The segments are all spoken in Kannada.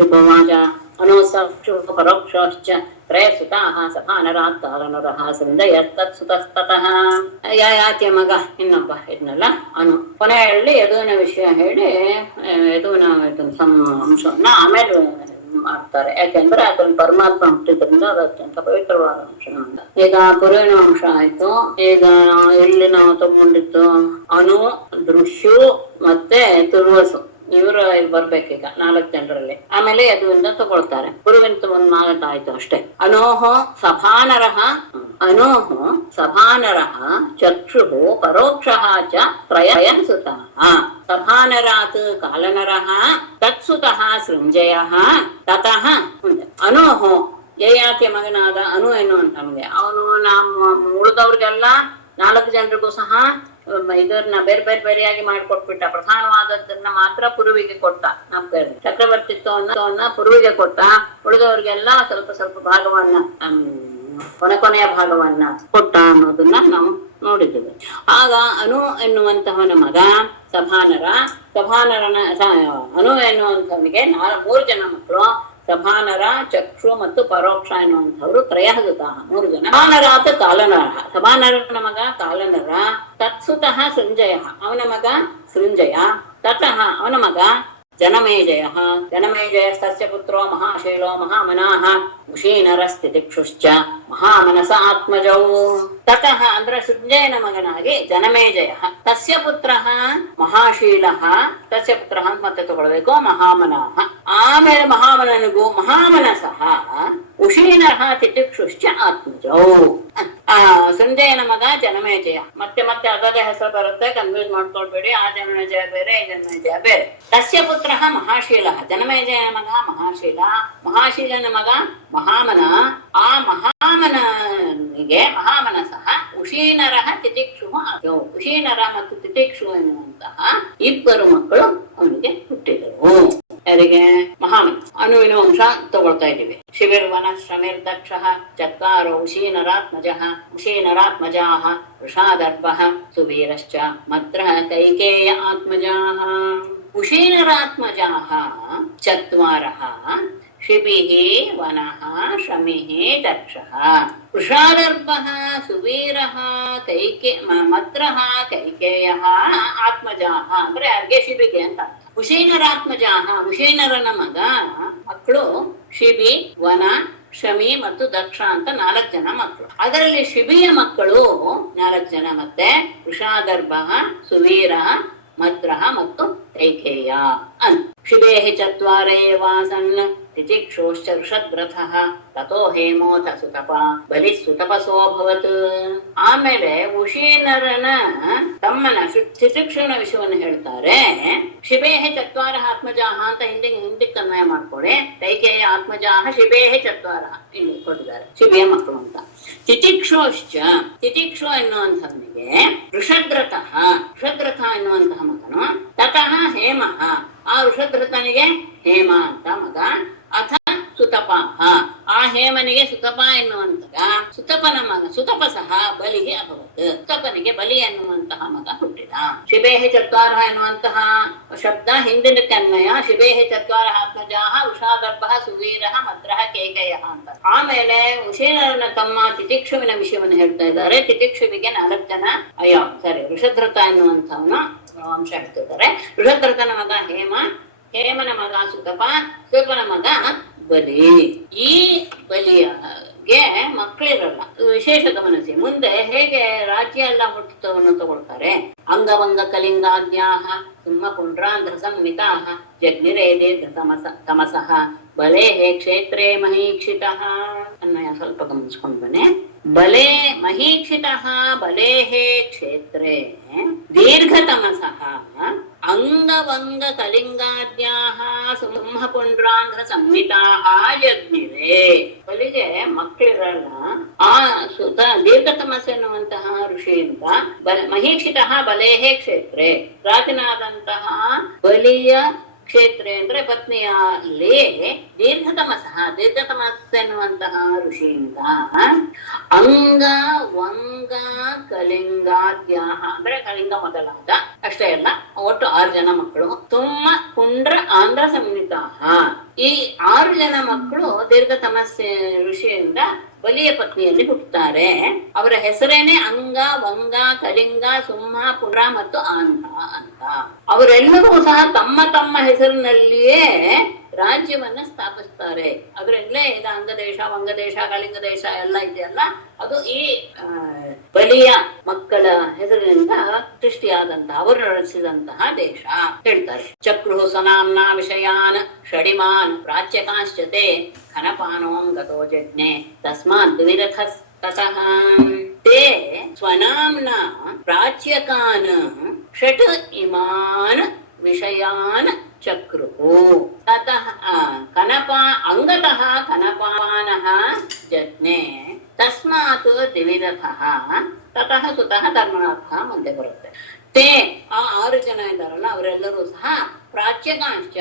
ಶುಭವಾಚ ಅನುಸಕ್ಷುಪರೋಕ್ಷಶ್ಚ ತ್ರಯಸುತಾಃ ಸಭಾನರಾತ್ ಕಾಲನರಃ ಸಂದಯಸ್ತತ್ಸುತಸ್ತತಃ. ಯಾತ್ಯ ಮಗ ಇನ್ನೊಬ್ಬ ಇದ್ನಲ್ಲ ಅನು ಕೊನೆಯಲ್ಲಿ ಯದುವಿನ ವಿಷಯ ಹೇಳಿ ಯದುವಿನ ಅಂಶವನ್ನ ಆಮೇಲೆ ಮಾಡ್ತಾರೆ. ಯಾಕೆಂದ್ರೆ ಅದನ್ನ ಪರಮಾತ್ಮ ಹುಟ್ಟಿದ್ರಿಂದ ಅದು ಅತ್ಯಂತ ಪವಿತ್ರವಾದ ಅಂಶ ಅಂತ. ಈಗ ಪುರಾಣ ಅಂಶ ಆಯ್ತು. ಈಗ ಇಲ್ಲಿ ನಾವು ತಗೊಂಡಿತ್ತು ಅನು, ದೃಶ್ಯು ಮತ್ತೆ ತುರ್ವಸು, ಇವರು ಬರ್ಬೇಕೀಗ 4 ಜನರಲ್ಲಿ. ಆಮೇಲೆ ಯದುವಿಂದ ತಗೊಳ್ತಾರೆ. ಗುರುವಿಂತ ಒಂದ್ ಮಾತಾಯ್ತು ಅಷ್ಟೇ. ಅನೋಹೋ ಸಭಾನರಃ ಚಕ್ಷುಃ ಪರೋಕ್ಷಃ ಚ ತ್ರಯಂ ಸುತಃ ಸಭಾನರಾತ್ ಕಾಲನರಃ ತತ್ಸುತಃ ಸೃಂಜಯಃ ತತಃ. ಅನೋಹೋ ಯಯಾತಿಯ ಮಗನಾದ ಅನು ಎನ್ನುವಂತ ನಮಗೆ ಅವನು ಉಳಿದವ್ರಿಗೆಲ್ಲ 4 ಜನರಿಗೂ ಸಹ ಇದನ್ನ ಬೇರೆ ಬೇರೆ ಬೇರೆಯಾಗಿ ಮಾಡಿಕೊಟ್ಬಿಟ್ಟ. ಪ್ರಧಾನವಾದದ್ದನ್ನ ಮಾತ್ರ ಪುರುವಿಗೆ ಕೊಟ್ಟ. ಚಕ್ರವರ್ತಿತ್ವವನ್ನ ಪುರುವಿಗೆ ಕೊಟ್ಟ. ಉಳಿದವ್ರಿಗೆಲ್ಲ ಸ್ವಲ್ಪ ಸ್ವಲ್ಪ ಭಾಗವನ್ನ ಕೊನೆಯ ಭಾಗವನ್ನ ಕೊಟ್ಟ ಅನ್ನೋದನ್ನ ನಾವು ನೋಡಿದ್ದೇವೆ. ಆಗ ಅನು ಎನ್ನುವಂತಹವನ ಮಗ ಸಭಾನರನ ಅನು ಎನ್ನುವಂಥವನಿಗೆ 3 ಜನ ಮಕ್ಕಳು. ಸಭಾನರ, ಚಕ್ಷು ಮತ್ತು ಪರೋಕ್ಷ ಎನ್ನುವಂಥವ್ರು ತ್ರಯಃಸುತ 3 ಜನ. ಸಭಾನರಾತ್ ಕಾಲನರ, ಸಭಾನರನ ಮಗ ಕಾಲನರ. ತತ್ಸುತಃ ಸೃಂಜಯ, ಅವನ ಮಗ ಸೃಂಜಯ. ತತಃ ಅವನ ಮಗ ಜನಮೇಜಯ. ಜನಮೇಜಯಸ್ತಸ್ಯ ಪುತ್ರೋ ಮಹಾಶೈಲೋ ಮಹಾಮನಾಃ ಉಷೀನರಸ್ಥಿತಿಕ್ಷುಶ್ಚ ಮಹಾಮನಸ ಆತ್ಮಜೌ. ತತಃ ಅಂದ್ರೆ ಸೃಂಜಯನ ಮಗನಾಗಿ ಜನಮೇಜಯ. ತಸ್ಯ ಪುತ್ರ ಮಹಾಶೀಲಃ, ತಸ್ಯ ಪುತ್ರ ಮತ್ತೆ ತಗೊಳ್ಬೇಕು ಮಹಾಮನಾಃ. ಆಮೇಲೆ ಮಹಾಮನನಿಗೂ ಮಹಾಮನಸಃ ಉಷೀನಃ ತಿತಿಕ್ಷುಶ್ಚ ಆತ್ಮಜೌ. ಸಂಜಯನ ಮಗ ಜನಮೇಜಯ. ಮತ್ತೆ ಮತ್ತೆ ಅದದೇ ಹೆಸರು ಬರುತ್ತೆ, ಕನ್ಫ್ಯೂಸ್ ಮಾಡ್ಕೊಳ್ಬೇಡಿ. ಆ ಜನಮೇಜಯ ಬೇರೆ, ಈ ಜನಮೇಜಯ ಬೇರೆ. ತಸ್ಯ ಪುತ್ರ ಮಹಾಶೀಲ, ಜನಮೇಜಯನ ಮಗ ಮಹಾಶೀಲ. ಮಹಾಶೀಲನ ಮಗ ಮಹಾಮನ. ಆ ಮಹಾಮನಿಗೆ ಮಹಾಮನಸಃ ಉಷೀನರಃ ತಿತಿಕ್ಷು. ಉಷೀನರ ಮತ್ತು ತಿತಿಕ್ಷು ಎನ್ನುವಂತಹ 2 ಮಕ್ಕಳು ಅವನಿಗೆ ಹುಟ್ಟಿದರು. ಯಾರಿಗೆ? ಮಹಾಮನ. ಅನುವಿನ ವಂಶ ತಗೊಳ್ತಾ ಇದ್ದೀವಿ. ಶಿಬಿರ್ವನ ಶ್ರಮಿರ್ದಕ್ಷ ಚತ್ವಾರೋ ಉಷೀನರಾತ್ಮಜಾಃ ವೃಷಾದರ್ಭಃ ಸುವೀರಶ್ಚ ಮತ್ರ ಕೈಕೇಯ ಆತ್ಮಜಾಃ. ಉಷೀನರಾತ್ಮಜಾಃ ಚತ್ವಾರಃ ಶಿಬಿಃ ವನಃ ಶಮಿಃ ದಕ್ಷಃ ವೃಷಾದರ್ಭಃ ಸುವೀರಃ ಮತ್ರಃ ಕೈಕೇಯಃ ಆತ್ಮಜಾಃ. ಅಂದ್ರೆ ಯಾರಿಗೆ? ಶಿಬಿಗೆ ಅಂತ. ಉಷೀನರಾತ್ಮಜಾಃ, ಉಷೀನರನ ಮಕ್ಕಳು ಶಿಬಿ, ವನ, ಶಮಿ ಮತ್ತು ದಕ್ಷ ಅಂತ 4 ಜನ ಮಕ್ಕಳು. ಅದರಲ್ಲಿ ಶಿಬಿಯ ಮಕ್ಕಳು 4 ಜನ, ಮತ್ತೆ ವೃಷಾದರ್ಭ, ಸುವೀರ, ಮದ್ರಃ ಮತ್ತು ಕೈಕೇಯ ಅಂತ. ಶಿಬೇಃ ಚತ್ವಾರೇ ವಾಸನ್ ತಿತಿಕ್ಷೋಶ್ಚ ವೃಷದ್ರಥಃ ತಥೋ ಹೇಮೋಥ ಸುತಪ ಬಲಿ ಸುತಪಸೋಭವತ್. ಆಮೇಲೆ ಉಷೀನರನ ತಮ್ಮನ ತಿತಿಕ್ಷುನ ವಿಷಯವನ್ನು ಹೇಳ್ತಾರೆ. ಶಿಬೇಃ ಚತ್ವಾರ ಆತ್ಮಜಾಹ ಅಂತ ಹಿಂದಿಗೆ ಅನ್ವಯ ಮಾಡ್ಕೊಳ್ಳಿ. ಕೈಕೇಯ ಆತ್ಮಜಾಹ ಶಿಬೇಃ ಚತ್ವಾರ ಇಲ್ಲಿ ಕೊಟ್ಟಿದ್ದಾರೆ, ಶಿಬಿಯ ಮಕ್ಕಳು ಅಂತ. ತಿತಿಕ್ಷೋಶ್ಚ, ತಿತಿಕ್ಷು ಎನ್ನುವಂಥವನಿಗೆ ವೃಷದ್ರಥಃ ಎನ್ನುವಂತಹ ಮಗನು. ತತಃ ಹೇಮಃ, ಆ ವೃಷದ್ರಥನಿಗೆ ಹೇಮ ಅಂತ ಮಗ. ಅಥ ಸುತಪಾಹ, ಆ ಹೇಮನಿಗೆ ಸುತಪ ಎನ್ನುವಂತಹ ಸುತಪನ ಮಗ. ಸುತಪಸಃ ಬಲಿಗೆ ಅಭವತ್, ಸುತಪನಿಗೆ ಬಲಿ ಎನ್ನುವಂತಹ ಮಗ ಹುಟ್ಟಿದ. ಶಿಬೇಃ ಚತ್ವಾರ ಎನ್ನುವಂತಹ ಶಬ್ದ ಹಿಂದಿನಕ್ಕೆ ಅನ್ವಯ. ಶಿಬೇಃ ಚತ್ವಾರ ಆತ್ಮಜಾಹ ವೃಷಾದರ್ಭಃ ಸುವೀರಃ ಮದ್ರಃ ಕೈಕೇಯಃ ಅಂತ. ಆಮೇಲೆ ಉಷೀನರನ ತಮ್ಮ ತಿತಿಕ್ಷುವಿನ ವಿಷಯವನ್ನು ಹೇಳ್ತಾ ಇದ್ದಾರೆ. ತಿತಿಕ್ಷುವಿಗೆ 4 ಜನ ವೃಷದ್ರಥ ಎನ್ನುವಂಥವನು ವಂಶ ಹೇಳ್ತಿದ್ದಾರೆ. ವೃಷದ್ರಥನ ಮಗ ಹೇಮ, ಹೇಮನ ಮಗ ಸುತಪ, ಸುತಪನ ಮಗ ಬಲಿ. ಈ ಬಲಿಗೆ ಮಕ್ಕಳಿರಲ್ಲ, ವಿಶೇಷ ಗಮನಿಸಿ. ಮುಂದೆ ಹೇಗೆ ರಾಜ್ಯ ಎಲ್ಲ ಹುಟ್ಟುತ್ತವನ್ನು ತಗೊಳ್ತಾರೆ. ಅಂಗವಂಗ ಕಲಿಂಗಾದ್ಯಾಹ ಸಿಂಹ ಪುಂಡ್ರಾಂಧ್ರ ಸಂಹಿತಾಹ ಜಗ್ನಿರೇ ದೀರ್ಘ ತಮಸಃ ಬಲೇ ಕ್ಷೇತ್ರೇ ಮಹೀಕ್ಷಿತಃ. ಅನ್ವಯ ಸ್ವಲ್ಪ ಗಮನಿಸ್ಕೊಂಡು ಬನ್ನಿ. ಬಲೇ ಮಹೀಕ್ಷಿತಃ ಬಲೇ ಕ್ಷೇತ್ರೇ ದೀರ್ಘತಮಸಃ ಅಂಗವಂಗ ಕಲಿಂಗಾದ್ಯಾಹ ಸಿಂಹ ಪುಂಡ್ರಾಂಧ್ರ ಸಂಹಿತಾಹ ಯಜ್ಞಿರೇ. ಬಲಿಗೆ ಮಕ್ಕಳಿರಲ್ಲ. ಆ ಸುತ ದೀರ್ಘತಮಸ ಎನ್ನುವಂತಹ ಋಷಿಯಿಂದ ಮಹೀಕ್ಷಿತಃ ಬಲೇಹೇ ಕ್ಷೇತ್ರೇ, ರಾಜನಾದಂತಹ ಬಲಿಯ ಕ್ಷೇತ್ರೆ ಅಂದ್ರೆ ಪತ್ನಿಯಲ್ಲಿ ದೀರ್ಘತಮಸ್ ಎನ್ನುವಂತಹ ಋಷಿಯಿಂದ ಅಂಗ ವಂಗ ಕಲಿಂಗಾದ್ಯಾಹ ಅಂದ್ರೆ ಕಲಿಂಗ ಮೊದಲಾದ ಅಷ್ಟೇ ಅಲ್ಲ, ಒಟ್ಟು 6 ಜನ ಮಕ್ಕಳು. ತುಮ್ಮ ಪುಂಡ್ರ ಆಂಧ್ರ ಸಂಹಿತಾಹ, ಈ 6 ಜನ ಮಕ್ಕಳು ದೀರ್ಘ ತಮಸ್ಸೆ ಋಷಿಯಿಂದ ಬಲಿಯ ಪತ್ನಿಯಲ್ಲಿ ಹುಟ್ಟುತ್ತಾರೆ. ಅವರ ಹೆಸರೇನೆ ಅಂಗ ವಂಗ ಕಲಿಂಗ ಸುಮ್ಮ ಪುಂಡ್ರ ಮತ್ತು ಆಂಧ್ರ ಅಂತ. ಅವರೆಲ್ಲರೂ ಸಹ ತಮ್ಮ ತಮ್ಮ ಹೆಸರಿನಲ್ಲಿಯೇ ರಾಜ್ಯವನ್ನ ಸ್ಥಾಪಿಸ್ತಾರೆ. ಅದರಲ್ಲೇ ಈಗ ಅಂಗದೇಶ ವಂಗದೇಶ ಕಳಿಂಗ ದೇಶ ಎಲ್ಲ ಇದೆಯಲ್ಲ, ಅದು ಈ ಬಲಿಯ ಮಕ್ಕಳ ಹೆಸರಿನಿಂದ ಸೃಷ್ಟಿಯಾದಂತಹ, ಅವರು ನಡೆಸಿದಂತಹ ದೇಶ ಹೇಳ್ತಾರೆ. ಚಕ್ರು ಸನಾಂನ ವಿಷಯಾನ್ ಷಡಿಮಾನ್ ಪ್ರಾಚ್ಯಕಾಶ್ಚತೆ ಖನಪಾನೋಂ ಗತೋ ಜಜ್ಞೆ ತಸ್ಮಾತ್ ದ್ವಿರಥಸ್ತತಃ ತೇ ಸ್ವನಾಮ್ನ ಪ್ರಾಚ್ಯಕಾನ್ ಷಟ್ ಇಮಾನ್ ವಿಷಯಾನ್ ಚಕ್ರುಹು ತತಃ ಅಂಗತಃ ಕನಪಾನಃ ಜಜ್ಞೆ ತಸ್ಮಾತ್ ದಿವಿರಥಃ ತತಃ ಸುತಃ ಧರ್ಮನಾಥಃ ಮುಂದೆ ಬರುತ್ತೆ. ತೇ ಆ 6 ಜನ ಇದ್ದಾರಲ್ಲ, ಅವರೆಲ್ಲರೂ ಸಹ ಪ್ರಾಚ್ಯಕಾಂಶ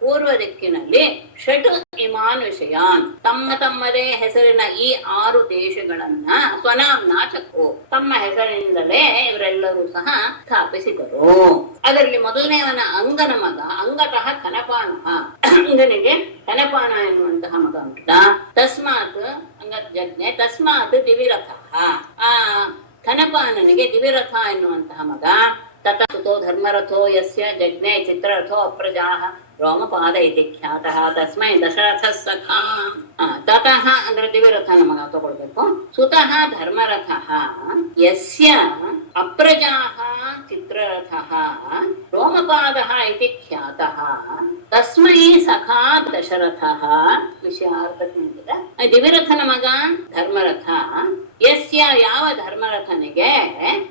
ಪೂರ್ವ ದಿಕ್ಕಿನಲ್ಲಿ ಷಟ್ ಇಮಾನ್ ವಿಷಯಾನ್ ತಮ್ಮ ತಮ್ಮದೇ ಹೆಸರಿನ ಈ 6 ದೇಶಗಳನ್ನ ಸ್ವನಾಮ್ನ ಚಕ್ರು ತಮ್ಮ ಹೆಸರಿನಿಂದಲೇ ಇವರೆಲ್ಲರೂ ಸಹ ಸ್ಥಾಪಿಸಿದರು. ಅದರಲ್ಲಿ ಮೊದಲನೆಯವನ ಅಂಗನ ಮಗ ಅಂಗತಃ ಕನಪಾನಃ, ಅಂಗನಿಗೆ ಕನಪಾನ ಎನ್ನುವಂತಹ ಮಗ ಉಂಟ. ತಸ್ಮಾತ್ ಅಂಗಜ್ಞೆ ತಸ್ಮಾತ್ ದಿವಿರಥ, ಆ ಕನಪಾನನಿಗೆ ದಿವಿರಥ ಎನ್ನುವಂತಹ ಮಗ. ತತಃ ಸುತೋ ಧರ್ಮರಥೋ ಯಸ್ಯ ಜಜ್ಞೆ ಚಿತ್ರರಥೋ ಅಪ್ರಜಾಃ ರೋಮಪಾದ ಇತಿ ಖ್ಯಾತಃ ತಸ್ಮೈ ದಶರಥ ಸಖಾ. ತತಃ ಅಂದ್ರೆ ದಿವಿರಥನ ಮಗ ತಗೊಳ್ಬೇಕು. ಸುತಃ ಧರ್ಮರಥಃ ಯಸ್ಯ ಅಪ್ರಜಾಃ ಚಿತ್ರರಥಃ ರೋಮಪಾದಃ ಇತಿ ಖ್ಯಾತಃ ತಸ್ಮೈ ಸಖಾ ದಶರಥಃ. ವಿಷಯ ಅರ್ಥಕ್ಕೆ ದಿವಿರಥನ ಮಗ ಧರ್ಮರಥ, ಯಸ್ಯ ಯಾವ ಧರ್ಮರಥನಿಗೆ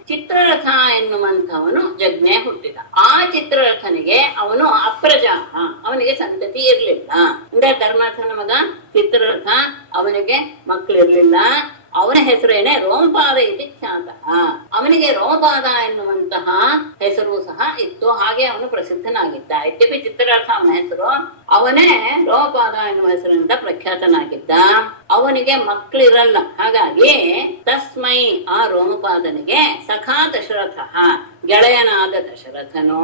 ಚಿತ್ರರಥ ಎನ್ನುವಂಥವನು ಜಜ್ಞೆ ಹುಟ್ಟಿದ. ಆ ಚಿತ್ರರಥನಿಗೆ ಅವನು ಅಪ್ರಜಾ, ಅವನಿಗೆ ಸಂತತಿ ಇರ್ಲಿಲ್ಲ. ಅಂದ್ರೆ ಧರ್ಮರಥನ ಮಗ ಚಿತ್ರರಥ, ಅವನಿಗೆ ಮಕ್ಕಳಿರ್ಲಿಲ್ಲ. ಅವನ ಹೆಸರೇನೆ ರೋಮಪಾದ ಇತಿ ಖ್ಯಾತ. ಅವನಿಗೆ ರೋಮಪಾದ ಎನ್ನುವಂತಹ ಹೆಸರು ಸಹ ಇತ್ತು, ಹಾಗೆ ಅವನು ಪ್ರಸಿದ್ಧನಾಗಿದ್ದ. ಇತ್ಯಪಿ ಚಿತ್ರರಥ ಅವನ ಹೆಸರು, ಅವನೇ ರೋಮಪಾದ ಎನ್ನುವ ಹೆಸರಿನಿಂದ ಪ್ರಖ್ಯಾತನಾಗಿದ್ದ. ಅವನಿಗೆ ಮಕ್ಕಳಿರಲ್ಲ, ಹಾಗಾಗಿ ತಸ್ಮೈ ಆ ರೋಮಪಾದನಿಗೆ ಸಖಾ ದಶರಥ ಗೆಳೆಯನಾದ ದಶರಥನು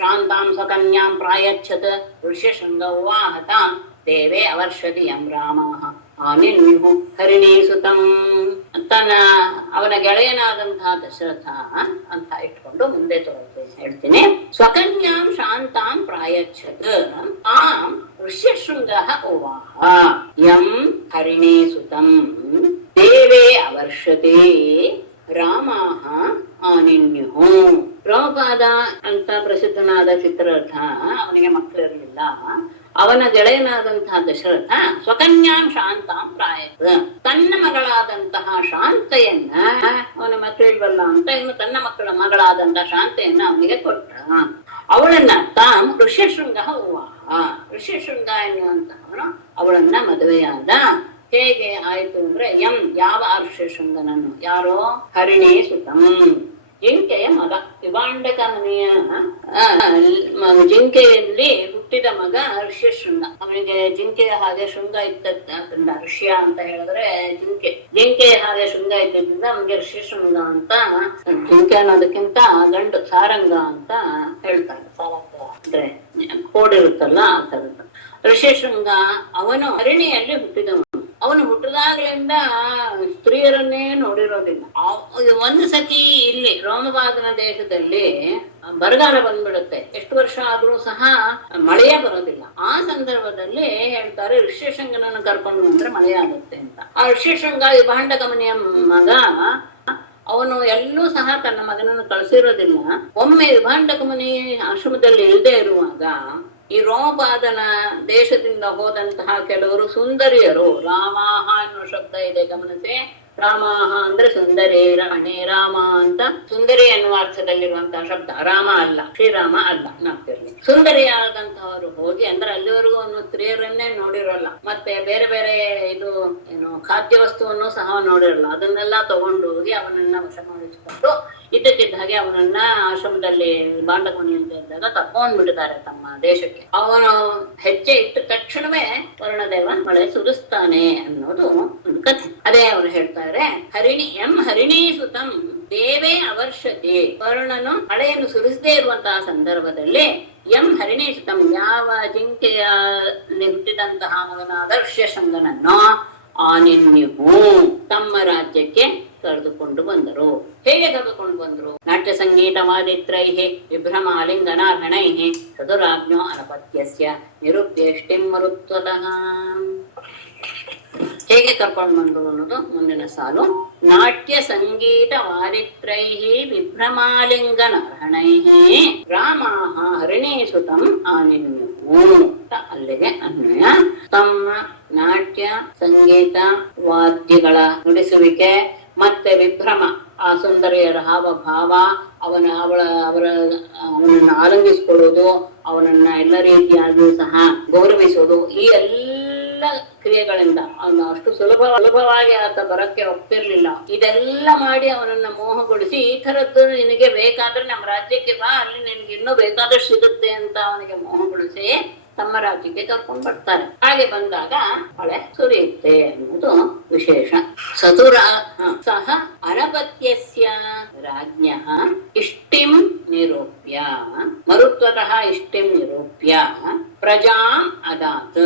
ಶಾಂತಾಂ ಸ್ವಕನ್ಯಾಂ ಪ್ರಾಯಚ್ಛತ್ ಋಷ್ಯಶೃಂಗ ಉವಾಹತಾಂ ದೇವೇ ಅವರ್ಷತಿ ಯಂ ರಾಮಃ ಆನಿನ್ಯು ಹರಿಣೀಸುತಂ. ತನ್ನ ಅವನ ಗೆಳೆಯನಾದಂತಹ ದಶರಥ ಅಂತ ಇಟ್ಕೊಂಡು ಮುಂದೆ ಹೇಳ್ತೀನಿ. ಸ್ವಕನ್ಯಾಂ ಶಾಂತಾಂ ಪ್ರಾಯಚ್ಛತ್ ಆಂ ಋಷ್ಯಶೃಂಗ ಉವಾಹ ಯಂ ಹರಿಣೀಸುತಂ ದೇವೇ ಅವರ್ಷತಿ ರಾಮಃ ಆನಿನ್ಯು. ರೋಮಪಾದ ಅಂತ ಪ್ರಸಿದ್ಧನಾದ ಚಿತ್ರರಥ, ಅವನಿಗೆ ಮಕ್ಕಳಿರಲಿಲ್ಲ. ಅವನ ಗೆಳೆಯನಾದಂತಹ ದಶರಥ ಸ್ವಕನ್ಯಾಂ ಶಾಂತಾಂ ಪ್ರಾಯತ್, ತನ್ನ ಮಗಳಾದಂತಹ ಶಾಂತೆಯನ್ನ, ಅವನ ಮಕ್ಕಳಿಲ್ವಲ್ಲ ಅಂತ ಇನ್ನು ತನ್ನ ಮಗಳಾದಂತಹ ಶಾಂತೆಯನ್ನ ಅವನಿಗೆ ಕೊಟ್ಟ. ಅವಳನ್ನ ತಾಂ ಋಷ್ಯಶೃಂಗ ಉವಾಹ, ಋಷ್ಯಶೃಂಗ ಎನ್ನುವಂತಹವನು ಅವಳನ್ನ ಮದುವೆಯಾದ. ಹೇಗೆ ಆಯ್ತು ಅಂದ್ರೆ ಯಂ ಯಾವ ಋಷ್ಯಶೃಂಗನನ್ನು, ಯಾರೋ ಹರಿಣೀ ಸುತಂ ಜಿಂಕೆಯ ಮಗ, ವಿಭಾಂಡಕ ಮನೆಯ ಜಿಂಕೆಯಲ್ಲಿ ಹುಟ್ಟಿದ ಮಗ ಋಷ್ಯಶೃಂಗ. ಅವನಿಗೆ ಜಿಂಕೆಯ ಹಾಗೆ ಶೃಂಗ ಇದ್ದ ಋಷ್ಯ ಅಂತ ಹೇಳಿದ್ರೆ ಜಿಂಕೆಯ ಹಾಗೆ ಶೃಂಗ ಇದ್ದಿದ್ದರಿಂದ ಅವನಿಗೆ ಋಷ್ಯಶೃಂಗ ಅಂತ. ಜಿಂಕೆ ಅನ್ನೋದಕ್ಕಿಂತ ಗಂಡು ಸಾರಂಗ ಅಂತ ಹೇಳ್ತಾರೆ. ಸಾರಂಗ ಅಂದ್ರೆ ಕೋಡಿರುತ್ತಲ್ಲ ಆ ತರದ ಋಷ್ಯಶೃಂಗ. ಅವನು ಹರಿಣಿಯಲ್ಲಿ ಹುಟ್ಟಿದವನು. ಅವನು ಹುಟ್ಟಿದಾಗ್ಲಿಂದ ಸ್ತ್ರೀಯರನ್ನೇ ನೋಡಿರೋದಿಲ್ಲ. ಒಂದು ಸತಿ ಇಲ್ಲಿ ರೋಮಪಾದನ ದೇಶದಲ್ಲಿ ಬರಗಾಲ ಬಂದ್ಬಿಡುತ್ತೆ. ಎಷ್ಟು ವರ್ಷ ಆದ್ರೂ ಸಹ ಮಳೆಯೇ ಬರೋದಿಲ್ಲ. ಆ ಸಂದರ್ಭದಲ್ಲಿ ಹೇಳ್ತಾರೆ ಋಷ್ಯಶೃಂಗನನ್ನು ಕರ್ಕೊಂಡು ಬಂದ್ರೆ ಮಳೆ ಆಗುತ್ತೆ ಅಂತ. ಆ ಋಷ್ಯಶೃಂಗ ವಿಭಾಂಡಕ ಮನೆಯ ಮಗ, ಅವನು ಎಲ್ಲೂ ಸಹ ತನ್ನ ಮಗನನ್ನು ಕಳಿಸಿರೋದಿಲ್ಲ. ಒಮ್ಮೆ ವಿಭಾಂಡಕ ಮನೆ ಆಶ್ರಮದಲ್ಲಿ ಇಲ್ಲದೆ ಇರುವಾಗ ಈ ರೋಮಪಾದನ ದೇಶದಿಂದ ಹೋದಂತಹ ಕೆಲವರು ಸುಂದರಿಯರು, ರಾಮಾಹ ಅನ್ನೋ ಶಬ್ದ ಇದೆ ಗಮನಿಸಿ, ರಾಮಾಹ ಅಂದ್ರೆ ಸುಂದರಿ ರಾಣಿ ರಾಮ ಅಂತ ಸುಂದರಿ ಎನ್ನುವ ಅರ್ಥದಲ್ಲಿರುವಂತಹ ಶಬ್ದ. ರಾಮ ಅಲ್ಲ, ಶ್ರೀರಾಮ ಅಲ್ಲ, ನಾಗ್ತಿರ್ಲಿ. ಸುಂದರಿಯಾದಂತಹವರು ಹೋಗಿ ಅಂದ್ರೆ ಅಲ್ಲಿವರೆಗೂ ಅವನು ಸ್ತ್ರೀಯರನ್ನೇ ನೋಡಿರೋಲ್ಲ, ಮತ್ತೆ ಬೇರೆ ಬೇರೆ ಇದು ಏನು ಖಾದ್ಯ ವಸ್ತುವನ್ನು ಸಹ ನೋಡಿರಲ್ಲ. ಅದನ್ನೆಲ್ಲ ತಗೊಂಡು ಹೋಗಿ ಅವನನ್ನ ವಶಮಾಡಿಸಿಕೊಂಡು ಇದ್ದಕ್ಕಿದ್ದ ಹಾಗೆ ಅವನನ್ನ ಆಶ್ರಮದಲ್ಲಿ ಬಾಂಡಕೋಣಿಯಲ್ಲಿ ಇದ್ದಾಗ ಕರ್ಕೊಂಡ್ ಬಿಟ್ಟಿದ್ದಾರೆ ತಮ್ಮ ದೇಶಕ್ಕೆ. ಅವನು ಹೆಜ್ಜೆ ಇಟ್ಟ ತಕ್ಷಣವೇ ವರುಣದೇವ ಮಳೆ ಸುರಿಸ್ತಾನೆ ಅನ್ನೋದು ಒಂದು ಕಥೆ. ಅದೇ ಅವರು ಹೇಳ್ತಾರೆ, ಹರಿಣೀ ಸುತಂ ದೇವೇ ಅವರ್ಷತಿ. ವರುಣನು ಮಳೆಯನ್ನು ಸುರಿಸದೇ ಇರುವಂತಹ ಸಂದರ್ಭದಲ್ಲಿ ಹರಿಣೀ ಸುತಂ, ಯಾವ ಜಿಂಕೆಯ ಹುಟ್ಟಿದಂತಹ ಮಗನಾದ ಋಷ್ಯಶೃಂಗನನ್ನು ಆನಿನ್ಯು ತಮ್ಮ ರಾಜ್ಯಕ್ಕೆ ಕರೆದುಕೊಂಡು ಬಂದರು. ಹೇಗೆ ಕರೆದುಕೊಂಡು ಬಂದರು? ನಾಟ್ಯ ಸಂಗೀತ ಮಾದಿತ್ರೈಹಿ ವಿಭ್ರಮಾಲಿಂಗನಾರ್ಹಣೈಹಿ ಚತುರಾಜ್ಞೋ ಅನಪತ್ಯಸ್ಯ ನಿರುದ್ಯಷ್ಟಿಂ ಮರುತ್ವತಃ. ಹೇಗೆ ಕರ್ಕೊಂಡು ಬಂದ್ರು ಅನ್ನೋದು ಮುಂದಿನ ಸಾಲು. ನಾಟ್ಯ ಸಂಗೀತ ವಾರಿತ್ರೈಹಿ ವಿಭ್ರಮಾಲಿಂಗನಾರ್ಹಣೈಹಿ ರಾಮಾಹ ಹರಿಣೀಸುತಂ ಆನಿನ್ಯು. ಅಲ್ಲಿಗೆ ಅನ್ವಯ. ತಮ್ಮ ನಾಟ್ಯ ಸಂಗೀತ ವಾದ್ಯಗಳ ನುಡಿಸುವಿಕೆ ಮತ್ತೆ ವಿಭ್ರಮ, ಆ ಸುಂದರಿಯರ ಹಾವಭಾವ, ಅವನನ್ನ ಆಲಂಗಿಸಿಕೊಳ್ಳುವುದು, ಅವನನ್ನ ಎಲ್ಲ ರೀತಿಯಾಗಿಯೂ ಸಹ ಗೌರವಿಸುವುದು, ಈ ಎಲ್ಲ ಕ್ರಿಯೆಗಳಿಂದ ಅವನು ಅಷ್ಟು ಸುಲಭವಾಗಿ ಆತ ಬರಕ್ಕೆ ಹೋಗ್ತಿರ್ಲಿಲ್ಲ. ಇದೆಲ್ಲ ಮಾಡಿ ಅವನನ್ನ ಮೋಹಗೊಳಿಸಿ, ಈ ಥರದ್ದು ನಿನಗೆ ಬೇಕಾದ್ರೆ ನಮ್ಮ ರಾಜ್ಯಕ್ಕೆ ಬಾ, ಅಲ್ಲಿ ನಿನ್ಗೆ ಇನ್ನೂ ಬೇಕಾದಷ್ಟು ಸಿಗುತ್ತೆ ಅಂತ ಅವನಿಗೆ ಮೋಹಗೊಳಿಸಿ ತಮ್ಮ ರಾಜ್ಯಕ್ಕೆ ಕರ್ಕೊಂಡು ಬರ್ತಾರೆ. ಹಾಗೆ ಬಂದಾಗ ಮಳೆ ಸುರಿಯುತ್ತೆ ಅನ್ನೋದು ವಿಶೇಷ. ಸಹ ಅನಪತ್ಯಸ್ಯ ರಾಜ್ಞಃ ಇಷ್ಟಿಂ ನಿರೂಪ್ಯ ಮರುತ್ವತಃ ಇಷ್ಟಿಂ ನಿರೂಪ್ಯ ಪ್ರಜಾಂ ಅದಾತ್.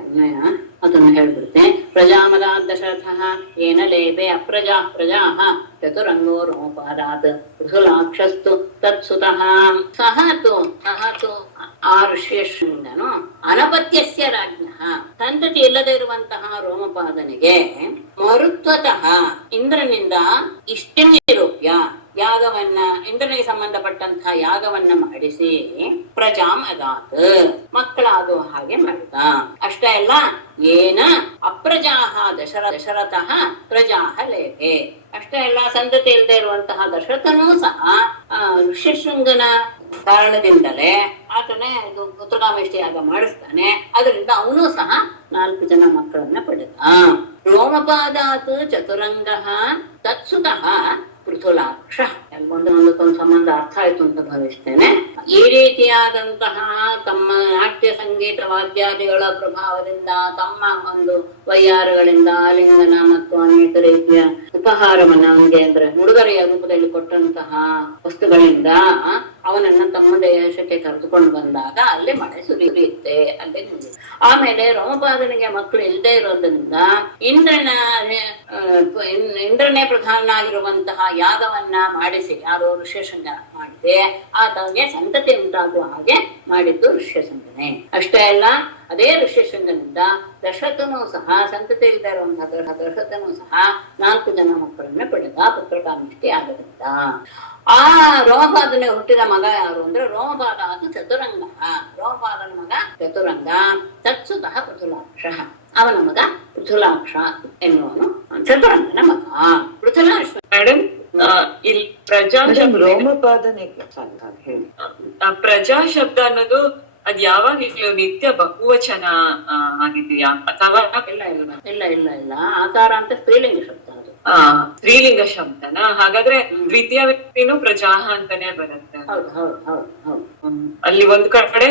ಅನ್ವಯ ಅದನ್ನು ಹೇಳ್ಬಿಡುತ್ತೆ. ಪ್ರಜಾಮದಾತ್ ದಶರಥಃ ಏನ ಲೇಪೆ ಪ್ರಜಾಃ ಚತುರಂಗೋ ರೋಪಾದಾತ್ ಪೃಥುಲಾಕ್ಷಸ್ತು ತತ್ಸುತಃ. ಸಹ ತು ಆ ಋಷ್ಯಶೃಂಗನು ಅನಪತ್ಯಸ್ಯ ರಾಜ್ಞಃ ಸಂತತಿ ಇಲ್ಲದೆ ಇರುವಂತಹ ರೋಮಪಾದನಿಗೆ ಮರುತ್ವತಃ ಇಂದ್ರನಿಂದ ಇಷ್ಟಿಂ ನಿರೂಪ್ಯ ಯಾಗವನ್ನ, ಇಂದ್ರನಿಗೆ ಸಂಬಂಧಪಟ್ಟಂತಹ ಯಾಗವನ್ನ ಮಾಡಿಸಿ ಪ್ರಜಾಂ ಅದಾತ್ ಮಕ್ಕಳಾಗುವ ಹಾಗೆ ಮಾಡಿದ. ಅಷ್ಟೇ ಅಲ್ಲ, ಏನ ಅಪ್ರಜಾಹ ದಶರಥಃ ಪ್ರಜಾಹ ಲೇಪೆ. ಅಷ್ಟೇ ಅಲ್ಲ, ಸಂತತಿ ಇಲ್ಲದೆ ಇರುವಂತಹ ದಶರಥನೂ ಸಹ ಋಷ್ಯಶೃಂಗನ ಕಾರಣದಿಂದಲೇ ಆತನೇ ಇದು ಪುತ್ರಕಾಮೇಷ್ಟಿ ಯಾಗ ಮಾಡಿಸ್ತಾನೆ. ಅದರಿಂದ ಅವನು ಸಹ 4 ಜನ ಮಕ್ಕಳನ್ನ ಪಡೆದ. ರೋಮಪಾದಾತ್ ಚತುರಂಗಃ ತತ್ಸುತಃ ಪೃಥುಲಾಕ್ಷ. ಒಂದಕ್ಕೊಂದು ಸಂಬಂಧ ಅರ್ಥ ಆಯ್ತು ಅಂತ ಭಾವಿಸ್ತೇನೆ. ಈ ರೀತಿಯಾದಂತಹ ತಮ್ಮ ನಾಟ್ಯ ಸಂಗೀತ ವಾದ್ಯಾದಿಗಳ ಪ್ರಭಾವದಿಂದ, ತಮ್ಮ ಒಂದು ವೈಯಾರಗಳಿಂದ, ಆಲಿಂಗನ ಮತ್ತು ಅನೇಕ ರೀತಿಯ ಉಪಹಾರವನ್ನ ಅವನಿಗೆ ಅಂದ್ರೆ ಉಡುಗೊರೆಯ ರೂಪದಲ್ಲಿ ಕೊಟ್ಟಂತಹ ವಸ್ತುಗಳಿಂದ ಅವನನ್ನ ತಮ್ಮ ದೇಶಕ್ಕೆ ಕರೆದುಕೊಂಡು ಬಂದಾಗ ಅಲ್ಲಿ ಮಳೆ ಸುರಿಯುತ್ತೆ. ಅಲ್ಲಿ ಆಮೇಲೆ ರೋಮಪಾದನಿಗೆ ಮಕ್ಕಳು ಇಲ್ಲದೆ ಇರೋದ್ರಿಂದ ಇಂದ್ರನೇ ಪ್ರಧಾನನಾಗಿರುವಂತಹ ಯಾಗವನ್ನ ಮಾಡಿಸಿ, ಯಾರು ಋಷ್ಯಶೃಂಗ ಮಾಡಿದೆ, ಆತನಿಗೆ ಸಂತತಿ ಉಂಟಾಗುವ ಹಾಗೆ ಮಾಡಿದ್ದು ಋಷ್ಯಶೃಂಗನೇ. ಅಷ್ಟೇ ಅಲ್ಲ, ಅದೇ ಋಷ್ಯಶೃಂಗನಿಂದ ದಶರಥನೂ ಸಹ ಸಂತತಿ ಇಲ್ಲದೆ ಇರುವಂತಹ ದಶರಥನೂ ಸಹ 4 ಜನ ಮಕ್ಕಳನ್ನ ಪಡೆದ ಪುತ್ರಕಾಮೇಷ್ಟಿ ಆಗದಿಂದ. ಆ ರೋಮಪಾದನಿಗೆ ಹುಟ್ಟಿದ ಮಗ ಯಾರು ಅಂದ್ರೆ ರೋಮಪಾದ ಅದು ಚತುರಂಗ. ರೋಮಪಾದನ ಮಗ ಚತುರಂಗ. ತತ್ಸುತಃ ಪೃಥುಲಾಕ್ಷ, ಅವನ ಮಗ ಪೃಥುಲಾಕ್ಷ ಎನ್ನುವನು ಚತುರಂಗನ ಮಗ. ಪೃಥುಲಾಕ್ಷ ಮೇಡಮ್, ಇಲ್ಲಿ ಪ್ರಜಾ ರೋಮಪಾದನೆ ಪ್ರಜಾ ಶಬ್ದ ಅನ್ನೋದು ಅದ್ ಯಾವಾಗ್ಲೂ ನಿತ್ಯ ಬಹುವಚನ ಆಗಿದೆಯಾ ಅಥವಾ? ಇಲ್ಲ ಆಕಾರ ಅಂತ ಸ್ತ್ರೀಲಿಂಗ ಶಬ್ದ ಅದು. ಸ್ತ್ರೀಲಿಂಗ ಶಬ್ದನ? ಹಾಗಾದ್ರೆ ದ್ವಿತೀಯ ವ್ಯಕ್ತಿನೂ ಪ್ರಜಾಹ ಅಂತಾನೆ ಬರುತ್ತೆ. ಅಲ್ಲಿ ಒಂದ್ ಕಡೆ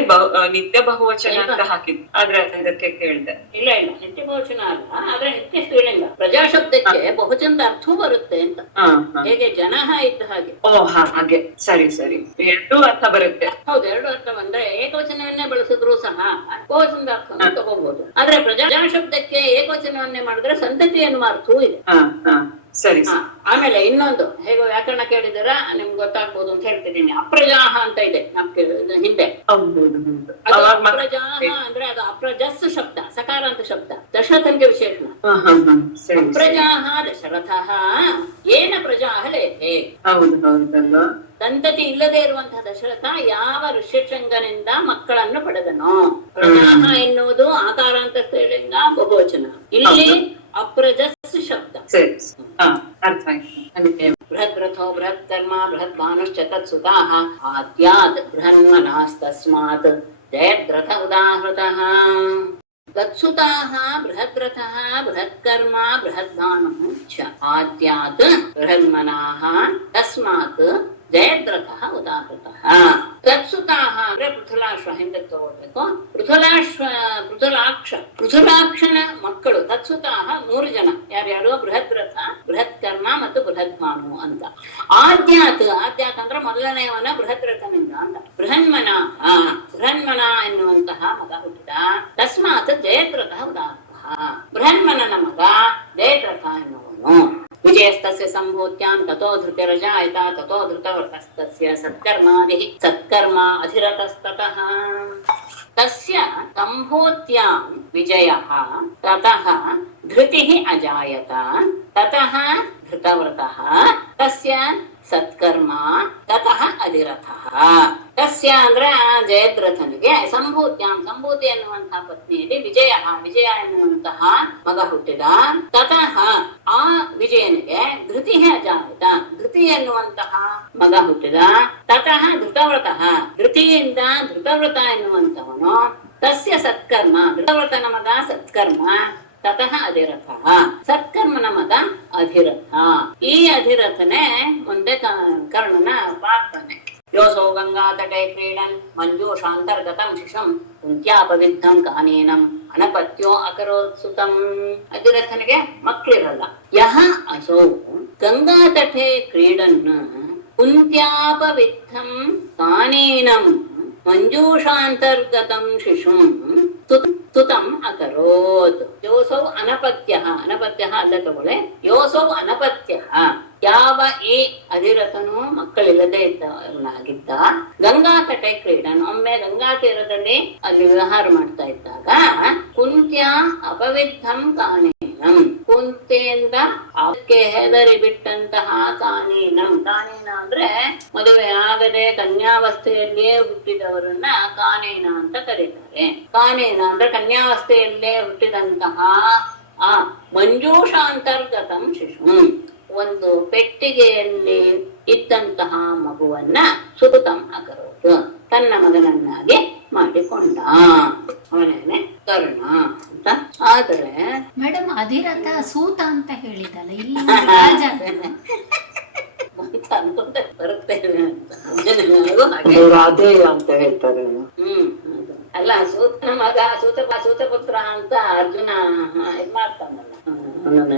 ನಿತ್ಯ ಬಹುವಚನ ಅಂತ ಹಾಕಿದ್ರು, ಆದ್ರೆ ಇದಕ್ಕೆ ಕೇಳ್ದೆ. ಇಲ್ಲ ನಿತ್ಯ ಬಹುವಚನ ಅಲ್ಲ, ಆದ್ರೆ ನಿತ್ಯ ಸ್ತ್ರೀಲಿಂಗ. ಪ್ರಜಾ ಶಬ್ದಕ್ಕೆ ಬಹುಚಂದ ಅರ್ಥವೂ ಬರುತ್ತೆ ಅಂತ. ಹೇಗೆ ಜನಃ ಇದ್ದ ಹಾಗೆ. ಹಾಗೆ, ಸರಿ. 2 ಅರ್ಥ ಬರುತ್ತೆ. ಹೌದು, 2 ಅರ್ಥ ಬಂದ್ರೆ ಏಕವಚನವನ್ನೇ ಬಳಸಿದ್ರು ಸಹ ಬಹುಚಂದ ಅರ್ಥವನ್ನು ತಗೋಬಹುದು. ಆದ್ರೆ ಪ್ರಜಾ ಶಬ್ದಕ್ಕೆ ಏಕವಚನವನ್ನೇ ಮಾಡಿದ್ರೆ ಸಂತತಿ ಎನ್ನುವ ಅರ್ಥವೂ ಇದೆ. ಸರಿ. ಆಮೇಲೆ ಇನ್ನೊಂದು, ಹೇಗೋ ವ್ಯಾಕರಣ ಕೇಳಿದಾರ ನಿಮ್ಗೆ ಗೊತ್ತಾಗ್ಬೋದು ಅಂತ ಹೇಳ್ತಿದ್ದೀನಿ. ಅಪ್ರಜಾಹ ಅಂತ ಇದೆ ಹಿಂದೆ. ಅಪ್ರಜಾಹ ಅಂದ್ರೆ ಅದು ಅಪ್ರಜಸ್ ಶಬ್ದ, ಸಕಾರಾಂತ ಶಬ್ದ, ದಶರಥನ್ಗೆ ವಿಶೇಷಣ. ಅಪ್ರಜಾಹ ದಶರಥಃ ಏನ ಪ್ರಜಾಹ ಲೇಪೆ. ಸಂತತಿ ಇಲ್ಲದೆ ಇರುವಂತಹ ದಶರಥ ಯಾವ ಋಷ್ಯಶೃಂಗನಿಂದ ಮಕ್ಕಳನ್ನು ಪಡೆದನೋ. ಪ್ರಜಾಹ ಎನ್ನುವುದು ಆಕಾರಾಂತ ಸ್ತ್ರೀಲಿಂಗ ಬಹುವಚನ, ಇಲ್ಲಿ ಅಪ್ರಜಸ್ ಶಬ್ದ. ಅರ್ಥ ಆಯ್ತು. ಬೃಹದ್ರಥೋ ಬೃಹತ್ ಕರ್ಮ ಬೃಹದ್ ಭಾನುಶ್ಚ ತತ್ಸುತಾಃ ಆದ್ಯಾತ್ ಬೃಹನ್ಮನಾಸ್ತಸ್ಮಾತ್ ಜಯದ್ರಥ ಉದಾಹೃತಃ. ತತ್ಸುತಾಃ ಬೃಹದ್ರಥಃ ಬೃಹತ್ಕರ್ಮ ಬೃಹದ್ಭಾನುಃ ಚ ಆದ್ಯಾತ್ ಬೃಹನ್ಮನಾಃ ತಸ್ಮಾತ್ ಜಯದ್ರಥಃ ಉದಾಹೃತಃ. ತತ್ಸುತಾಃ ಅಂದ್ರೆ ಪೃಥುಲಾಶ್ವ ಹಿಂದಕ್ಕೆ ತಗೊಳ್ಬೇಕು. ಪೃಥುಲಾಕ್ಷನ ಮಕ್ಕಳು ತತ್ಸುತಾಃ 3 ಜನ. ಯಾರ್ಯಾರು? ಬೃಹದ್ರಥ, ಬೃಹತ್ಕರ್ಮ ಮತ್ತು ಬೃಹದ್ಭಾನು ಅಂತ. ಆದ್ಯಾತ್ ಅಂದ್ರೆ ಮೊದಲನೆಯವನ ಬೃಹದ್ರಥನಿಂದ ಅಂತ. ಬೃಹನ್ಮನ ಎನ್ನುವಂತಹ ಮಗ ಹುಟ್ಟಿದ. ತಸ್ಮಾತ್ ಜಯದ್ರಥ ಉದಾಹೃತಃ. ಬೃಹನ್ಮನನ ಮಗ ಜಯದ್ರಥ ಎನ್ನುವನು. ವಿಜಯಸ್ತಸ್ಯ ಸಂಭೂತ್ಯಾಂ ತತೋ ಧೃತಿರಜಾಯತ ತತೋ ಧೃತವರ್ತಸ್ತಸ್ಯ ಸತ್ಕರ್ಮ ಅಧಿರತಸ್ತತಃ. ತಸ್ಯ ಸಂಭೂತ್ಯಾಂ ವಿಜಯಃ ತತಃ ಧೃತಿಃ ಅಜಾಯತ ತತಃ ಧೃತವ್ರತಃ ತಸ್ಯ ಸತ್ಕರ್ಮ ತತಃ ಅಧಿರಥಃ. ತಸ್ಯ ಅಂದ್ರೆ ಜಯದ್ರಥನಿಗೆ ಸಂಭೂತಿ ಎನ್ನುವಂತಹ ಪತ್ನಿಯಲ್ಲಿ ವಿಜಯ ಎನ್ನುವಂತಹ ಮಗ ಹುಟ್ಟಿದ. ತತಃ ಆ ವಿಜಯನಿಗೆ ಧೃತಿ ಅಜಾಯತ ಧೃತಿ ಎನ್ನುವಂತಹ ಮಗ ಹುಟ್ಟಿದ. ತತಃ ಧೃತವ್ರತಃ ಧೃತಿಯಿಂದ ಧೃತವ್ರತ ಎನ್ನುವಂತವನು. ತಸ್ಯ ಸತ್ಕರ್ಮ ಧೃತವ್ರತನ ಮಗ ಸತ್ಕರ್ಮ. ತತಃ ಅಧಿರಥಃ ಸತ್ಕರ್ಮನ ಮಗ ಅಧಿರಥ. ಈ ಅಧಿರಥನೇ ಮುಂದೆ ಕರ್ಣನ ಪ್ರಾರ್ಥನೆ. ಯೋಸೋ ಗಂಗಾ ತಟೆ ಕ್ರೀಡನ್ ಮಂಜೂಷಾಂತರ್ಗತಂ ಶಿಶುಂ ಕುಂತ್ಯಾಪವಿದ್ಧಂ ಕಾನೇನಂ ಅನಪತ್ಯೋ ಅಕರೋತ್ಸುತಂ. ಅಧಿರಥನಿಗೆ ಮಕ್ಕಳಿರಲ್ಲ. ಯಹ ಅಸೋ ಗಂಗಾ ತಟೆ ಕ್ರೀಡನ್ ಕುಂತ್ಯಾಪವಿದ್ಧಂ ಕಾನೇನಂ ಮಂಜೂಷಾಂತರ್ಗತಂ ಶಿಶುಂ ತುತಂ ಅಕರೋತ್. ಯೋಸೌ ಅನಪತ್ಯ ಅಲ್ಲ ತಗೊಳ್ಳೆ. ಯೋಸೌ ಅನಪತ್ಯ ಯಾವ ಈ ಅಧಿರಥನು ಮಕ್ಕಳಿಲ್ಲದೆ ಇದ್ದವನಾಗಿದ್ದ. ಗಂಗಾ ತಟೆ ಕ್ರೀಡನ್ ಒಮ್ಮೆ ಗಂಗಾ ತೀರದಲ್ಲಿ ಅಲ್ಲಿ ವ್ಯವಹಾರ ಮಾಡ್ತಾ ಇದ್ದಾಗ ಕುಂತ್ಯ ಅಪವಿದ್ಧಂ ಕಾನೇನಂ ಕುಂತೆಯಿಂದ ಅವಕ್ಕೆ ಹೆದರಿ ಬಿಟ್ಟಂತಹ ಕಾನೇನಂ. ಕಾನೇನ ಅಂದ್ರೆ ಮದುವೆ ಆಗದೆ ಕನ್ಯಾವಸ್ಥೆಯಲ್ಲಿಯೇ ಹುಟ್ಟಿದವರನ್ನ ಕಾನೇನ ಅಂತ ಕರೀತಾರೆ. ಕಾನೇನ ಅಂದ್ರೆ ಕನ್ಯಾವಸ್ಥೆಯಲ್ಲೇ ಹುಟ್ಟಿದಂತಹ ಆ ಮಂಜೂಷಾಂತರ್ಗತಂ ಶಿಶು ಒಂದು ಪೆಟ್ಟಿಗೆಯಲ್ಲಿ ಇದ್ದಂತಹ ಮಗುವನ್ನ ಸುತಂ ಅಕರೋತು ತನ್ನ ಮಗನನ್ನಾಗಿ ಮಾಡಿಕೊಂಡ. ಅವನೇನೆ ಕರ್ಣ ಅಂತ. ಆದ್ರೆ ಮೇಡಮ್ ಅಧಿರಥ ಸೂತ ಅಂತ ಹೇಳಿದಲ್ಲ, ಇಲ್ಲಿ ಬರುತ್ತೆ ರಾಧೆ ಅಂತ ಹೇಳ್ತಾರೆ. ಅಲ್ಲ ಸೂತನ ಮಗ ಸೂತಪುತ್ರ ಅಂತ ಅರ್ಜುನ ಇದ್ ಮಾಡ್ತಾನಲ್ಲ,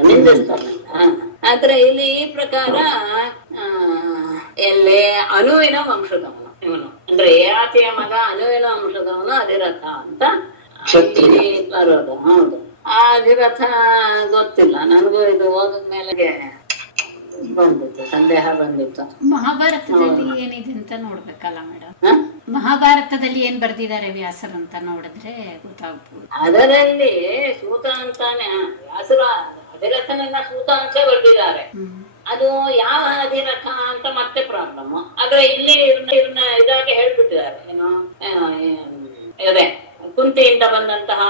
ನಿಂದಿಸ್ತಾನಲ್ಲ. ಆದ್ರೆ ಇಲ್ಲಿ ಈ ಪ್ರಕಾರ ಎಲ್ಲಿ ಅನುವಿನ ವಂಶದವನು ಇವನು. ಅಂದ್ರೆ ಆಕೆಯ ಮಗ ಅನುವಿನ ವಂಶದವನು ಅಧಿರಥ ಅಂತ ಬರೋದು. ಹೌದು, ಆ ಅಧಿರಥ ಗೊತ್ತಿಲ್ಲ ನನಗೂ. ಇದು ಓದಿದ್ಮೇಲೆ ಬಂದಿತ್ತು, ಸಂದೇಹ ಬಂದಿತ್ತು. ಮಹಾಭಾರತದಲ್ಲಿ ಏನಿದೆ ಅಂತ ನೋಡ್ಬೇಕಲ್ಲ ಮೇಡಮ್. ಮಹಾಭಾರತದಲ್ಲಿ ಏನ್ ಬರ್ದಿದ್ದಾರೆ ವ್ಯಾಸರು ಅಂತ ನೋಡಿದ್ರೆ ಗೊತ್ತಾಗ್ಬೋದು. ಅದರಲ್ಲಿ ಸೂತ ಅಂತಾನೆ ವ್ಯಾಸರ ಅಧಿರಥನನ್ನ ಸೂತ ಅಂತ ಬರ್ದಿದ್ದಾರೆ. ಅದು ಯಾವ ಅಧಿರಥ ಅಂತ ಮತ್ತೆ ಪ್ರಾಬ್ಲಮ್. ಆದ್ರೆ ಇಲ್ಲಿ ಇವ್ರನ್ನ ಇದಾಗಿ ಹೇಳ್ಬಿಟ್ಟಿದ್ದಾರೆ. ಏನು ಅದೇ ಕುಂತಿಯಿಂದ ಬಂದಂತಹ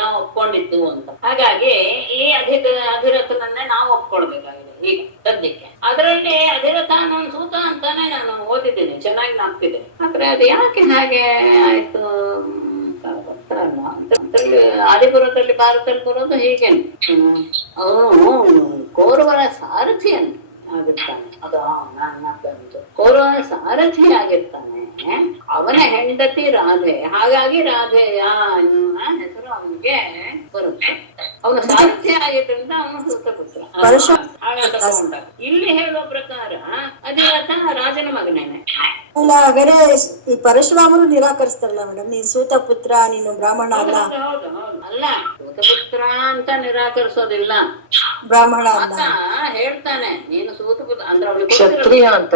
ನಾವು ಒಪ್ಕೊಂಡಿದ್ದು ಅಂತ. ಹಾಗಾಗಿ ಈ ಅಧಿರಥನನ್ನೇ ನಾವು ಒಪ್ಕೊಳ್ಬೇಕಾಗಿದೆ ಈಗ ಸದ್ಯಕ್ಕೆ. ಅದರಲ್ಲಿ ಅಧಿರಥ ನಾನು ಸೂತ ಅಂತಾನೆ ನಾನು ಓದಿದ್ದೀನಿ, ಚೆನ್ನಾಗಿ ನಾಪ್ತಿದೆ. ಆದ್ರೆ ಅದು ಯಾಕೆ ಹಾಗೆ ಆಯ್ತು ಗೊತ್ತಲ್ಲ. ಆದಿಪುರದಲ್ಲಿ ಭಾರತದಲ್ಲಿ ಬರೋದು ಹೀಗೇನೆ. ಅವನು ಕೌರವರ ಸಾರಥಿಯನ್ನು ಆಗಿರ್ತಾನೆ. ಅದು ಕೌರವನ ಸಾರಥಿ ಆಗಿರ್ತಾನೆ. ಅವನ ಹೆಂಡತಿ ರಾಧೆ. ಹಾಗಾಗಿ ರಾಧೆಯ ಅನ್ನುವ ಹೆಸರು ಅವನಿಗೆ ಬರುತ್ತೆ. ಅವನು ಸಾರಥಿ ಆಗಿದ್ದರಿಂದ ಅವನು ಸೂತಪುತ್ರ. ಇಲ್ಲಿ ಹೇಳುವ ಪ್ರಕಾರ ಅಧಿರಥ ರಾಜನ ಮಗನೇನೆ. ಅಲ್ಲ, ಹಾಗಾದ್ರೆ ಈ ಪರಶುರಾಮನು ನಿರಾಕರಿಸ್ತಾರಲ್ಲ ಮೇಡಮ್, ನೀನ್ ಸೂತ ಪುತ್ರ, ನೀನು ಬ್ರಾಹ್ಮಣ ಅಲ್ಲ. ಹೌದು ಹೌದು, ಅಲ್ಲ ಸೂತಪುತ್ರ ಅಂತ ನಿರಾಕರಿಸೋದಿಲ್ಲ. ಬ್ರಾಹ್ಮಣ ಅಲ್ಲ ಹೇಳ್ತಾನೆ. ನೀನು ಸೂತಪುತ್ರ ಅಂದ್ರೆ ಅವಳಿಗೆ ಕ್ಷತ್ರಿಯ ಅಂತ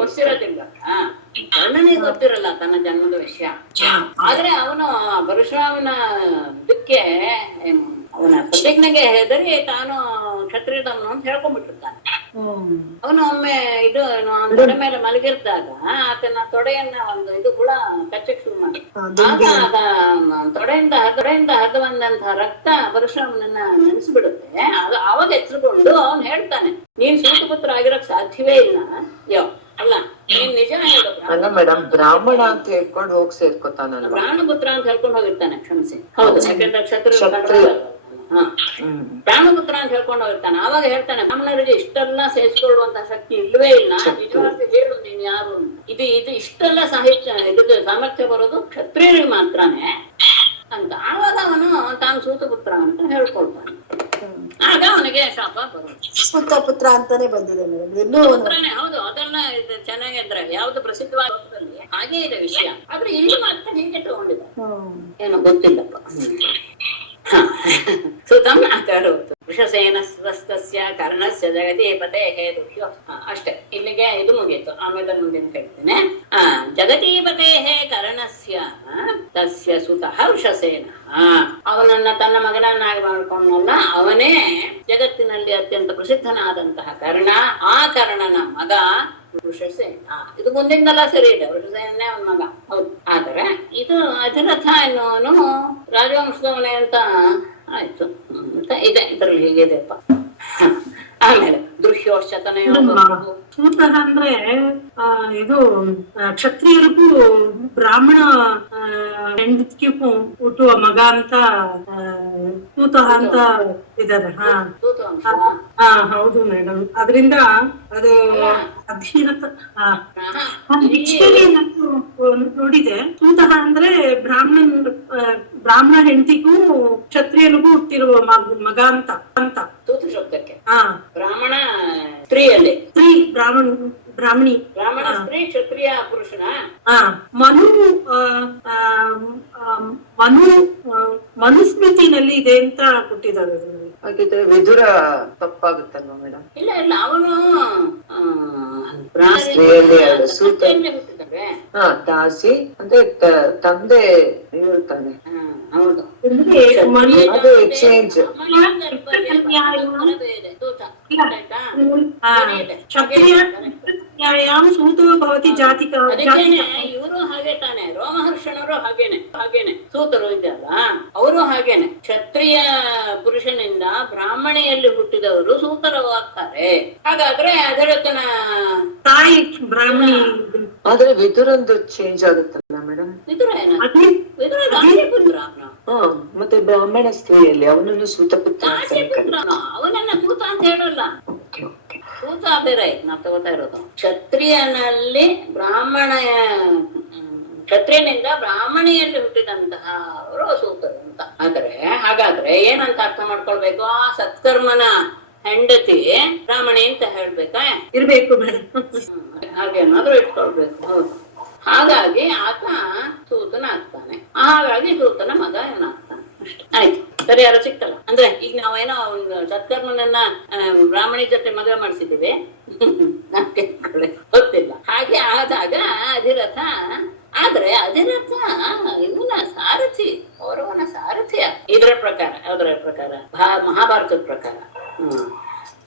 ಗೊತ್ತಿರೋದಿಲ್ಲ. ಕರ್ಣನಿಗೆ ಗೊತ್ತಿರಲ್ಲ ತನ್ನ ಜನ್ಮದ ವಿಷಯ. ಆದ್ರೆ ಅವನು ಪರಶುರಾಮನ ಇದಕ್ಕೆ ಅವನ ಪ್ರತಿಜ್ಞೆಗೆ ಹೆದರಿ ತಾನು ಕ್ಷತ್ರಿಯದವನು ಅಂತ ಹೇಳ್ಕೊಂಡ್ಬಿಟ್ಟಿರ್ತಾನೆ. ಅವನು ಒಮ್ಮೆ ಇದು ತೊಡೆ ಮೇಲೆ ಮಲಗಿರ್ದಾಗ ಆತನ ತೊಡೆಯನ್ನ ಒಂದು ಇದು ಹುಳ ಕಚ್ಚಕ್ ಶುರು ಮಾಡಿ ಆಗ ತೊಡೆಯಿಂದ ಹರಿದು ಬಂದಂತಹ ರಕ್ತ ಪರಶುರಾಮನನ್ನ ನೆನೆಸ್ಬಿಡುತ್ತೆ. ಅವಾಗ ಎಚ್ಚರಗೊಂಡು ಅವನು ಹೇಳ್ತಾನೆ, ನೀನ್ ಸೂತಪುತ್ರ ಆಗಿರಕ್ ಸಾಧ್ಯವೇ ಇಲ್ಲ. ಯೋ ಅಲ್ಲ, ನೀನ್ ನಿಜ ಹೇಳು. ಅಲ್ಲ ಮೇಡಮ್, ಬ್ರಾಹ್ಮಣ ಅಂತ ಹೇಳ್ಕೊಂಡು ಹೋಗಿ ಸೇರ್ಕೊತಾನ. ಪ್ರಾಣಪುತ್ರ ಅಂತ ಹೇಳ್ಕೊಂಡು ಹೋಗಿರ್ತಾನೆ, ಕ್ಷಮಿಸಿ. ಹೌದು, ಯಾಕಂದ್ರೆ ಕ್ಷತ್ರಿಯ. ಹಾ, ಪ್ರಾಣಪುತ್ರ ಅಂತ ಹೇಳ್ಕೊಂಡು ಹೋಗಿರ್ತಾನೆ. ಆವಾಗ ಹೇಳ್ತಾನೆ, ಬ್ರಾಹ್ಮಣರಿಗೆ ಇಷ್ಟೆಲ್ಲ ಸೇರಿಸಿಕೊಳ್ಳುವಂತ ಶಕ್ತಿ ಇಲ್ವೇ ಇಲ್ಲ, ನಿಜವಾಗಿ ಹೇಳು ನೀನ್ ಯಾರು. ಇದು ಇಷ್ಟೆಲ್ಲ ಸಾಹಿತ್ಯ, ಇದಕ್ಕೆ ಸಾಮರ್ಥ್ಯ ಬರೋದು ಕ್ಷತ್ರಿಯರಿಗೆ ಮಾತ್ರನೇ ಅಂತ. ಆವಾಗ ಅವನು ತಾನು ಸೂತಪುತ್ರ ಅಂತ ಹೇಳ್ಕೊಳ್ತಾನೆ. ಆಗ ಅವನಿಗೆ ಶಾಪ ಬರೋದು. ಸೂತಪುತ್ರ ಅಂತಾನೆ ಬಂದಿದೆ ಮೇಡಮ್. ಇನ್ನೂ ಪುತ್ರನೇ, ಹೌದು. ಅದೆಲ್ಲ ಚೆನ್ನಾಗಿ ಅಂದ್ರೆ ಯಾವ್ದು ಪ್ರಸಿದ್ಧವಾದ ಹಾಗೆ ಇದೆ ವಿಷಯ. ಆದ್ರೆ ಇಲ್ಲಿ ಮಾತ್ರ ಹೀಗೆ ತಗೊಂಡಿದ್ದ, ಏನೋ ಗೊತ್ತಿಲ್ಲಪ್ಪ. ಸುತಂ ಅಕರೋತು ವೃಷಸೇನ ಸ್ವಸ್ತಸ್ಯ ಕರ್ಣಸ್ಯ ಜಗತಿ ಪತೇಹೇ ದುಹ್ಯೋ. ಅಷ್ಟೇ, ಇಲ್ಲಿಗೆ ಇದು ಮುಗೀತು. ಆಮೇಲೆ ಮುಂದಿನ ಕೇಳ್ತೇನೆ. ಜಗತೀಪತೇಹೇ ಕರ್ಣಸ್ಯ ತಸ್ಯ ಸುತಃ ವೃಷಸೇನ. ಅವನನ್ನ ತನ್ನ ಮಗನನ್ನಾಗಿ ಮಾಡಿಕೊಂಡಲ್ಲ, ಅವನೇ ಜಗತ್ತಿನಲ್ಲಿ ಅತ್ಯಂತ ಪ್ರಸಿದ್ಧನಾದಂತಹ ಕರ್ಣ. ಆ ಕರ್ಣನ ಮಗ ವೃಷಸೇನ. ಇದು ಮುಂದಿಂದಲ್ಲ ಸರಿ ಇದೆ, ವೃಷಸೇನೇ ಅವನ ಮಗ. ಹೌದು. ಆದರೆ ಇದು ಅಧಿರಥ ಎನ್ನುವನು ರಾಜವಂಶದವನೇ ಅಂತ ಆಯ್ತು ಅಂತ ಇದೆ. ಇದ್ರಲ್ಲಿ ಹೀಗಿದೆಪ್ಪ. ಆಮೇಲೆ ದೃಶ್ಯೋಶ್ಚತನೆಯೋ ಸೂತಃ ಅಂದ್ರೆ ಇದು ಕ್ಷತ್ರಿಯರಿಗೂ ಬ್ರಾಹ್ಮಣ ಹೆಂಡತಿಗೂ ಹುಟ್ಟುವ ಮಗ ಅಂತ ಸೂತಃ ಅಂತ ಇದ್ದಾರೆ. ಹೌದು ಮೇಡಮ್. ಅದರಿಂದ ಅದು ಅಧಿರಥ ನೋಡಿದೆ. ಸೂತಃ ಅಂದ್ರೆ ಬ್ರಾಹ್ಮಣ ಹೆಂಡತಿಗೂ ಕ್ಷತ್ರಿಯನಿಗೂ ಹುಟ್ಟಿರುವ ಮಗ ಅಂತ ಸೂತ ಶಬ್ದಕ್ಕೆ ಬ್ರಾಹ್ಮಣ ಸ್ತ್ರೀಯಲ್ಲಿ ಸ್ತ್ರೀ ಬ್ರಾಹ್ಮಣಿ ಸ್ತ್ರೀ ಕ್ಷತ್ರಿಯ ಪುರುಷನ. ಮನುಸ್ಮೃತಿನಲ್ಲಿ ಇದೆ ಅಂತ ಕೊಟ್ಟಿದ್ದಾರೆ. ಹಾಗಿದ್ರೆ ವಿದುರ ತಪ್ಪಾಗುತ್ತಲ್ವಾ ಮೇಡಮ್? ಇಲ್ಲ, ಅವನು ದಾಸಿ ಅಂದ್ರೆ ತಂದೆ ಹೇಳ್ತಾನೆ. ಹೌದು, ಅದು ಎಕ್ಸ್ಚೇಂಜ್. ಇವರು ಹಾಗೆ ತಾನೆ. ರೋಮಹರ್ಷಣರು ಹಾಗೇನೆ ಸೂತರು ಇದೆಯಲ್ಲ, ಅವರು ಹಾಗೇನೆ. ಕ್ಷತ್ರಿಯ ಪುರುಷನಿಂದ ಬ್ರಾಹ್ಮಣಿಯಲ್ಲಿ ಹುಟ್ಟಿದವರು ಸೂತರವಾಗ್ತಾರೆ. ಹಾಗಾದ್ರೆ ಅದರತನ ತಾಯಿ ಬ್ರಾಹ್ಮಣಿ. ಆದ್ರೆ ವಿದುರಂದು ಚೇಂಜ್ ಆಗುತ್ತಲ್ಲ ಮೇಡಮ್? ವಿದುರ ವಿದುರ ದಾಸಿಪುತ್ರ. ಮತ್ತೆ ಬ್ರಾಹ್ಮಣ ಸ್ತ್ರೀಯಲ್ಲಿ ಅವನನ್ನು ಸೂತಪುತ್ರ. ಅವನನ್ನ ಸೂತ ಅಂತ ಹೇಳಲ್ಲ. ಸೂತ ಬೇರೆ ನಾವ್ ತಗೋತಾ ಇರೋದು. ಕ್ಷತ್ರಿಯನಿಂದ ಬ್ರಾಹ್ಮಣಿಯಲ್ಲಿ ಹುಟ್ಟಿದಂತಹ ಅವರು ಸೂತರು ಅಂತ. ಹಾಗಾದ್ರೆ ಏನಂತ ಅರ್ಥ ಮಾಡ್ಕೊಳ್ಬೇಕು? ಆ ಸತ್ಕರ್ಮನ ಹೆಂಡತಿ ಬ್ರಾಹ್ಮಣಿ ಅಂತ ಹೇಳ್ಬೇಕಾ? ಇರ್ಬೇಕು ಮೇಡಮ್. ಹಾಗೇನಾದ್ರೂ ಇಟ್ಕೊಳ್ಬೇಕು. ಹೌದು. ಹಾಗಾಗಿ ಆತ ಸೂತನ ಆಗ್ತಾನೆ. ಹಾಗಾಗಿ ಸೂತನ ಮಗ ಏನಾಗ್ತಾನೆ ಅಷ್ಟೇ. ಆಯ್ತು, ಸರಿಯಾದ ಸಿಕ್ತಲ್ಲ. ಅಂದ್ರೆ ಈಗ ನಾವೇನೋ ಸತ್ಕರ್ಮನನ್ನ ಬ್ರಾಹ್ಮಣಿ ಜೊತೆ ಮದುವೆ ಮಾಡಿಸಿದ್ದೀವಿ, ಗೊತ್ತಿಲ್ಲ. ಹಾಗೆ ಆದಾಗ ಅಧಿರಥ. ಆದ್ರೆ ಅಧಿರಥ ಇವನ ಸಾರಥಿ, ಕೌರವನ ಸಾರಥಿಯ. ಇದರ ಪ್ರಕಾರ, ಯಾವುದರ ಪ್ರಕಾರ? ಮಹಾಭಾರತದ ಪ್ರಕಾರ.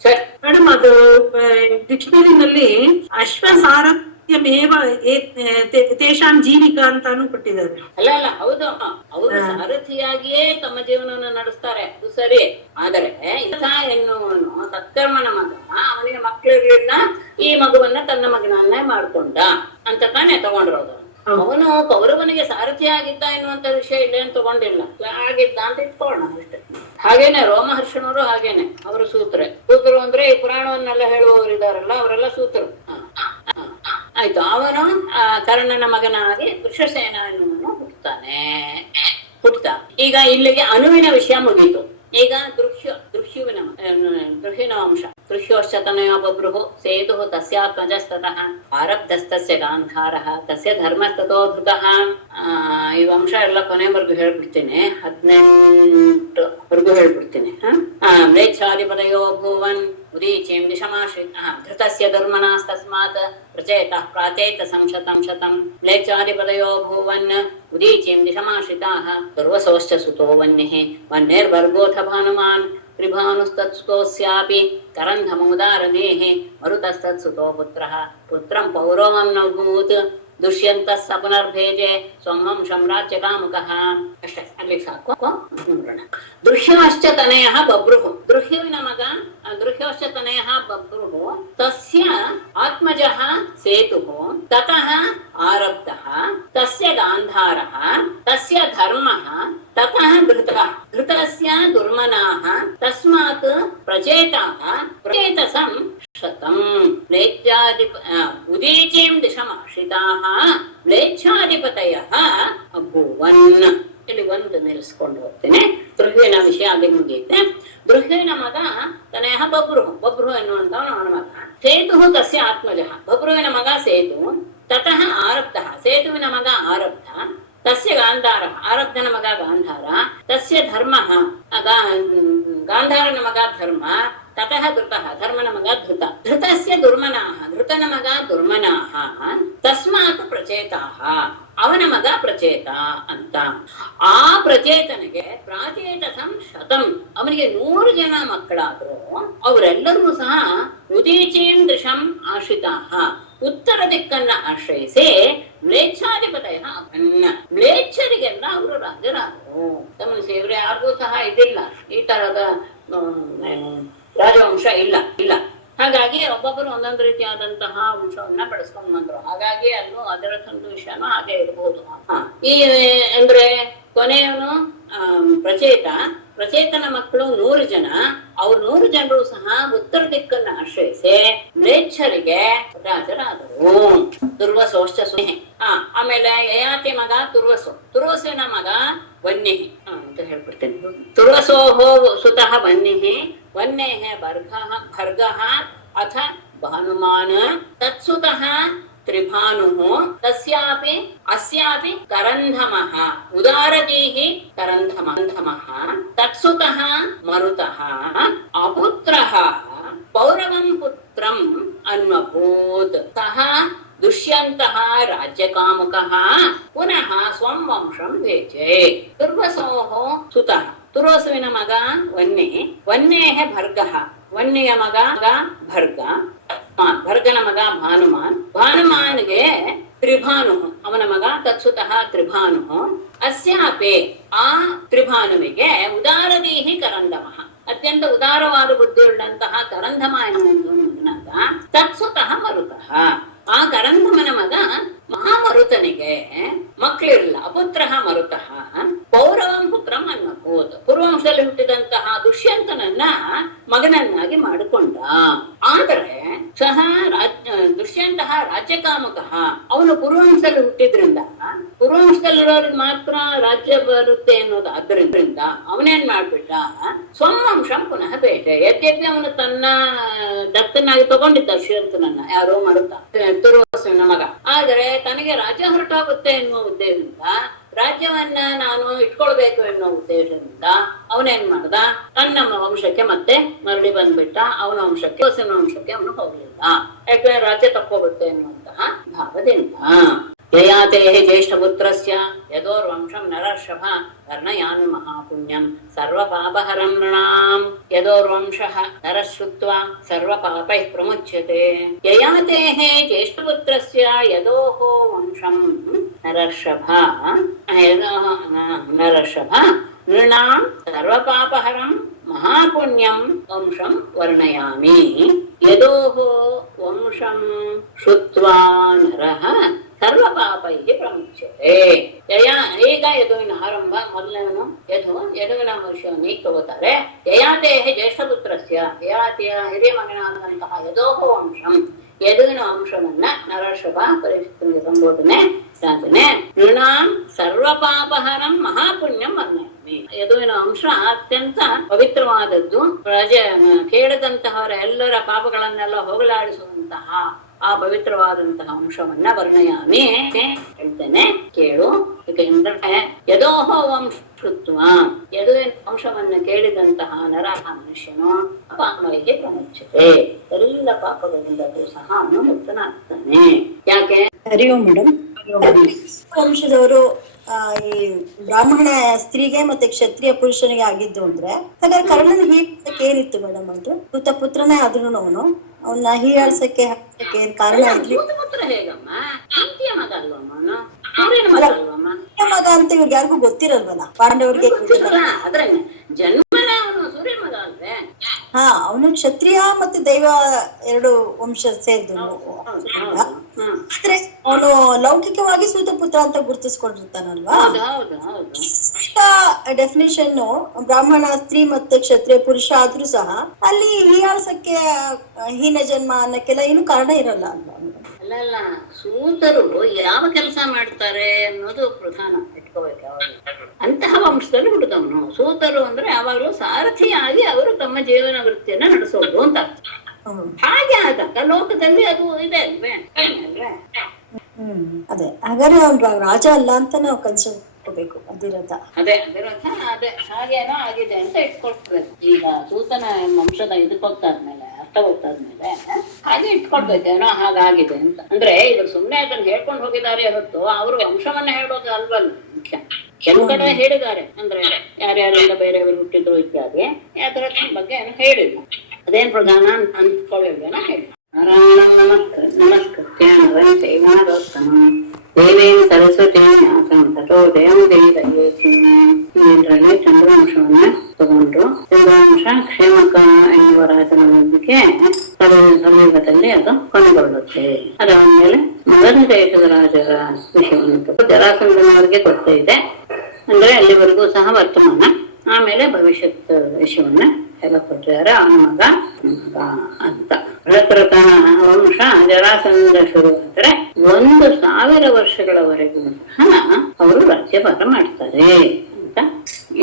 ಸರಿ ಮೇಡಮ್, ಅದು ಡಿಕ್ಷನರಿನಲ್ಲಿ ಅಶ್ವಸಾರಥ್ಯಮೇವ ತೇಷಾಂ ಜೀವಿಕಾ ಅಂತಾನು ಕೊಟ್ಟಿದ್ದಾರೆ. ಅಲ್ಲ, ಹೌದು. ಅವರು ಸಾರಥಿಯಾಗಿಯೇ ತಮ್ಮ ಜೀವನವನ್ನು ನಡೆಸ್ತಾರೆ, ಅದು ಸರಿ. ಆದರೆ ಎನ್ನುವನು ಸತ್ಕರ್ಮನ ಮಗ, ಅವನಿಗೆ ಮಕ್ಕಳಿರ್ಲಿಲ್ಲ, ಈ ಮಗುವನ್ನ ತನ್ನ ಮಗನನ್ನೇ ಮಾಡ್ಕೊಂಡ ಅಂತ ತಾನೇ ತಗೊಂಡಿರೋದು. ಅವನು ಕೌರವನಿಗೆ ಸಾರಥಿಯಾಗಿದ್ದ ಎನ್ನುವಂತ ವಿಷಯ ಇಲ್ಲೇನು ತಗೊಂಡಿಲ್ಲ, ಆಗಿದ್ದ ಅಂತ ಇಟ್ಕೊಳ್ಳೋಣ ಅಷ್ಟೇ. ಹಾಗೇನೆ ರೋಮಹರ್ಷಣರು ಹಾಗೇನೆ, ಅವರು ಸೂತರು ಅಂದ್ರೆ ಈ ಪುರಾಣವನ್ನೆಲ್ಲ ಹೇಳುವವರು ಇದಾರಲ್ಲ, ಅವರೆಲ್ಲ ಸೂತರು. ಆಯ್ತು. ಅವನು ಕರ್ಣನ ಮಗನಾಗಿ ವೃಷಸೇನ ಎನ್ನುವನು ಹುಟ್ಟುತ್ತಾ. ಈಗ ಇಲ್ಲಿಗೆ ಅನುವಿನ ವಿಷಯ ಮುಗೀತು. ಈಗ ದೃಹ್ಯುವಿನ ವಂಶ. ದೃಶ್ಯೋಶ್ಚತನಯೋ ಬಭ್ರುಃ ಸೇತುಃ ತಸ್ಯಾತ್ಮಜಸ್ತತಃ ಆರಬ್ಧಸ್ತಸ್ಯ ಗಾಂಧಾರಃ ತಸ್ಯ ಧರ್ಮಸ್ತತೋ ಧೃತಃ. ಈ ವಂಶ ಎಲ್ಲ ಕೊನೆವರೆಗೂ ಹೇಳ್ಬಿಡ್ತೀನಿ, 18 ಹೇಳ್ಬಿಡ್ತೀನಿ. ಮ್ಲೇಚ್ಛಾದಿಪದಯೋ ಭುವನ್ ಉದೀಚೀಂ ದಿಶಮಾಶ್ರಿತಃ ಧೃತಸ್ಯ ಧರ್ಮಣಾಸ್ತಸ್ಮಾತ್ ಪ್ರಚೇತಃ ಪ್ರಾಚೇತ ಸಂಶತಂ ಶತಂ. ಮ್ಲೇಚ್ಛಾದಿಪದಯೋ ಭುವನ್ ಉದೀಚೀಂ ದಿಶಮಾಶ್ರಿತಾಃ ದುರ್ವಸೋಶ್ಚ ಸುತೋ ವನ್ನಿಃ ವನ್ನೇರ್ವರ್ಗೋಥ ಭಾನುಮಾನ್ ತ್ರಿಭಾನುಸ್ತತ್ಸುತೋಸ್ಯಾಪಿ ಕರಂಧಮೋದಾರನೇಃ ಮರುತಸ್ತತ್ಸುತೋ ಪುತ್ರಃ ಪುತ್ರಂ ಪೌರವಂ ನಭೂತ್ ದುಷ್ಯಂತ ಸ ಪುನರ್ಭೇಜೆ ಸ್ವವಂಶಂ ರಾಜ್ಯಕಾಮುಕಃ. ಅಷ್ಟೇ, ಅಲ್ಲಿ ಸಾಕು. ನೋಡೋಣ. ದೃಶ್ಯಶ್ಚ ತನಯಃ ಬಭ್ರುಃ. ದೃಹ್ಯುವಿನ ಮಗ ದೃಹ್ಯೋಶ್ಚ ತನಯಃ ಬಭ್ರುಃ ತಸ್ಯ ಆತ್ಮಜಃ ಸೇತುಃ ತತಃ ಆರಬ್ಧಃ ತಸ್ಯ ಗಾಂಧಾರಃ ತಸ್ಯ ಧರ್ಮಃ ತತಃ ಧೃತಃ ಧೃತಸ್ಯ ದುರ್ಮನಾಃ ತಸ್ಮಾತ್ ಪ್ರಚೇತಾಃ ಪ್ರಚೇತಸಂ ಶತಂ ಉದೀಚೀಂ ದಿಶಮಾಶ್ರಿತಾಃ ಮ್ಲೇಚ್ಛಾಧಿಪತಯಃ ಅಭೂವನ್. ಇಲ್ಲಿ ಒಂದು ನಿಲ್ಲಿಸ್ಕೊಂಡು ಹೋಗ್ತೇನೆ. ದೃಹ್ವಿನ ವಿಷಯ ಅಲ್ಲಿ ಮುಗಿಯುತ್ತೆ. ದೃಹ್ವಿನ ಮಗ ತನಯಃ ಬಭ್ರುಃ. ಬಭ್ರುಃ ಎನ್ನುವಂತವನು ಅವನ ಮಗ. ಸೇತುಃ ತಸ್ಯ ಆತ್ಮಜಃ. ಬಭ್ರುವಿನ ಮಗ ಸೇತು. ತತಃ ಆರಬ್ಧಃ. ಸೇತುವಿನ ಮಗ ಆರಬ್ಧ. ತಸ್ಯ ಗಾಂಧಾರಃ. ಆರಬ್ಧನ ಮಗ ಗಾಂಧಾರ. ತಸ್ಯ ಧರ್ಮಃ. ಗಾಂಧಾರನ ಮಗ ಧರ್ಮ. ತತಃ ಧೃತಃ. ಧರ್ಮನ ಮಗ ಧೃತ. ಧೃತಸ್ಯ ದುರ್ಮನಾಃ. ಧೃತನ ಮಗ ದುರ್ಮನಾಃ. ತಸ್ಮಾತ್ ಪ್ರಚೇತಾಃ. ಅವನ ಮಗ ಪ್ರಚೇತ ಅಂತ. ಆ ಪ್ರಚೇತನಿಗೆ ಪ್ರಾಚೇತಸಂ ಶತಂ. ಅವನಿಗೆ 100 ಜನ ಮಕ್ಕಳಾದ್ರು ಅವರೆಲ್ಲರೂ ಸಹ ಉದೀಚೀಂ ದೃಶಂ ಆಶ್ರಿತಾಃ. ಉತ್ತರ ದಿಕ್ಕನ್ನ ಆಶ್ರಯಿಸಿ ಮ್ಲೇಚ್ಛಾಧಿಪತಯ ಅನ್ನ. ಮ್ಲೇಚ್ಛರಿಗೆಲ್ಲ ಅವರು ರಾಜರಾದರು. ಗಮನಿಸಿ, ಇವರು ಯಾರಿಗೂ ಸಹ ಇದಿಲ್ಲ, ಈ ತರದ ರಾಜವಂಶ ಇಲ್ಲ. ಹಾಗಾಗಿ ಒಬ್ಬೊಬ್ಬರು ಒಂದೊಂದು ರೀತಿಯಾದಂತಹ ವಂಶವನ್ನ ಬೆಳೆಸ್ಕೊಂಡು ಬಂದ್ರು. ಹಾಗಾಗಿ ಅಲ್ಲೂ ಅದರ ಒಂದು ವಿಷಯನೂ ಹಾಗೆ ಇರಬಹುದು. ಈ ಅಂದ್ರೆ ಕೊನೆಯವನು ಪ್ರಚೇತನ ಮಕ್ಕಳು 100 ಜನ. ಅವ್ರು 100 ಜನರು ಸಹ ಉತ್ತರ ದಿಕ್ಕನ್ನ ಆಶ್ರಯಿಸಿ ಮ್ಲೇಚ್ಛರಿಗೆ ರಾಜರಾದರು. ತುರ್ವಸೋಶ್ಚ ಸುಹೆ. ಆಮೇಲೆ ಯಯಾತಿ ಮಗ ತುರ್ವಸು. ತುರ್ವಸುವಿನ ಮಗ ವನ್ಯಃ ಅಂತ ಹೇಳ್ಬಿಡ್ತೇನೆ. ತುರ್ವಸೋಹೋ ಸುತಃ ವನ್ಯಃ. ವನ್ಯಃ ಭರ್ಗಃ ಅಥ ಭಾನುಮಾನ್. ತತ್ಸುತಃ ತ್ರಿಭಾನುಃ. ತಸ್ಯಾಪಿ ಅಸ್ಯಾಪಿ ಕರಂಧಮಃ. ಉದಾರದೀಃ ಕರಂಧಮಃ. ತತ್ಸುತಃ ಮರುತಃ. ಅಪುತ್ರಃ ಪೌರವಂ ಪುತ್ರಂ ಅನ್ವಭೂತ್. ಸಹ ದುಷ್ಯಂತಃ ರಾಜ್ಯಕಾಮುಕಃ ಪುನಃ ಸ್ವಂ ವಂಶಂ ಭೇಜೆ. ತುರ್ವಸೋಃ ಸುತಃ. ತುರ್ವಸುವಿನ ಮಗ ವನ್ಯೆ. ವನ್ಯೇಃ ಭರ್ಗಃ. ವನ್ಯೆಯ ಮಗ ಭರ್ಗ. ಭರ್ಗನ ಮಗ ಭಾನುಮಾನ್. ಭಾನುಮಾನ್ಗೆ ತ್ರಿಭಾನು ಅವನ ಮಗ. ತತ್ಸುತಃ ತ್ರಿಭಾನು. ಅಸ್ಯಾಪಿ ಆ ತ್ರಿಭಾನುವಿಗೆ ಉದಾರದೀಹಿ ಕರಂಧಮಃ. ಅತ್ಯಂತ ಉದಾರವಾದ ಬುದ್ಧಿಯುಳ್ಳಂತಹ ಕರಂಧಮ ಎನ್ನುವಂತ. ತತ್ಸುತಃ ಮರುತಃ. ಆ ಕರಂಧಮನ ಮಗ ಮಹಾಮರುತನಿಗೆ ಮಕ್ಕಳಿರಲಿಲ್ಲ. ಅಪುತ್ರ ಮರುತಃ. ಪೌರವಂ ಪುತ್ರಂ ಅನ್ನಬಹುದು. ಪೂರ್ವಂಶದಲ್ಲಿ ಹುಟ್ಟಿದಂತಹ ದುಷ್ಯಂತನನ್ನ ಮಗನನ್ನಾಗಿ ಮಾಡಿಕೊಂಡ. ಆದರೆ ಸಹ ದುಷ್ಯಂತಹ ರಾಜ್ಯಕಾಮುಕಃ. ಅವನು ಪೂರ್ವಂಶದಲ್ಲಿ ಹುಟ್ಟಿದ್ರಿಂದ ಪೂರ್ವಂಶದಲ್ಲಿರೋರಿಗೆ ಮಾತ್ರ ರಾಜ್ಯ ಬರುತ್ತೆ ಅನ್ನೋದು. ಆದ್ದರಿಂದ ಅವನೇನ್ ಮಾಡ್ಬಿಟ್ಟ, ಸ್ವವಂಶಂ ಪುನಃ ಬೇಟೆ. ಯದ್ಯಪಿ ಅವನು ತನ್ನ ದತ್ತನಾಗಿ ತಗೊಂಡಿದ್ದ ದುಷ್ಯಂತನನ್ನ, ಯಾರೋ ಮರುತ ತುರ್ವಸುವಿನ ಮಗ. ಆದರೆ ತನಗೆ ರಾಜ್ಯ ಹೊರಟಾಗುತ್ತೆ ಎನ್ನುವ ಉದ್ದೇಶದಿಂದ, ರಾಜ್ಯವನ್ನ ನಾನು ಇಟ್ಕೊಳ್ಬೇಕು ಎನ್ನುವ ಉದ್ದೇಶದಿಂದ ಅವನೇನ್ ಮಾಡ್ದ, ತನ್ನ ವಂಶಕ್ಕೆ ಮತ್ತೆ ಮರಳಿ ಬಂದ್ಬಿಟ್ಟ. ಅವನ ವಂಶಕ್ಕೆ ಅವನು ಹೋಗ್ಲಿಲ್ಲ. ಯಾಕಂದ್ರೆ ರಾಜ್ಯ ತಕ್ಕೋಗುತ್ತೆ ಎನ್ನುವಂತಹ ಭಾವದಿಂದ. ಯಯಾತೆ ಜ್ಯೇಷ್ಠಪುತ್ರಸ್ಯ ಯದೋರ್ವಂಶಂ ನರರ್ಷಭ ಕರ್ಣಯಾನ್ ಮಹಾಪುಣ್ಯಂ ಸರ್ವಪಾಪಹರಂ ನೃಣಾಂ. ಯದೋರ್ವಂಶಃ ನರಶ್ರುತ್ವಾ ಸರ್ವಪಾಪೈಃ ಪ್ರಮುಚ್ಯತೆ. ಯಯಾತೆ ಜ್ಯೇಷ್ಠಪುತ್ರಸ್ಯ ಯದೋಃ ವಂಶಂ ನರರ್ಷಭ ನೃಣಾಂ ಸರ್ವಪಾಪಹರಂ ಮಹಾಪುಣ್ಯಂ ವಂಶಂ ವರ್ಣಯಾಮಿ. ಯದೋಃ ವಂಶಂ ಶ್ರುತ್ವಾ ನರಃ ಸರ್ವಪಾಪೈಃ ಪ್ರಮುಚ್ಯತೆ. ಈಗ ಯದುವಿನ ಆರಂಭ. ಮೊದಲನೇವನು ಯದುವಿನ ವಿಷಯವನ್ನು ಈಗ ತಗೋತಾರೆ. ಯಯಾತೇಃ ಜ್ಯೇಷ್ಠಪುತ್ರಸ್ಯ. ಯಯಾತಿಯ ಹಿರಿಯ ಮಗನಾದಂತಹ ಯದೋಃ ವಂಶಂ, ಯದುವಿನ ವಂಶವನ್ನ ನರರ್ಷಭ ಪರಿಸ್ಥಿತಿಗೆ ಸಂಬೋಧನೆ ಸಾಧನೆ. ನೃಣಾಂ ಸರ್ವಪಾಪಹರಂ ಮಹಾಪುಣ್ಯಂ ವರ್ಣಯಾಮಿ. ಯದುವಿನ ವಂಶ ಅತ್ಯಂತ ಪವಿತ್ರವಾದದ್ದು. ಕೇಳದಂತಹವರ ಎಲ್ಲರ ಪಾಪಗಳನ್ನೆಲ್ಲ ಹೋಗಲಾಡಿಸುವಂತಹ ಆ ಪವಿತ್ರವಾದಂತಹ ಅಂಶವನ್ನ ವರ್ಣಯಾಮಿ ಹೇಳ್ತೇನೆ, ಕೇಳು. ಏಕೆಂದ್ರೆ ಯದೋಹ ವಂಶತ್ವ, ಯದುವಿನ ವಂಶವನ್ನ ಕೇಳಿದಂತಹ ನರಹ ಮನುಷ್ಯನು ಪಾಪಗಳಿಗೆ ಪ್ರಮುಚ್ಯತೆ. ಎಲ್ಲ ಪಾಪಗಳಿಂದಲೂ ಸಹ ಅವನು ಮುಕ್ತನಾಗ್ತಾನೆ. ಯಾಕೆ? ಹರಿ ಓಂ ಮೇಡಮ್. ವಂಶದವರು ಈ ಬ್ರಾಹ್ಮಣ ಸ್ತ್ರೀಗೆ ಮತ್ತೆ ಕ್ಷತ್ರಿಯ ಪುರುಷನಿಗೆ ಆಗಿದ್ದು ಅಂದ್ರೆ ಹಾಗಾದ್ರೆ ಕರ್ಣನ ಹೀಗೆ ಏನಿತ್ತು ಮೇಡಮ್? ಅಂದ್ರೆ ಪುತ್ರನೇ ಆದ್ರೂ ಅವನು ಅವನ್ನ ಹೀಯಾಳ್ಸಕ್ಕೆ ಏನ್ ಕಾರಣ ಇರ್ಲಿ? ಸೂತಪುತ್ರ ಹೇಗಮ್ಮ? ಕುಂತಿಯ ಮಗ ಅಲ್ವಮ್ಮ ಅವನು? ಸೂರ್ಯನ ಮಗ ಅಲ್ವಮ್ಮ? ಮಗ ಅಂತ ಇವಾಗ ಯಾರಿಗೂ ಗೊತ್ತಿರಲ್ವಲ್ಲ, ಪಾಂಡವರಿಗೆ ಆದ್ರೆ ಜನ್ಮನ ಅವನು ಸೂರ್ಯ ಮಗ ಅಲ್ವೇ? ಹಾ, ಅವನು ಕ್ಷತ್ರಿಯ ಮತ್ತೆ ದೈವ ಎರಡು ವಂಶ ಸೇರಿದ್ರು. ಆದ್ರೆ ಅವನು ಲೌಕಿಕವಾಗಿ ಸೂತಪುತ್ರ ಅಂತ ಗುರುತಿಸ್ಕೊಂಡಿರ್ತಾನಲ್ವಾ? ಡೆಫಿನೇಷನ್ ಬ್ರಾಹ್ಮಣ ಸ್ತ್ರೀ ಮತ್ತೆ ಕ್ಷತ್ರಿಯ ಪುರುಷ ಆದ್ರೂ ಸಹ ಅಲ್ಲಿ ಹೀಯಾಳ್ಸಕ್ಕೆ ಹೀನ ಜನ್ಮ ಅನ್ನಕ್ಕೆಲ್ಲ ಏನು ಕಾರಣ ಇರಲ್ಲ ಅಲ್ವಾ? ಅಲ್ಲ, ಸೂತರು ಯಾವ ಕೆಲಸ ಮಾಡ್ತಾರೆ ಅನ್ನೋದು ಪ್ರಧಾನ ಇಟ್ಕೋಬೇಕು. ಯಾವಾಗ ಅಂತಹ ವಂಶದಲ್ಲಿ ಹುಡುಗವನು ಸೂತರು ಅಂದ್ರೆ ಯಾವಾಗಲೂ ಸಾರಥಿಯಾಗಿ ಅವರು ತಮ್ಮ ಜೀವನ ವೃತ್ತಿಯನ್ನ ನಡೆಸೋದು ಅಂತ ಅರ್ಥ. ಹಾಗೆ ಆದಾಗ ಲೋಕದಲ್ಲಿ ಅದು ಇದೆ ಅಲ್ವೇ? ಅದೇ, ಹಾಗಾದ್ರೆ ಅವ್ನು ರಾಜ ಅಲ್ಲ ಅಂತ ನಾವು ಕನ್ಸಿಡ್ಕೋಬೇಕು. ಅದಿರಥ ಅದೇ ಹಾಗೇನೋ ಆಗಿದೆ ಅಂತ ಇಟ್ಕೊಳ್ಬೇಕು. ಈಗ ಸೂತನ ವಂಶದ ಇದಕ್ಕೆ ಹೋಗ್ತಾದ್ಮೇಲೆ, ಅರ್ಥ ಹೋಗ್ತಾದ್ಮೇಲೆ ಹಾಗೆ ಇಟ್ಕೊಳ್ಬೇಕೇನೋ ಹಾಗಾಗಿದೆ ಅಂತ. ಅಂದ್ರೆ ಇವರು ಸುಮ್ನೆ ಅದನ್ನ ಹೇಳ್ಕೊಂಡು ಹೋಗಿದ್ದಾರೆ ಹೊರತು ಅವರು ವಂಶವನ್ನ ಹೇಳೋದು ಅಲ್ವಲ್ಲ ಮುಖ್ಯ. ಕೆಲವು ಕಡೆ ಹೇಳಿದ್ದಾರೆ, ಅಂದ್ರೆ ಯಾರ್ಯಾರೆಲ್ಲ ಬೇರೆಯವರು ಹುಟ್ಟಿದ್ರು ಇತ್ಯಾದಿ ಅದರ ಬಗ್ಗೆ ಏನು ಹೇಳಿಲ್ಲ. ಅದೇನ್ ಪ್ರಧಾನ ಅಂದ್ಕೊಳ್ಳೇನ ಹೇಳಿ. ನಮಸ್ಕೃತ್ಯ ದೇವೇನ ಸರಸ್ವತಿಯನ್ನು ತಟೋದಯಂ ಇದರಲ್ಲಿ ಚಂದ್ರವಂಶವನ್ನ ತಗೊಂಡ್ರು. ಚಂದ್ರವಂಶ ಕ್ಷೇಮಕ ಎನ್ನುವ ರಾಜನೊಂದಿಗೆ ಸಮೀಪದಲ್ಲಿ ಅದು ಕೊನೆಗೊಳ್ಳುತ್ತೆ. ಅದಾದ್ಮೇಲೆ ಮಗಧ ದೇಶದ ರಾಜರ ವಿಷಯವನ್ನು ಜರಾಸಂಧನವರಿಗೆ ಗೊತ್ತೇ ಇದೆ. ಅಂದ್ರೆ ಅಲ್ಲಿವರೆಗೂ ಸಹ ವರ್ತಮಾನ, ಆಮೇಲೆ ಭವಿಷ್ಯತ್ ವಿಷಯವನ್ನ ಎಲ್ಲ ಕೊಟ್ಟಿದ್ದಾರೆ. ಅವನ ಮಗ ಅಂತ ಬೃಹದ್ರಥನ ವಂಶ ಜರಾಸಂಧ ಶುರು ಅಂದ್ರೆ 1000 ವರ್ಷಗಳವರೆಗೂ ಸಹ ಅವರು ರಾಜ್ಯಭಾರ ಮಾಡ್ತಾರೆ ಅಂತ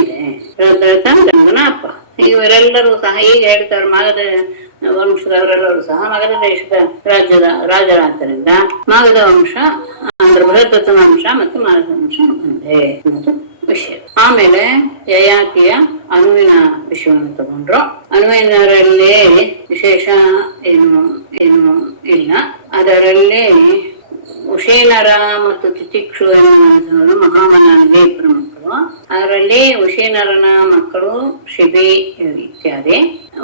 ಇದೆ. ಬೃಹದ್ರಥ ಗಂಗನಾಪ ಇವರೆಲ್ಲರೂ ಸಹ ಈಗ ಹೇಳ್ತಾರೆ ಮಗಧ ವಂಶದವರೆಲ್ಲರೂ ಸಹ ಮಗಧ ದೇಶದ ರಾಜರಾದ್ದರಿಂದ ಮಗಧ ವಂಶ ಅಂದ್ರೆ ಬೃಹದ್ರಥನ ವಂಶ ಮತ್ತು ಮಗಧ ವಂಶ ಒಂದೇ ಅನ್ನೋದು ವಿಷಯ. ಆಮೇಲೆ ಯಯಾತಿಯ ಅನುವಿನ ವಿಷಯವನ್ನು ತಗೊಂಡ್ರು. ಅನುವಿನರಲ್ಲಿ ವಿಶೇಷ ಏನು ಇಲ್ಲ. ಅದರಲ್ಲಿ ಉಷೇನರ ಮತ್ತು ತಿತಿಕ್ಷು ಎನ್ನುವಂಥವರು ಮಹಾಮನನಿಗೆ ಇಬ್ಬರು ಮಕ್ಕಳು. ಅದರಲ್ಲಿ ಉಷೇನರನ ಮಕ್ಕಳು ಶಿಬಿ ಇತ್ಯಾದಿ.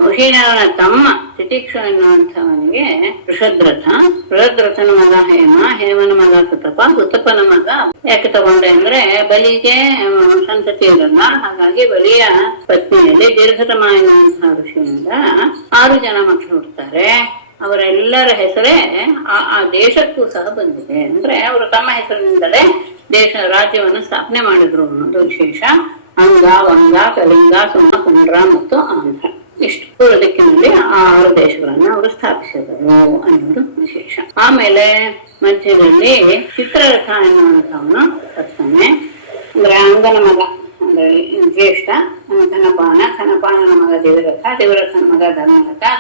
ಉಷೇನರನ ತಮ್ಮ ತಿತಿಕ್ಷು ಎನ್ನುವಂಥವನಿಗೆ ಬೃಹದ್ರಥನ ಮಗ ಹೇಮನ ಮಗ ಸುತಪನ ಮಗ ಯಾಕೆ ತಗೊಂಡೆ ಅಂದ್ರೆ ಬಲಿಗೆ ಸಂತತಿ ಇರಲ್ಲ, ಹಾಗಾಗಿ ಬಲಿಯ ಪತ್ನಿಯಲ್ಲಿ ದೀರ್ಘತಮ ಎನ್ನುವಂತಹ ಋಷಿಯಿಂದ 6 ಜನ ಮಕ್ಕಳು ಹುಡ್ತಾರೆ. ಅವರೆಲ್ಲರ ಹೆಸರೇ ಆ ದೇಶಕ್ಕೂ ಸಹ ಬಂದಿದೆ. ಅಂದ್ರೆ ಅವರು ತಮ್ಮ ಹೆಸರಿನಿಂದಲೇ ರಾಜ್ಯವನ್ನು ಸ್ಥಾಪನೆ ಮಾಡಿದ್ರು ಅನ್ನೋದು ವಿಶೇಷ. ಅಂಗ, ವಂಗ, ಕಳಿಂಗ, ಸುಮ, ಪುಂಡ್ರ ಮತ್ತು ಆಂಧ್ರ ಇಷ್ಟು ಪೂರ್ವ ದಿಕ್ಕಿನಲ್ಲಿ 6 ದೇಶಗಳನ್ನ ಅವರು ಸ್ಥಾಪಿಸಿದರು ಅನ್ನೋದು ವಿಶೇಷ. ಆಮೇಲೆ ಮಧ್ಯದಲ್ಲಿ ಚಿತ್ರರಥ ಎನ್ನುವಂಥವನು ಬರ್ತಾನೆ. ಅಂದ್ರೆ ಅಂಗನ ಮಗ ಅಂದ್ರೆ ಜ್ಯೇಷ್ಠ, ಖನಪಾನನ ಮಗ ದೇವರಥನ ಮಗ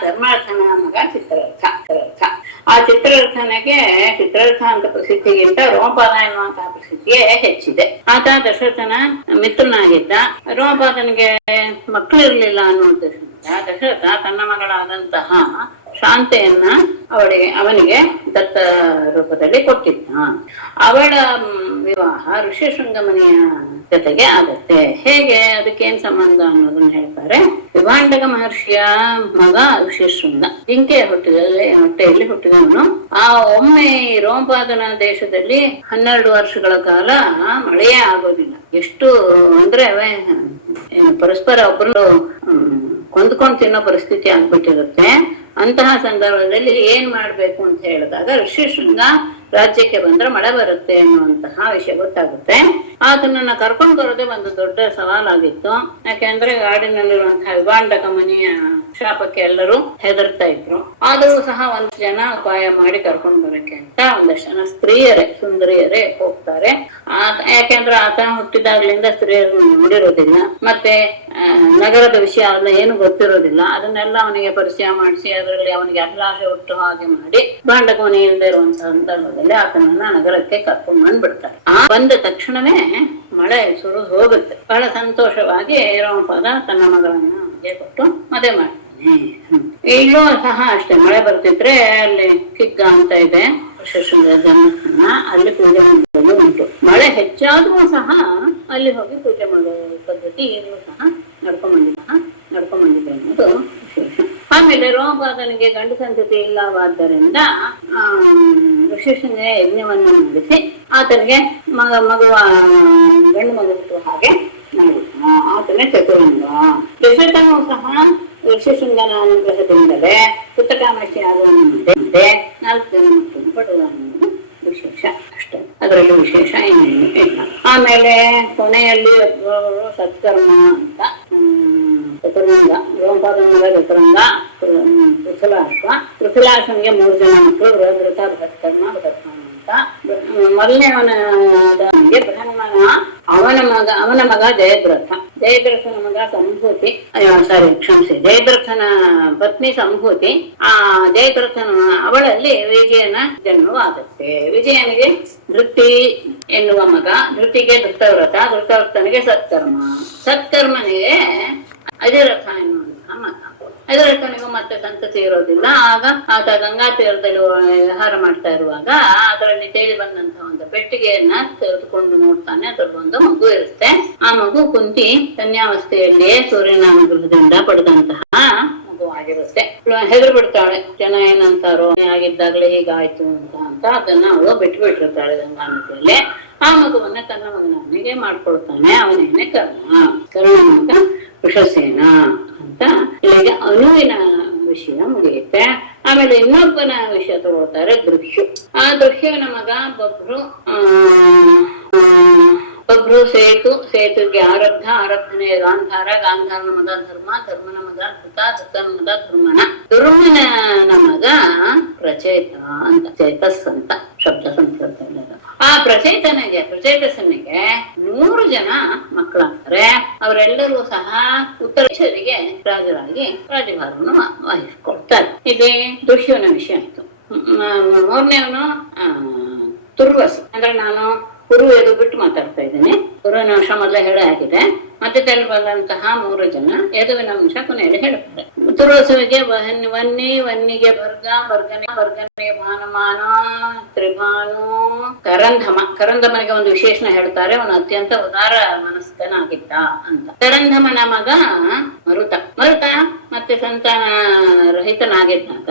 ಧರ್ಮರಥನ ಮಗ ಚಿತ್ರರಥ. ಆ ಚಿತ್ರರಥ ಅಂತ ಪ್ರಸಿದ್ಧಿಗಿಂತ ರೋಮಪಾದ ಎನ್ನುವಂತಹ ಪ್ರಸಿದ್ಧಿಯೇ ಹೆಚ್ಚಿದೆ. ಆತ ದಶರಥನ ಮಿತ್ರನಾಗಿದ್ದ. ರೋಮಪಾದನಿಗೆ ಮಕ್ಕಳಿರ್ಲಿಲ್ಲ ಅನ್ನೋ ಉದ್ದೇಶದಿಂದ ದಶರಥ ತನ್ನ ಮಗಳಾದಂತಹ ಶಾಂತೆಯನ್ನ ಅವನಿಗೆ ದತ್ತ ರೂಪದಲ್ಲಿ ಕೊಟ್ಟಿದ್ದ. ಅವಳ ವಿವಾಹ ಋಷ್ಯಶೃಂಗಮನಿಯ ಜೊತೆಗೆ ಆಗತ್ತೆ. ಹೇಗೆ, ಅದಕ್ಕೇನ್ ಸಂಬಂಧ ಅನ್ನೋದನ್ನ ಹೇಳ್ತಾರೆ. ವಿಭಾಂಡಕ ಮಹರ್ಷಿಯ ಮಗ ಋಷ್ಯಶೃಂಗ ಜಿಂಕೆಯ ಹೊಟ್ಟೆಯಲ್ಲಿ ಹುಟ್ಟಿದವನು. ಒಮ್ಮೆ ರೋಮಪಾದನ ದೇಶದಲ್ಲಿ 12 ವರ್ಷಗಳ ಕಾಲ ಮಳೆಯೇ ಆಗೋದಿಲ್ಲ. ಎಷ್ಟು ಅಂದ್ರೆ ಪರಸ್ಪರ ಒಬ್ಬರು ಕೊಂದ್ಕೊಂಡು ತಿನ್ನೋ ಪರಿಸ್ಥಿತಿ ಆಗ್ಬಿಟ್ಟಿರುತ್ತೆ. ಅಂತಹ ಸಂದರ್ಭದಲ್ಲಿ ಏನ್ ಮಾಡ್ಬೇಕು ಅಂತ ಹೇಳಿದಾಗ ಋಷ್ಯಶೃಂಗ ರಾಜ್ಯಕ್ಕೆ ಬಂದ್ರೆ ಮಳೆ ಬರುತ್ತೆ ಎನ್ನುವಂತಹ ವಿಷಯ ಗೊತ್ತಾಗುತ್ತೆ. ಆತನನ್ನ ಕರ್ಕೊಂಡು ಬರೋದೇ ಒಂದು ದೊಡ್ಡ ಸವಾಲಾಗಿತ್ತು. ಯಾಕೆಂದ್ರೆ ಕಾಡಿನಲ್ಲಿರುವಂತಹ ವಿಭಾಂಡಕ ಮನೆಯ ಶಾಪಕ್ಕೆ ಎಲ್ಲರೂ ಹೆದರ್ತಾ ಇದ್ರು. ಆದರೂ ಸಹ 1 ಜನ ಉಪಾಯ ಮಾಡಿ ಕರ್ಕೊಂಡು ಬರಕ್ಕೆ ಅಂತ ಒಂದಷ್ಟು ಜನ ಸುಂದರಿಯರೇ ಹೋಗ್ತಾರೆ. ಯಾಕೆಂದ್ರೆ ಆತ ಹುಟ್ಟಿದಾಗ್ಲಿಂದ ಸ್ತ್ರೀಯರನ್ನು ನೋಡಿರೋದಿಲ್ಲ, ಮತ್ತೆ ನಗರದ ವಿಷಯ ಅದನ್ನ ಏನು ಗೊತ್ತಿರೋದಿಲ್ಲ. ಅದನ್ನೆಲ್ಲ ಅವನಿಗೆ ಪರಿಚಯ ಮಾಡಿಸಿ ಅದರಲ್ಲಿ ಅವನಿಗೆ ಅಭಿಲಾಷೆ ಹುಟ್ಟು ಹಾಗೆ ಮಾಡಿ ಭಾಂಡಕ ಮನೆ ಇಲ್ಲದೆ ಇರುವಂತಹ ಸಂದರ್ಭದಲ್ಲಿ ಆತನನ್ನ ನಗರಕ್ಕೆ ಕರ್ಕೊಂಡು ಬಂದ್ಬಿಡ್ತಾರೆ. ಬಂದ ತಕ್ಷಣವೇ ಮಳೆ ಸುರು ಹೋಗುತ್ತೆ. ಬಹಳ ಸಂತೋಷವಾಗಿ ರೋಮಪಾದ ತನ್ನ ಮಗಳನ್ನ ಕೊಟ್ಟು ಮದುವೆ ಮಾಡ್ತಾನೆ. ಇಲ್ಲೂ ಸಹ ಅಷ್ಟೇ ಮಳೆ ಬರ್ತಿದ್ರೆ ಅಲ್ಲಿ ಕಿಗ್ಗ ಅಂತ ಇದೆ ಋಷ್ಯಶೃಂಗರ ಜನ್ಮಸ್ಥಾನ, ಅಲ್ಲಿ ಪೂಜೆ ಮಾಡೋದು ಉಂಟು. ಮಳೆ ಹೆಚ್ಚಾದ್ರೂ ಸಹ ಅಲ್ಲಿ ಹೋಗಿ ಪೂಜೆ ಮಾಡೋ ಪದ್ಧತಿ ಈಗಲೂ ಸಹ ನಡ್ಕೊಂಡ್ ಬಂದಿದೆ ಅನ್ನೋದು ವಿಶೇಷ. ಆಮೇಲೆ ರೋಮಪಾದನಿಗೆ ಗಂಡು ಸಂತತಿ ಇಲ್ಲವಾದ್ದರಿಂದ ಋಷಿಶೃಂಗನಿಗೆ ಯಜ್ಞವನ್ನು ನಡೆಸಿ ಆತನಿಗೆ ಮಗುವ ಗಂಡು ಮಗು ಹುಟ್ಟುವ ಹಾಗೆ ಮಾಡಿದ. ಆತನೇ ಚತುರಂಗ. ದಶರಥನೂ ಸಹ ಋಷಿಶೃಂಗನ ಅನುಗ್ರಹದಿಂದಲೇ ಪುತ್ರಕಾಮೇಷ್ಟಿ ಆಗುವಂತೆ 4 ಜನ ಮಕ್ಕಳನ್ನು ಪಡೆದ ಅನ್ನೋದು ವಿಶೇಷ ಅಷ್ಟೇ. ಅದರಲ್ಲಿ ವಿಶೇಷ ಏನೇನು ಇಲ್ಲ. ಆಮೇಲೆ ಕೊನೆಯಲ್ಲಿ ಸತ್ಕರ್ಮ ಅಂತ ಚತುರಂಗ, ರೋಮಪಾದನಿಂದ ಚತುರಂಗ, ಪೃಥುಲಾಶ್ವನಿಗೆ 3 ಜನ ಮಕ್ಕಳು, ಬೃಹದ್ರಥ, ಬೃಹತ್ಕರ್ಮ, ಬೃಹತ್ಮಾನ ಅಂತ. ಮೊದಲನೇವನಿಗೆ ಬೃಹನ್ಮನ, ಅವನ ಮಗ ಜಯದ್ರಥ. ಜಯದ್ರಥನ ಮಗ ಸಂಭೂತಿ, ಜಯದ್ರಥನ ಪತ್ನಿ ಸಂಭೂತಿ. ಆ ಜಯದ್ರಥನ ಅವಳಲ್ಲಿ ವಿಜಯನ ಜನ್ಮವಾಗುತ್ತೆ. ವಿಜಯನಿಗೆ ಧೃತಿ ಎನ್ನುವ ಮಗ, ಧೃತಿಗೆ ಧೃತವ್ರತ, ಧೃತವ್ರತನಿಗೆ ಸತ್ಕರ್ಮ, ಸತ್ಕರ್ಮನಿಗೆ ಅಜರಥ ಎನ್ನುವಂತಹ ಮಗ. ಅಜರಥನಿಗೂ ಮತ್ತೆ ಸಂತತಿ ಇರೋದಿಲ್ಲ. ಆಗ ಆತ ಗಂಗಾ ತೀರದಲ್ಲಿ ವಿಹಾರ ಮಾಡ್ತಾ ಇರುವಾಗ ಅದರಲ್ಲಿ ತೇಲಿ ಬಂದಂತಹ ಒಂದು ಪೆಟ್ಟಿಗೆಯನ್ನ ತೆಗೆದುಕೊಂಡು ನೋಡ್ತಾನೆ. ಅದರಲ್ಲಿ ಒಂದು ಮಗು ಇರುತ್ತೆ. ಆ ಮಗು ಕುಂತಿ ಕನ್ಯಾವಸ್ಥೆಯಲ್ಲಿಯೇ ಸೂರ್ಯನ ಅನುಗ್ರಹದಿಂದ ಪಡೆದಂತಹ ಮಗು ಆಗಿರುತ್ತೆ. ಹೆದರು ಬಿಡ್ತಾಳೆ, ಜನ ಏನಂತಾರೋ ಆಗಿದ್ದಾಗ್ಲೇ ಹೀಗಾಯ್ತು ಅಂತ ಅದನ್ನ ಅವಳು ಬಿಟ್ಬಿಟ್ಟಿರ್ತಾಳೆ ಗಂಗಾ ನದಿಯಲ್ಲಿ. ಆ ಮಗುವನ್ನ ತನ್ನ ಮಗನಿಗೆ ಮಾಡ್ಕೊಳ್ತಾನೆ. ಅವನೇನೆ ಕರ್ಣ ಮಗ ವೃಷಸೇನ ಅಂತ. ಇಲ್ಲಿಗೆ ಅನುವಿನ ವಿಷಯ ಮುಗಿಯುತ್ತೆ. ಆಮೇಲೆ ಇನ್ನೊಬ್ಬನ ವಿಷಯ ತಗೊಳ್ತಾರೆ, ದೃಶ್ಯ. ಆ ದೃಶ್ಯನ ಮಗ ಬಭ್ರು ಸೇತುಗೆ ಆರಬ್ಧನೇ ಗಾಂಧಾರ, ಗಾಂಧಾರನ ಮಗ ಧರ್ಮ, ಧರ್ಮನ ಮಗ ಧೃತ, ಧೃತನ ಮಗ ಧರ್ಮನ ಮಗ ಪ್ರಚೇತ ಅಂತ, ಚೇತಸ್ ಅಂತ ಶಬ್ದ ಸಂಸ್ಕೃತ. ಆ ಪ್ರಚೇತಸನಿಗೆ 3 ಜನ ಮಕ್ಕಳಾಗ್ತಾರೆ. ಅವರೆಲ್ಲರೂ ಸಹ ಉತ್ತರೇಶ್ವರಿಗೆ ರಾಜರಾಗಿ ರಾಜಭಾರವನ್ನು ವಹಿಸ್ಕೊಳ್ತಾರೆ. ಇಲ್ಲಿ ದುಷ್ಯನ ವಿಷಯ ಆಯ್ತು. 3ನೇವನು ತುರ್ವಸ್. ಅಂದ್ರೆ ನಾನು ಕುರು ಎದು ಬಿಟ್ಟು ಮಾತಾಡ್ತಾ ಇದ್ದೀನಿ. ಕುರುವಿನ ಅಂಶ ಮೊದಲೇ ಹೇಳ ಆಗಿದೆ. ಮತ್ತೆ ತಲೆ ಬಂದಂತಹ 3 ಜನ ಯದುವಿನ ಅಂಶ ಕೊನೆಯಲ್ಲಿ ಹೇಳ್ತಾರೆ. ತುರ್ವಸುವಿಗೆ ವನ್ನಿಗೆ ಭರ್ಗನಿಗೆ ಭಾನುಮಾನ, ತ್ರಿಭಾನು, ಕರಂಧಮನಿಗೆ ಒಂದು ವಿಶೇಷಣ ಹೇಳ್ತಾರೆ. ಅವನು ಅತ್ಯಂತ ಉದಾರ ಮನಸ್ಕನಾಗಿದ್ದ ಅಂತ. ಕರಂಧಮನ ಮಗ ಮರುತ ಮತ್ತೆ ಸಂತಾನ ರಹಿತನಾಗಿದ್ದಾಗ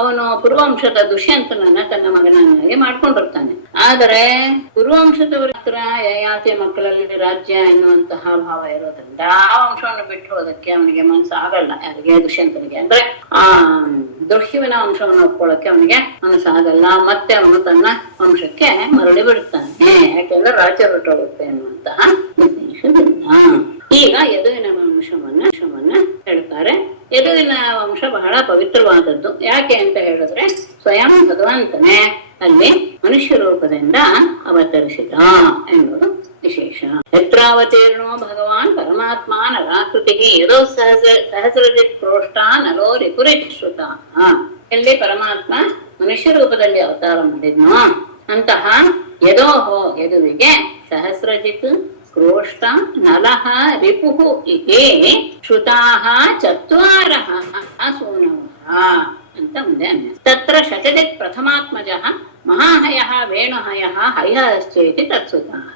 ಅವನು ಪೂರ್ವಂಶದ ದುಷ್ಯಂತನನ್ನ ತನ್ನ ಮಗನನ್ನಾಗಿ ಮಾಡ್ಕೊಂಡಿರ್ತಾನೆ. ಆದರೆ ಪೂರ್ವಂಶದವರ ಹತ್ರ ಯಯಾತಿಯ ಮಕ್ಕಳಲ್ಲಿ ರಾಜ್ಯ ಎನ್ನುವಂತಹ ಭಾವ ಇರೋದ್ರಿಂದ ಆ ವಂಶವನ್ನು ಬಿಟ್ಟು ಹೋದಕ್ಕೆ ಅವನಿಗೆ ಮನಸ್ಸು ಆಗಲ್ಲ. ಯಾರಿಗೆ? ದುಷ್ಯಂತನಿಗೆ. ಅಂದ್ರೆ ಆ ದುಷ್ಯುವಿನ ವಂಶವನ್ನು ಒಪ್ಕೊಳ್ಳಕ್ಕೆ ಅವನಿಗೆ ಮನಸ್ಸಾಗಲ್ಲ. ಮತ್ತೆ ಅವನು ತನ್ನ ವಂಶಕ್ಕೆ ಮರಳಿ ಬಿಡ್ತಾನೆ. ಯಾಕೆಂದ್ರೆ ರಾಜ್ಯ ಬಿಟ್ಟು ಹೋಗುತ್ತೆ ಎನ್ನುವಂತಹ ಉದ್ದೇಶದಿಂದ. ಈಗ ಯದುವಿನ ವಂಶವನ್ನ ಹೇಳ್ತಾರೆ. ಯದುವಿನ ವಂಶ ಬಹಳ ಪವಿತ್ರವಾದದ್ದು. ಯಾಕೆ ಅಂತ ಹೇಳಿದ್ರೆ ಸ್ವಯಂ ಭಗವಂತನೇ ಅಲ್ಲಿ ಮನುಷ್ಯ ರೂಪದಿಂದ ಅವತರಿಸಿದ ಎನ್ನುವುದು ವಿಶೇಷ. ಯತ್ರಾವತೀರ್ಣೋ ಭಗವಾನ್ ಪರಮಾತ್ಮ ನರಾಕೃತಿ ಯದೋ ಸಹಸ್ರಜಿತ್ ಪ್ರೋಷ್ಟ ನಲೋ ರಿಪುರಿಶ್ರುತ. ಎಲ್ಲಿ ಪರಮಾತ್ಮ ಮನುಷ್ಯ ರೂಪದಲ್ಲಿ ಅವತಾರ ಮಾಡಿದ್ನೋ ಅಂತಹ ಯದುವಿಗೆ ಸಹಸ್ರಜಿತ್ ಕ್ರೋಷ್ಟ ನಲಃ ರಿಪುಃ ಇತಿ ಶ್ರುತಾಃ ಚತ್ವಾರಃ ಸೂನವಃ ಅಂತ ಮುಂದೆ ಅನ್ಯ. ತತ್ರ ಶತಜಿತ್ ಪ್ರಥಮಾತ್ಮಜಃ ಮಹಾಹಯಃ ವೇಣುಹಯಃ ಹಯಶ್ಚೇತಿ ತತ್ಸುತಃ.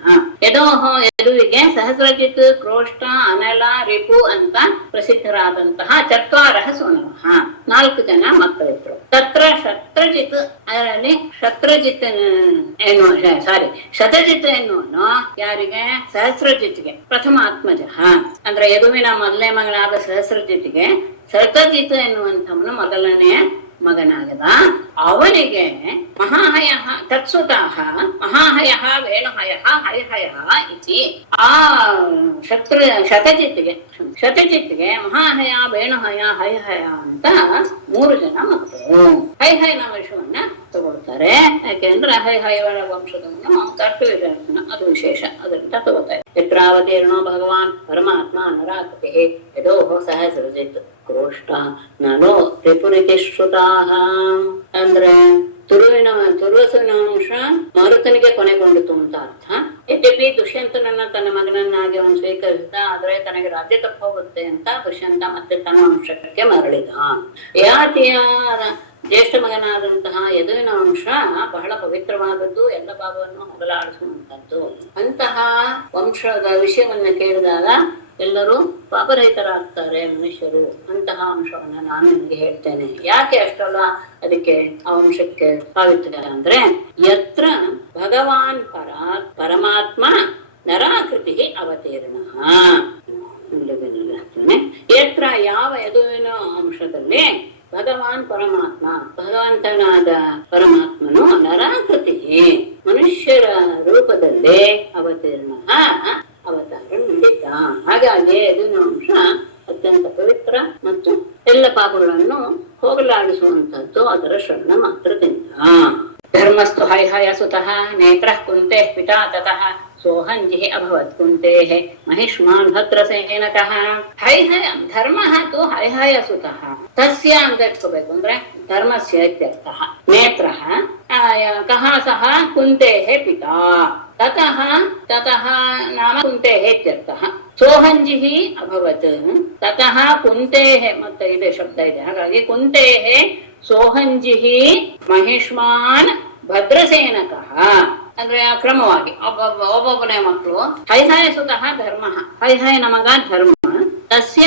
ಯದುವಿಗೆ ಸಹಸ್ರಜಿತ್ ಕ್ರೋಷ್ಟ ಅನಲ ರಿಪು ಅಂತ ಪ್ರಸಿದ್ಧರಾದಂತಹ ಚತ್ವಾರಃ ಸೂನವಃ 4 ಜನ ಮಕ್ಕಳಿದ್ರು. ತತ್ರ ಶತಜಿತ್, ಅದರಲ್ಲಿ ಶತಜಿತ್ ಎನ್ನುವನು ಯಾರಿಗೆ? ಸಹಸ್ರಜಿತ್ಗೆ. ಪ್ರಥಮಾತ್ಮಜ ಅಂದ್ರೆ ಯದುವಿನ ಮೊದಲನೇ ಮಗನಾದ ಸಹಸ್ರಜಿತ್ಗೆ ಶತಜಿತ್ ಎನ್ನುವಂಥವನು ಮೊದಲನೆಯ ಮಗನಾಗದ. ಅವನಿಗೆ ಮಹಾಹಯ ತತ್ಸುತಾಹ ಮಹಾಹಯ ವೇಣುಹಯ ಹಯಹಯ ಇತಿ. ಆ ಶತಜಿತ್ಗೆ ಮಹಾಹಯ ವೇಣುಹಯ ಹಯಹಯ ಅಂತ 3 ಜನ ಮಕ್ಕಳು. ಹಯಹಯನ ವಂಶವನ್ನ ತಗೊಳ್ತಾರೆ. ಯಾಕೆಂದ್ರೆ ಹಯಹಯವನ ವಂಶದವನು ತರ್ಕವಿದರ್ಶನ, ಅದು ವಿಶೇಷ, ಅದರಿಂದ ತಗೋತಾರೆ. ಯತ್ರಾವತೀರ್ಣೋ ಭಗವಾನ್ ಪರಮಾತ್ಮ ನರಾಕೃತಿ ಯದೋಃ ಸಹಸ್ರಜಿತ್ ಕ್ರೋಷ್ಟ ನಲೋ ತ್ರಿಪುರಿತಿ ಶ್ರುತಾಃ. ಅಂದ್ರೆ ತುರ್ವಸುವಿನ ಅಂಶ ಮಾರುತನಿಗೆ ಕೊನೆಗೊಂಡಿತು ಅಂತ ಅರ್ಥ. ಯದ್ಯಪಿ ದುಷ್ಯಂತನನ್ನ ತನ್ನ ಮಗನನ್ನಾಗಿ ಅವನು ಸ್ವೀಕರಿಸಿದ, ಆದ್ರೆ ತನಗೆ ರಾಜ್ಯ ತಪ್ಪು ಹೋಗುತ್ತೆ ಅಂತ ದುಷ್ಯಂತ ಮತ್ತೆ ತನ್ನ ವಂಶಕ್ಕೆ ಮರಳಿದ. ಯಯಾತಿಯ ಜ್ಯೇಷ್ಠ ಮಗನಾದಂತಹ ಯದುವಿನ ಅಂಶ ಬಹಳ ಪವಿತ್ರವಾದದ್ದು, ಎಲ್ಲ ಭಾಗವನ್ನು ಹೋಗಲಾಡಿಸುವಂತದ್ದು. ಅಂತಹ ವಂಶದ ವಿಷಯವನ್ನ ಕೇಳಿದಾಗ ಎಲ್ಲರೂ ಪಾಪರಹಿತರಾಗ್ತಾರೆ ಮನುಷ್ಯರು. ಅಂತಹ ಅಂಶವನ್ನ ನಾನು ನಿಮಗೆ ಹೇಳ್ತೇನೆ. ಯಾಕೆ ಅಷ್ಟಲ್ಲ ಅದಕ್ಕೆ ಆ ಅಂಶಕ್ಕೆ ಪಾವಿತ್ರ್ಯ ಅಂದ್ರೆ, ಯತ್ರ ಭಗವಾನ್ ಪರಮಾತ್ಮ ನರಾಕೃತಿ ಅವತೀರ್ಣ. ಯತ್ರ ಯಾವ ಯದುವಿನ ಅಂಶದಲ್ಲಿ ಭಗವಾನ್ ಪರಮಾತ್ಮ ಭಗವಂತನಾದ ಪರಮಾತ್ಮನು ನರಾಕೃತಿ ಮನುಷ್ಯರ ರೂಪದಲ್ಲಿ ಅವತೀರ್ಣ ಅವತಾರ ನೀಡಿದ್ದ. ಹಾಗಾಗಿ ಯದುವಿನ ಅಂಶ ಅತ್ಯಂತ ಪವಿತ್ರ ಮತ್ತು ಎಲ್ಲ ಪಾಪಗಳನ್ನು ಹೋಗಲಾಡಿಸುವಂತದ್ದು ಅದರ ಶ್ರವಣ ಮಾತ್ರದಿಂದ. ಧರ್ಮಸ್ತು ಹೈಹಯ ಸುತಃ ನೇತ್ರ ಕುಂತೆ ಪಿತಾ ತತಃ ಸೋಹಂಜಿ ಅಭವತ್ ಕುಂತೆ ಮಹಿಷ್ಮಾನ್ ಭದ್ರಸೇನಕಃ. ಹೈಹಯ ಧರ್ಮ ತು ಹೈಹಯ ಸುತಃ ತಸ್ಯ ಅಂತ ಇಟ್ಕೋಬೇಕು ಅಂದ್ರೆ ಧರ್ಮಸ್ಯ ಇತ್ಯರ್ಥಃ. ನೇತ್ರ ಕಃ ಸಹ ಕುಂತೆ ಪಿತಾ ತತಃ ನಾಮ ಕುಂತೆ ಇತ್ಯರ್ಥಃ. ಸೋಹಂಜಿ ಅಭವತ್ ತತಃ ಕುಂತೆ ಮತ್ತೆ ಇದೆ ಶಬ್ದ ಇದೆ, ಹಾಗಾಗಿ ಕುಂತೆ ಸೋಹಂಜಿ ಮಹಿಷ್ಮಾನ್ ಭದ್ರಸೇನಕಃ ಅಂದ್ರೆ ಕ್ರಮವಾಗಿ ಒಬ್ಬೊಬ್ಬನೇ ಮಕ್ಕಳು. ಹೈಹಯ ಸುತಃ ಧರ್ಮ, ಹೈಹಯನ ಮಗ ಧರ್ಮ, ತಸ್ಯ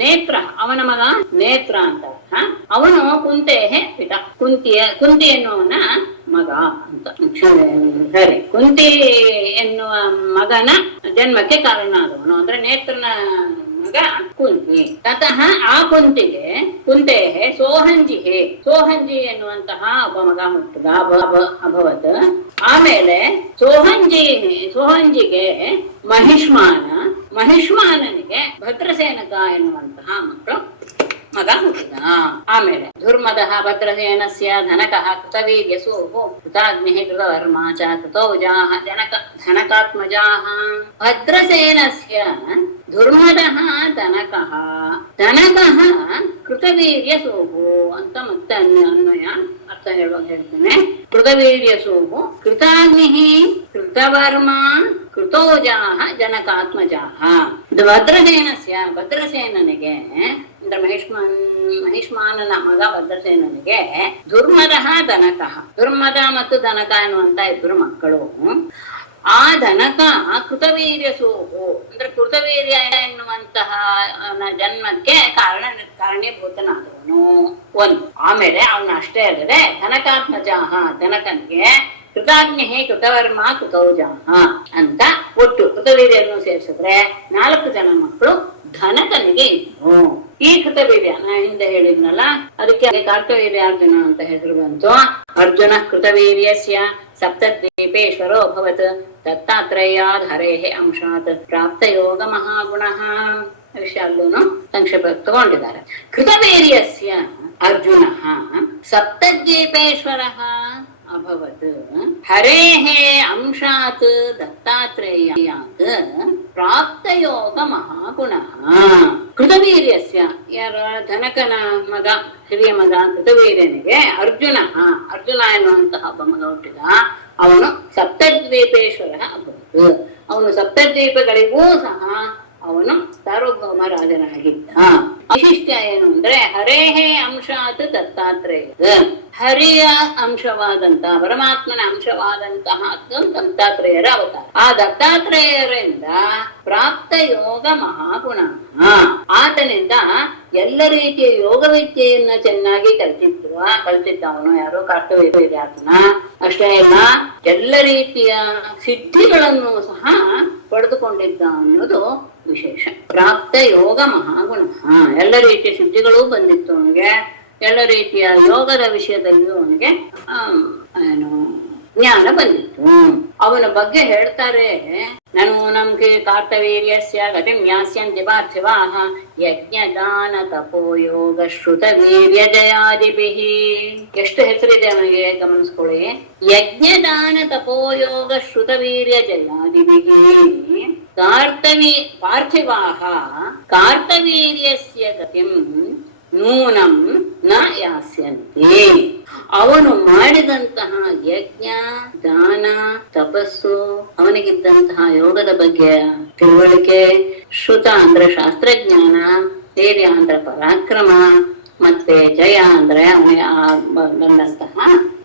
ನೇತ್ರ ಅವನ ಮಗ ನೇತ್ರ ಅಂತ ಅರ್ಥ. ಅವನು ಕುಂತೆ ಪಿತ ಕುಂತಿ ಎನ್ನುವನ ಮಗ ಅಂತ. ಸರಿ, ಕುಂತಿ ಎನ್ನುವ ಮಗನ ಜನ್ಮಕ್ಕೆ ಕಾರಣ ಆದವನು ಅಂದ್ರೆ ನೇತ್ರನ ಮಗ ಕುಂತಿ. ತತಃ ಆ ಕುಂತಿಗೆ ಕುಂತೆ ಸೋಹಂಜಿ ಎನ್ನುವಂತಹ ಒಬ್ಬ ಮಗ ಹುಟ್ಟಿದ ಅಭವತ್. ಆಮೇಲೆ ಸೋಹಂಜಿಗೆ ಮಹಿಷ್ಮಾನನಿಗೆ ಭದ್ರಸೇನಕ ಎನ್ನುವಂತಹ ಮಗ ಹುಟ್ಟಿದ. ಆಮೇಲೆ ದುರ್ಮದಃ ಭದ್ರಸೇನಸ್ಯ ಧನಕಃ ಕೃತವೀರ್ಯಸೂಃ ಕೃತಾಗ್ನಿಃ ಕೃತವರ್ಮ ಚ ತತೋಜಾಃ ಧನಕಾತ್ಮಜಾಃ. ಭದ್ರಸೇನಸ್ಯ ದುರ್ಮದಃ ಧನಕಃ ಕೃತವೀರ್ಯಸೂಃ ಅಂತ ಮತ್ತೆ ಅನ್ವಯ ಅರ್ಥ ಹೇಳ್ತೇನೆ. ಕೃತವೀರ್ಯಸೂಃ ಕೃತಾಗ್ನಿಃ ಕೃತವರ್ಮ ಕೃತೋಜಾಃ ಜನಕಾತ್ಮಜಾಃ. ಭದ್ರಸೇನನಿಗೆ ಅಂದ್ರೆ ಮಹಿಷ್ಮಾನನ ಮಗ ಭದ್ರಸೇನನಿಗೆ ದುರ್ಮದಃ ಧನಕಃ, ದುರ್ಮದ ಮತ್ತು ಧನಕ ಎನ್ನುವಂತ ಇಬ್ರು ಮಕ್ಕಳು. ಆ ಧನಕ ಕೃತವೀರ್ಯಸೂಹು ಅಂದ್ರೆ ಕೃತವೀರ್ಯ ಎನ್ನುವಂತಹ ಜನ್ಮಕ್ಕೆ ಕಾರಣೀಭೂತನಾದವನು ಒಂದು. ಆಮೇಲೆ ಅವನ ಅಷ್ಟೇ ಅಲ್ಲದೆ ಧನಕಾತ್ಮಜಾಹ ಧನಕನಿಗೆ ಕೃತಾಗ್ನಿ ಕೃತವರ್ಮ ಕೃತೌಜಾಹ ಅಂತ ಒಟ್ಟು ಕೃತವೀರ್ಯನ್ನು ಸೇರಿಸಿದ್ರೆ 4 ಜನ ಮಕ್ಕಳು ಧನಕನಿಗೆ ಇದ್ರು. ಈ ಕೃತವೀರ್ಯ ನಾ ಹಿಂದೆ ಹೇಳಿದ್ನಲ್ಲ, ಅದಕ್ಕೆ ಕಾರ್ತವೀರ್ಯ ಅರ್ಜುನ ಅಂತ ಹೆಸರು ಬಂತು. ಅರ್ಜುನ ಕೃತವೀರ್ಯಸ್ಯ ಸಪ್ತದ್ವೀಪೇಶ್ವರೋ ಅಭವತ್ ದತ್ತಾತ್ರೇಯಾದ್ ಹರೇಃ ಅಂಶಾತ್ ಪ್ರಾಪ್ತ ಯೋಗ ಮಹಾಗುಣಃ. ವಿಷಯ ಅಲ್ಲೂನು ಸಂಕ್ಷೇಪ ತಗೊಂಡಿದ್ದಾರೆ. ಕೃತವೀರ್ಯಸ್ಯ ಅರ್ಜುನ ಸಪ್ತದ್ವೀಪೇಶ್ವರಃ ಅಭವತ್ ಹರೇಃ ಅಂಶಾತ್ ದತ್ತಾತ್ರೇಯಾತ್ ಪ್ರಾಪ್ತ ಯೋಗ ಮಹಾಗುಣಃ. ಕೃತವೀರ್ಯಸ್ಯ ಯಾರ ಧನಕನ ಮಗ ಹಿರಿಯ ಮಗ ಕೃತವೀರ್ಯನಿಗೆ ಅರ್ಜುನ ಎನ್ನುವಂತಹ ಒಬ್ಬ ಮಗ ಹುಟ್ಟಿದ. ಅವನು ಸಪ್ತದ್ವೀಪೇಶ್ವರ ಅಭವತ್. ಅವನು ಸಪ್ತದ್ವೀಪಗಳಿಗೂ ಸಹ ಅವನು ಸಾರ್ವಭೌಮ ರಾಜನಾಗಿದ್ದ. ವಿಶಿಷ್ಟ್ಯ ಏನು ಅಂದ್ರೆ ಹರೇಃ ಅಂಶಾತ್ ದತ್ತಾತ್ರೇಯ, ಹರಿಯ ಅಂಶವಾದಂತಹ ಪರಮಾತ್ಮನ ಅಂಶವಾದಂತಹ ದತ್ತಾತ್ರೇಯರ ಅವತಾರ. ಆ ದತ್ತಾತ್ರೇಯರಿಂದ ಪ್ರಾಪ್ತ ಯೋಗ ಮಹಾಗುಣ, ಆತನಿಂದ ಎಲ್ಲ ರೀತಿಯ ಯೋಗ ವಿದ್ಯೆಯನ್ನ ಚೆನ್ನಾಗಿ ಕಲ್ತಿದ್ದ ಅವನು. ಯಾರೋ ಕಾರ್ತವೀರ್ಯಾತನ ಅಷ್ಟೇ ಅಲ್ಲ, ಎಲ್ಲ ರೀತಿಯ ಸಿದ್ಧಿಗಳನ್ನು ಸಹ ಪಡೆದುಕೊಂಡಿದ್ದ ಅನ್ನೋದು ವಿಶೇಷ. ಪ್ರಾಪ್ತ ಯೋಗ ಮಹಾಗುಣ, ಎಲ್ಲ ರೀತಿಯ ಸಿದ್ಧಿಗಳೂ ಬಂದಿತ್ತು ಅವನಿಗೆ. ಎಲ್ಲ ರೀತಿಯ ಯೋಗದ ವಿಷಯದಲ್ಲೂ ಅವನಿಗೆ ಜ್ಞಾನ ಬಂದಿತ್ತು. ಅವನ ಬಗ್ಗೆ ಹೇಳ್ತಾರೆ, ನಾನು ನಮ್ಗೆ ಕಾರ್ತವೀರ್ಯಸ್ಯ ಗತಿಂ ಯಾಸ್ಯಂತಿ ಪಾರ್ಥಿವಾಃ ಯಜ್ಞದಾನ ತಪೋಯೋಗ ಶ್ರುತ ವೀರ್ಯ ಜಯಾದಿಭಿಃ. ಎಷ್ಟು ಹೆಸರಿದೆ ಅವನಿಗೆ ಗಮನಿಸ್ಕೊಳ್ಳಿ. ಯಜ್ಞದಾನ ತಪೋಯೋಗ ಶ್ರುತ ವೀರ್ಯ ಜಯಾದಿಭಿಃ ಪಾರ್ಥಿವಾಃ ಕಾರ್ತವೀರ್ಯಸ್ಯ ಗತಿಂ ನೂನಂ ನ ಯಾಸ್ಯಂತಿ. ಅವನು ಮಾಡಿದಂತಹ ಯಜ್ಞ ದಾನ ತಪಸ್ಸು, ಅವನಿಗಿದ್ದಂತಹ ಯೋಗದ ಬಗ್ಗೆ ತಿಳುವಳಿಕೆ, ಶ್ರುತ ಅಂದ್ರೆ ಶಾಸ್ತ್ರಜ್ಞಾನ, ಧೈರ್ಯ ಅಂದ್ರೆ ಪರಾಕ್ರಮ, ಮತ್ತೆ ಜಯ ಅಂದ್ರೆ ಅವನಿಗೆ ಬಂದಂತಹ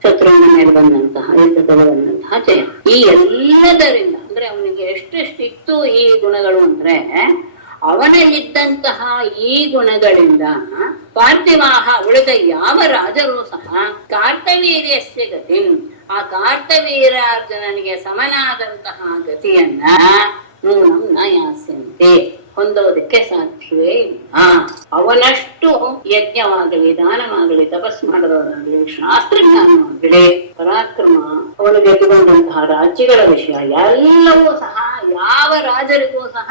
ಶತ್ರುವಿನ ಮೇಲೆ ಬಂದಂತಹ ಯುದ್ಧದಲ್ಲಿ ಬಂದಂತಹ ಜಯ. ಈ ಎಲ್ಲದರಿಂದ ಅಂದ್ರೆ ಅವನಿಗೆ ಎಷ್ಟೆಷ್ಟಿತ್ತು ಈ ಗುಣಗಳು ಅಂದ್ರೆ ಅವನಲ್ಲಿದ್ದಂತಹ ಈ ಗುಣಗಳಿಂದ ಪಾರ್ಥಿವಾಹ ಉಳಿದ ಯಾವ ರಾಜರು ಸಹ ಕಾರ್ತವೀರ್ಯಸ್ಯ ಗತಿ, ಆ ಕಾರ್ತವೀರ್ಯಾರ್ಜುನನಿಗೆ ಸಮನಾದಂತಹ ಗತಿಯನ್ನ ನೂನಂ ನ ಯಾಸ್ಯಂತೆ, ಹೊಂದೋದಕ್ಕೆ ಸಾಧ್ಯವೇ ಇಲ್ಲ. ಅವನಷ್ಟು ಯಜ್ಞವಾಗಲಿ, ದಾನವಾಗಲಿ, ತಪಸ್ ಮಾಡೋದಾಗಲಿ, ಶಾಸ್ತ್ರಜ್ಞಾನವಾಗಲಿ, ಪರಾಕ್ರಮ, ಅವನು ಗೆದ್ದುಕೊಂಡಂತಹ ರಾಜ್ಯಗಳ ವಿಷಯ ಎಲ್ಲವೂ ಸಹ ಯಾವ ರಾಜರಿಗೂ ಸಹ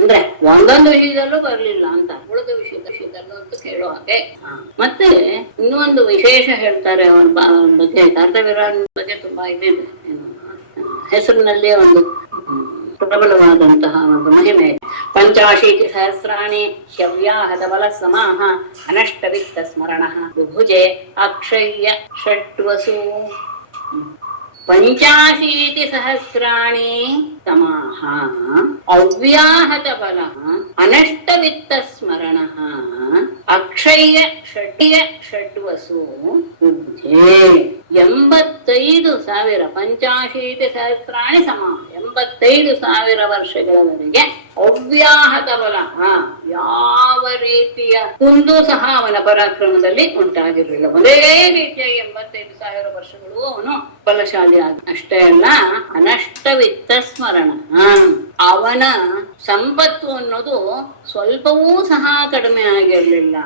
ಅಂದ್ರೆ ಒಂದೊಂದು ವಿಷಯದಲ್ಲೂ ಬರ್ಲಿಲ್ಲ ಅಂತ, ಉಳಿದ ವಿಷಯದಲ್ಲೂ ಅಂತ ಕೇಳೋ ಹಾಗೆ. ಮತ್ತೆ ಇನ್ನೊಂದು ವಿಶೇಷ ಹೇಳ್ತಾರೆ ಅವನ ಬಗ್ಗೆ, ಕಾರ್ತವೀರ್ಯನ ಬಗ್ಗೆ ತುಂಬಾ ಇದೆ. ಹೆಸರಿನಲ್ಲಿ ಒಂದು ಪ್ರಬಲವಾದಂತಹ ಒಂದು ಮಹಿಮೆ. ಪಂಚಾಶೀತಿ ಸಹಸ್ರಾಣಿ ಹವ್ಯಾಹತ ಬಲ ಸಮಾಹ ಅನಷ್ಟ ವಿತ್ತ ಸ್ಮರಣ ಬುಭುಜೆ ಅಕ್ಷಯ್ಯ ಷಟ್ವಸು. ಪಂಚಾಶೀತಿ ಸಹಸ್ರಾಣಿ ಸಮಾಹ ಅವ್ಯಾಹತ ಬಲ ಅನಷ್ಟ ವಿತ್ತ ಸ್ಮರಣ ಅಕ್ಷಯ್ಯ ಷಡ್ವಸು ಬುಭುಜೆ. 85,000 ಪಂಚಾಶೀತಿ ಸಹಸ್ರಾಣಿ ಸಮಾಹ 85,000 ವರ್ಷಗಳವರೆಗೆ ಅವ್ಯಾಹತ ಬಲ, ಯಾವ ರೀತಿಯ ಕುಂದು ಸಹ ಅವನ ಪರಾಕ್ರಮದಲ್ಲಿ ಉಂಟಾಗಿರಲಿಲ್ಲ. ಒಂದೇ ರೀತಿಯ 85,000 ವರ್ಷಗಳು ಅವನು ಬಲಶಾಲಿ ಆದ. ಅಷ್ಟೇ ಅಲ್ಲ, ಅನಷ್ಟ ವಿತ್ತ ಸ್ಮರಣ, ಅವನ ಸಂಪತ್ತು ಅನ್ನೋದು ಸ್ವಲ್ಪವೂ ಸಹ ಕಡಿಮೆ ಆಗಿರ್ಲಿಲ್ಲ.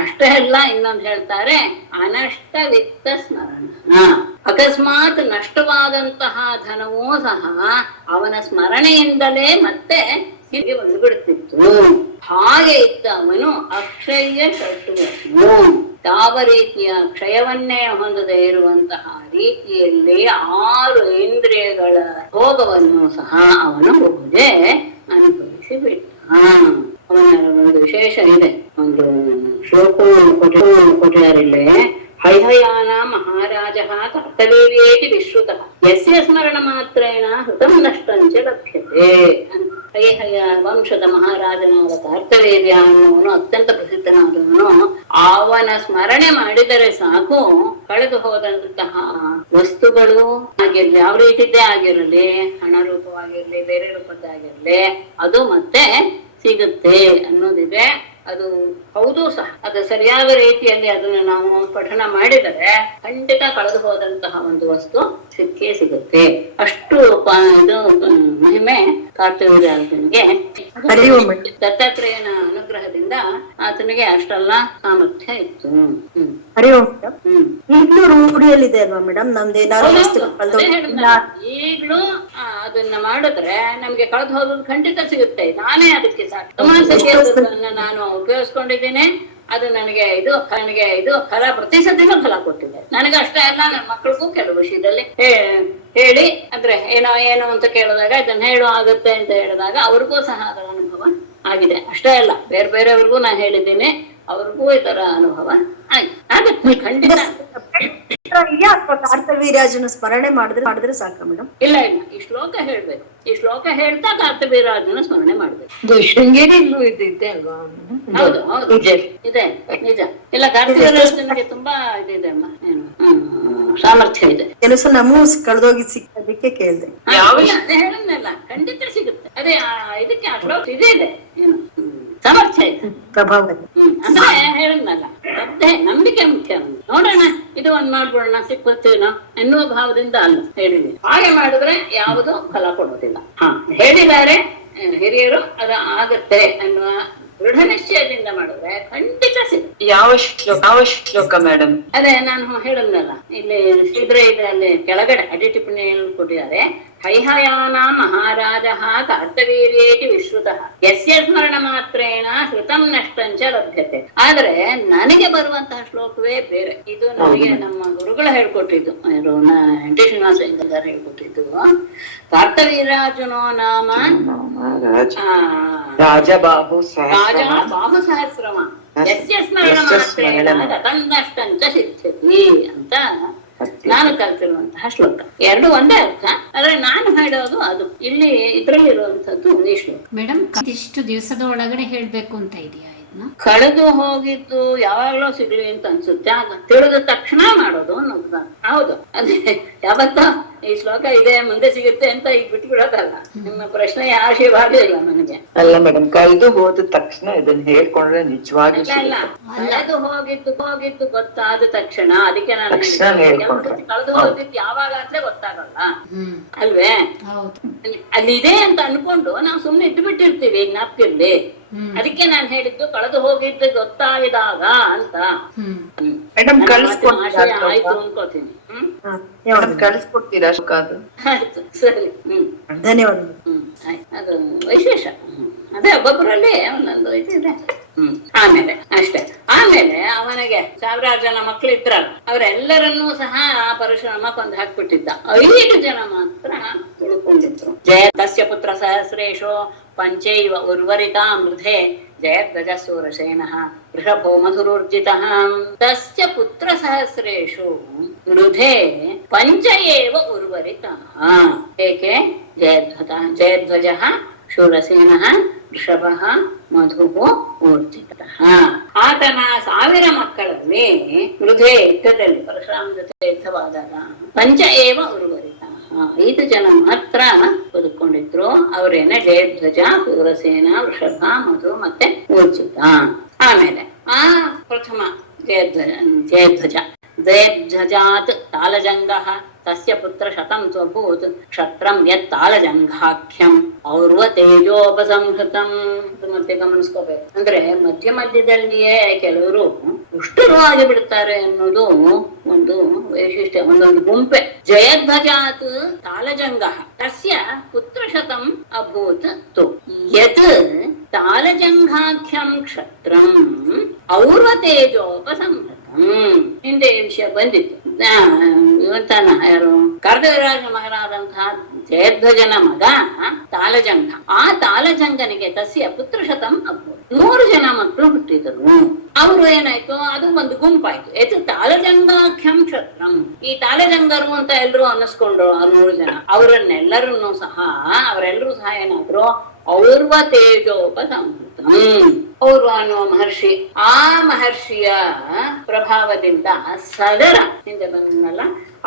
ಅಷ್ಟೇ ಅಲ್ಲ, ಇನ್ನೊಂದು ಹೇಳ್ತಾರೆ ಅನಷ್ಟ ವಿತ್ತ ಸ್ಮರಣ, ಅಕಸ್ಮಾತ್ ನಷ್ಟವಾದಂತಹ ಧನವೂ ಸಹ ಅವನ ಸ್ಮರಣೆಯಿಂದಲೇ ಮತ್ತೆ ಹೀಗೆ ಬಂದು ಬಿಡುತ್ತಿತ್ತು. ಹಾಗೆ ಇದ್ದ ಅವನು ಅಕ್ಷಯ ಷಟ್ವಸು, ಯಾವ ರೀತಿಯ ಕ್ಷಯವನ್ನೇ ಹೊಂದದೇ ಇರುವಂತಹ ರೀತಿಯಲ್ಲಿ 6 ಇಂದ್ರಿಯಗಳ ಭೋಗವನ್ನು ಸಹ ಅವನು ಬಹುದೇ ಅನುಭವಿಸಿ ಬಿಟ್ಟ. ಅವನ ಒಂದು ವಿಶೇಷ ಇದೆ, ಒಂದು ಶ್ಲೋಕವನ್ನು ಕೊಟ್ಟಿದ್ದಾರೆ. ಹೈಹಯಾನ ಮಹಾರಾಜ ಕರ್ತವೀರ್ಯೇತಿ ವಿಶ್ರುತಃ ಯಸ್ಯ ಸ್ಮರಣ ಮಾತ್ರೇಣ ಹೃತಂ ನಷ್ಟಂಚ ಲಭ್ಯತೆ. ಹೈಹಯ ವಂಶದ ಮಹಾರಾಜನಾದ ಕಾರ್ತವೀರ್ಯ ಅನ್ನುವನು ಅತ್ಯಂತ ಪ್ರಸಿದ್ಧನಾದವನು. ಅವನ ಸ್ಮರಣೆ ಮಾಡಿದರೆ ಸಾಕು, ಕಳೆದು ಹೋದಂತಹ ವಸ್ತುಗಳು ಆಗಿರ್ಲಿ, ಯಾವ ರೀತಿದ್ದೇ ಆಗಿರಲಿ, ಹಣ ರೂಪವಾಗಿರ್ಲಿ, ಬೇರೆ ರೂಪದ್ದಾಗಿರ್ಲಿ, ಅದು ಮತ್ತೆ ಸಿಗುತ್ತೆ ಅನ್ನೋದಿದೆ. ಅದು ಹೌದು ಸಹ. ಅದು ಸರಿಯಾದ ರೀತಿಯಲ್ಲಿ ಅದನ್ನು ನಾವು ಪಠನ ಮಾಡಿದರೆ ಖಂಡಿತ ಕಳೆದು ಹೋದಂತಹ ಒಂದು ವಸ್ತು ಸಿಕ್ಕೇ ಸಿಗುತ್ತೆ. ಅಷ್ಟು ಇದು ಮಹಿಮೆ ಕಾರ್ತವೀರ್ಯಾರ್ಜುನಿಗೆ. ದತ್ತಾತ್ರೇಯನ ಅನುಗ್ರಹದಿಂದ ಆತನಿಗೆ ಅಷ್ಟೆಲ್ಲ ಸಾಮರ್ಥ್ಯ ಇತ್ತು. ಹರಿ ಓಂ. ಈಗ್ಲೂ ರೂಢಿಯಲ್ಲಿದೆ ಅಲ್ವಾ ಮೇಡಮ್? ಈಗ್ಲೂ ಅದನ್ನ ಮಾಡಿದ್ರೆ ನಮ್ಗೆ ಕಳೆದು ಹೋಗೋದು ಖಂಡಿತ ಸಿಗುತ್ತೆ. ನಾನೇ ಅದಕ್ಕೆ ನಾನು ಉಪಯೋಗಿಸ್ಕೊಂಡಿದ್ದೇನೆ. ಅದು ನನಗೆ ಇದು ಫಲ, ಪ್ರತಿ ಸತಿನೂ ಫಲ ಕೊಟ್ಟಿದೆ. ನನಗೆ ಅಷ್ಟೇ ಅಲ್ಲ, ನನ್ನ ಮಕ್ಕಳಿಗೂ ಕೆಲವು ವಿಷಯದಲ್ಲಿ ಹೇಳಿ ಅಂದ್ರೆ ಏನೋ ಅಂತ ಕೇಳಿದಾಗ ಇದನ್ನ ಹೇಳು ಆಗುತ್ತೆ ಅಂತ ಹೇಳಿದಾಗ ಅವ್ರಿಗೂ ಸಹ ಅದರ ಅನುಭವ ಆಗಿದೆ. ಅಷ್ಟೇ ಅಲ್ಲ, ಬೇರೆಯವ್ರಿಗೂ ನಾನು ಹೇಳಿದ್ದೀನಿ, ಅವ್ರಿಗೂ ಇದರ ಅನುಭವ ಆಗುತ್ತೆ ಖಂಡಿತ. ಕಾರ್ತವೀರ್ಯಾರ್ಜುನ ಸ್ಮರಣೆ ಮಾಡಿದ್ರೆ ಸಾಕ ಮೇಡಮ್? ಇಲ್ಲ, ಈ ಶ್ಲೋಕ ಹೇಳ್ಬೇಕು. ಈ ಶ್ಲೋಕ ಹೇಳ್ತಾ ಕಾರ್ತವೀರ್ಯಾರ್ಜುನ ಸ್ಮರಣೆ ಮಾಡ್ಬೇಕು. ಶೃಂಗೇರಿಯಲ್ಲೂ ಇದೆ ಅಲ್ವಾ? ಹೌದು ಹೌದು, ಇದೆ, ನಿಜ. ಇಲ್ಲ, ಕಾರ್ತವೀರ್ಯಾರ್ಜುನಿಗೆ ತುಂಬಾ ಇದಿದೆ ಅಮ್ಮ, ಏನು ಸಾಮರ್ಥ್ಯ ಇದೆ. ಕೆಲಸ ನಮಗೂ ಕಳೆದೋಗಿ ಸಿಕ್ಕದಕ್ಕೆ ಕೇಳಿದೆ. ಅದೇ ಹೇಳಿದ್ನಲ್ಲ, ಖಂಡಿತ ಸಿಗುತ್ತೆ. ಅದೇ ಇದಕ್ಕೆ ಆ ಶ್ಲೋಕ ಇದೆ ಏನು ಸಾಮರ್ಥ್ಯ ಇದೆ, ಪ್ರಭಾವ. ಅಂದ್ರೆ ಹೇಳಿದ್ನಲ್ಲ, ಶ್ರದ್ಧೆ, ನಂಬಿಕೆ ಮುಖ್ಯ. ನೋಡೋಣ, ಇದು ಒಂದ್ ಮಾಡ್ಬಿಡೋಣ, ಸಿಕ್ಕುತ್ತೇನೋ ಎನ್ನುವ ಭಾವದಿಂದ ಅಲ್ಲ ಹೇಳಿದೆ. ಹಾಗೆ ಮಾಡಿದ್ರೆ ಯಾವುದು ಫಲ ಕೊಡೋದಿಲ್ಲ. ಹೇಳಿದ್ದಾರೆ ಹಿರಿಯರು, ಅದು ಆಗತ್ತೆ ಅನ್ನುವ ದೃಢ ನಿಶ್ಚಯದಿಂದ ಮಾಡಿದ್ರೆ ಖಂಡಿತ ಸಿಗುತ್ತೆ. ಯಾವ ಶ್ಲೋಕ ಮೇಡಮ್? ಅದೇ ನಾನು ಹೇಳಿದ್ನಲ್ಲ, ಇಲ್ಲಿ ಇದ್ರೆ ಇದೆ, ಅಲ್ಲಿ ಕೆಳಗಡೆ ಅಡಿ ಟಿಪ್ಪಣಿಯಲ್ಲಿ ಕೊಟ್ಟಿದ್ದಾರೆ. ಹೈಹಯಾನ ಮಹಾರಾಜ ಕಾರ್ತವೀರ್ಯೇತಿ ವಿಶ್ರುತಃ ಯಸ್ಯ ಸ್ಮರಣ ಮಾತ್ರೇಣ ಹೃತಂ ನಷ್ಟಂಚ ಲಭ್ಯತೆ. ಆದ್ರೆ ನನಗೆ ಬರುವಂತಹ ಶ್ಲೋಕವೇ ಬೇರೆ. ಇದು ನನಗೆ ನಮ್ಮ ಗುರುಗಳು ಹೇಳ್ಕೊಟ್ಟಿದ್ದು, NT ಶ್ರೀನಿವಾಸ ಅಯ್ಯಂಗಾರ್ ಹೇಳ್ಕೊಟ್ಟಿದ್ದು. ಕಾರ್ತವೀರ್ಯಾರ್ಜುನೋ ನಾಮ ರಾಜ ಬಾಹು ಸಹಸ್ರಮ ಯಸ್ಯ ಸ್ಮರಣ ಮಾತ್ರೇಣ ಹೃತಂ ನಷ್ಟಂಚ ಸಿದ್ಧ್ಯತಿ ಅಂತ ನಾನು ಕಲ್ತಿರುವಂತಹ ಶ್ಲೋಕ. ಎರಡು ಒಂದೇ ಅರ್ಥ, ಆದ್ರೆ ನಾನು ಹೇಳೋದು ಅದು. ಇಲ್ಲಿ ಇದ್ರಲ್ಲಿ ಇರುವಂತದ್ದು ಈ ಶ್ಲೋಕ. ಮೇಡಮ್, ಇಷ್ಟು ದಿವಸದ ಒಳಗಡೆ ಹೇಳ್ಬೇಕು ಅಂತ ಇದೆಯಾ? ಕಳೆದು ಹೋಗಿದ್ದು ಯಾವಾಗ್ಲೂ ಸಿಗ್ಲಿ ಅಂತ ಅನ್ಸುತ್ತೆ, ಆಗ ತಿಳಿದ ತಕ್ಷಣ ಮಾಡೋದು ಅನ್ನೋದು. ಹೌದು, ಅದೇ ಯಾವತ್ತೋ ಈ ಶ್ಲೋಕ ಇದೆ ಮುಂದೆ ಸಿಗುತ್ತೆ ಅಂತ ಈಗ ಬಿಟ್ಟು ಬಿಡೋದಲ್ಲ. ನಿಮ್ಮ ಪ್ರಶ್ನೆ ಆಶೀರ್ವಾದ ನನಗೆ. ಅಲ್ಲ ಮೇಡಮ್, ಕಳೆದು ಹೋದ ತಕ್ಷಣ ಇದನ್ನ ಹೇಳ್ಕೊಂಡ್ರೆ ನಿಜವಾಗಿ ಇಲ್ಲ, ಕಳೆದು ಹೋಗಿದ್ದು ಗೊತ್ತಾದ ತಕ್ಷಣ, ಅದಕ್ಕೆ ನಾನು ಕಳೆದು ಹೋಗಿದ್ದು ಯಾವಾಗ ಅಂತಲೇ ಗೊತ್ತಾಗಲ್ಲ ಅಲ್ವೇ. ಅಲ್ಲಿದೆ ಅಂತ ಅನ್ಕೊಂಡು ನಾವು ಸುಮ್ನೆ ಇದ್ದು ಬಿಟ್ಟಿರ್ತೀವಿ, ಜ್ಞಾಪಕಿರ್ಲಿ. ಅದಕ್ಕೆ ನಾನು ಹೇಳಿದ್ದು ಕಳೆದು ಹೋಗಿದ್ದು ಗೊತ್ತಾಗಿದಾಗ ಅಂತ. ಆಯ್ತು ಅನ್ಕೋತೀನಿ. ಕಳಿಸ್ಕೊಡ್ತೀರಾ? ಆಯ್ತು, ಸರಿ. ಧನ್ಯವಾದಗಳು. ಅದು ವಿಶೇಷ. ಅದೇ ಒಬ್ಬೊಬ್ಬರಲ್ಲಿ ಒಂದೊಂದು ಇದಿದೆ. ಆಮೇಲೆ ಅಷ್ಟೇ. ಆಮೇಲೆ ಅವನಿಗೆ ಸಾವಿರಾರು ಜನ ಮಕ್ಳು ಇದ್ರಲ್ಲ, ಅವರೆಲ್ಲರನ್ನೂ ಸಹ ಪರಶುರಾಮ ಕೊಂದು ಹಾಕ್ಬಿಟ್ಟಿದ್ದ. 5 ಜನ ಮಾತ್ರ ಉಳ್ಕೊಂಡಿದ್ರು. ತಸ್ಯ ಪುತ್ರ ಸಹಸ್ರೇಶು ಪಂಚೈವ ಉರ್ವರಿತಾ ಮೃಧೆ ಜಯಧ್ವಜ ಸೂರಸೇನಃ ವೃಷಭೋ ಮಧುರೂರ್ಜಿತಃ. ತಸ್ಯ ಪುತ್ರ ಸಹಸ್ರೇಶು ಮೃಧೆ ಪಂಚ ಏವ ಉರ್ವರಿತಃ. ಏಕೆ? ಜಯಧ್ವಜ ಶೂರಸೇನಃ ವೃಷಭಃ ಮಧುಃ ಊರ್ಜಿತಃ. ಆತನ 1000 ಮಕ್ಕಳಲ್ಲಿ ಮೃಧೆ ಯುದ್ಧದಲ್ಲಿ ಪರಶುರಾಮ ಜೊತೆ ಯುದ್ಧವಾದಾಗ ಪಂಚ ಏವ ಉರ್ವರಿತಃ, 5 ಜನ ಮಾತ್ರ ಬದುಕೊಂಡಿದ್ರು. ಅವರೇನೆ ಜಯಧ್ವಜ, ಶೂರಸೇನ, ವೃಷಭ, ಮಧು ಮತ್ತೆ ಊರ್ಜಿತ. ಆಮೇಲೆ ಪ್ರಥಮ ಜಯಧ್ವಜಾತ್ ತಾಲಜಂಗಃ ತಸ್ಯ ಪುತ್ರ ಶತಂ ಸ್ವಭೂತ್ ಕ್ಷತ್ರಂ ಯತ್ ತಾಳಜಂಘಾಖ್ಯಂ ಔರ್ವ ತೇಜೋಪಸಂಹೃತಂ. ಮತ್ತೆ ಗಮನಿಸ್ಕೋಬೇಕು. ಅಂದ್ರೆ ಮಧ್ಯದಲ್ಲಿಯೇ ಕೆಲವರು ಉಷ್ಟರು ಆಗಿ ಬಿಡ್ತಾರೆ ಅನ್ನೋದು ಒಂದು ವೈಶಿಷ್ಟ್ಯ, ಒಂದೊಂದು ಗುಂಪೆ. ಜಯಧ್ವಜಾತ್ ತಾಳಜಂಗಃ ತಸ್ಯ ಪುತ್ರ ಶತಂ ಅಭೂತ್ ತು ಯತ್ ತಾಳಜಂಘಾಖ್ಯಂ ಕ್ಷತ್ರಂ ಔರ್ವ ತೇಜೋಪಸಂಹೃತಂ. ಹಿಂದೆ ಈ ವಿಷಯ ಬಂದಿತ್ತು. ಇವತ್ತಾನ ಯಾರು ಕರ್ದವರಾಜ ಮಗನಾದಂತಹ ಜಯಧ್ವಜನ ಮಗ ತಾಳಜಂಘ. ಆ ತಾಳಜಂಗನಿಗೆ ತಸ್ಯ ಪುತ್ರ ಶತಂ ಅಭೂತ್, 100 ಜನ ಮಕ್ಕಳು ಹುಟ್ಟಿದರು. ಅವರು ಏನಾಯ್ತು, ಅದು ಒಂದು ಗುಂಪಾಯ್ತು. ಎದು ತಾಳಜಂಗಾಖ್ಯಂ ಕ್ಷತ್ರಂ. ಈ ತಾಳಜಂಗರು ಅಂತ ಎಲ್ರು ಅನ್ನಿಸ್ಕೊಂಡ್ರು ಆ 100 ಜನ. ಅವರೆಲ್ಲರೂ ಸಹ ಏನಾದ್ರು ಔರ್ವ ತೇಜೋಪಸಂಹೃತಂ. ಔರ್ವ ಅನ್ನುವ ಮಹರ್ಷಿ, ಆ ಮಹರ್ಷಿಯ ಪ್ರಭಾವದಿಂದ ಸಗರ ಹಿಂದೆ ಬಂದಲ್ಲ,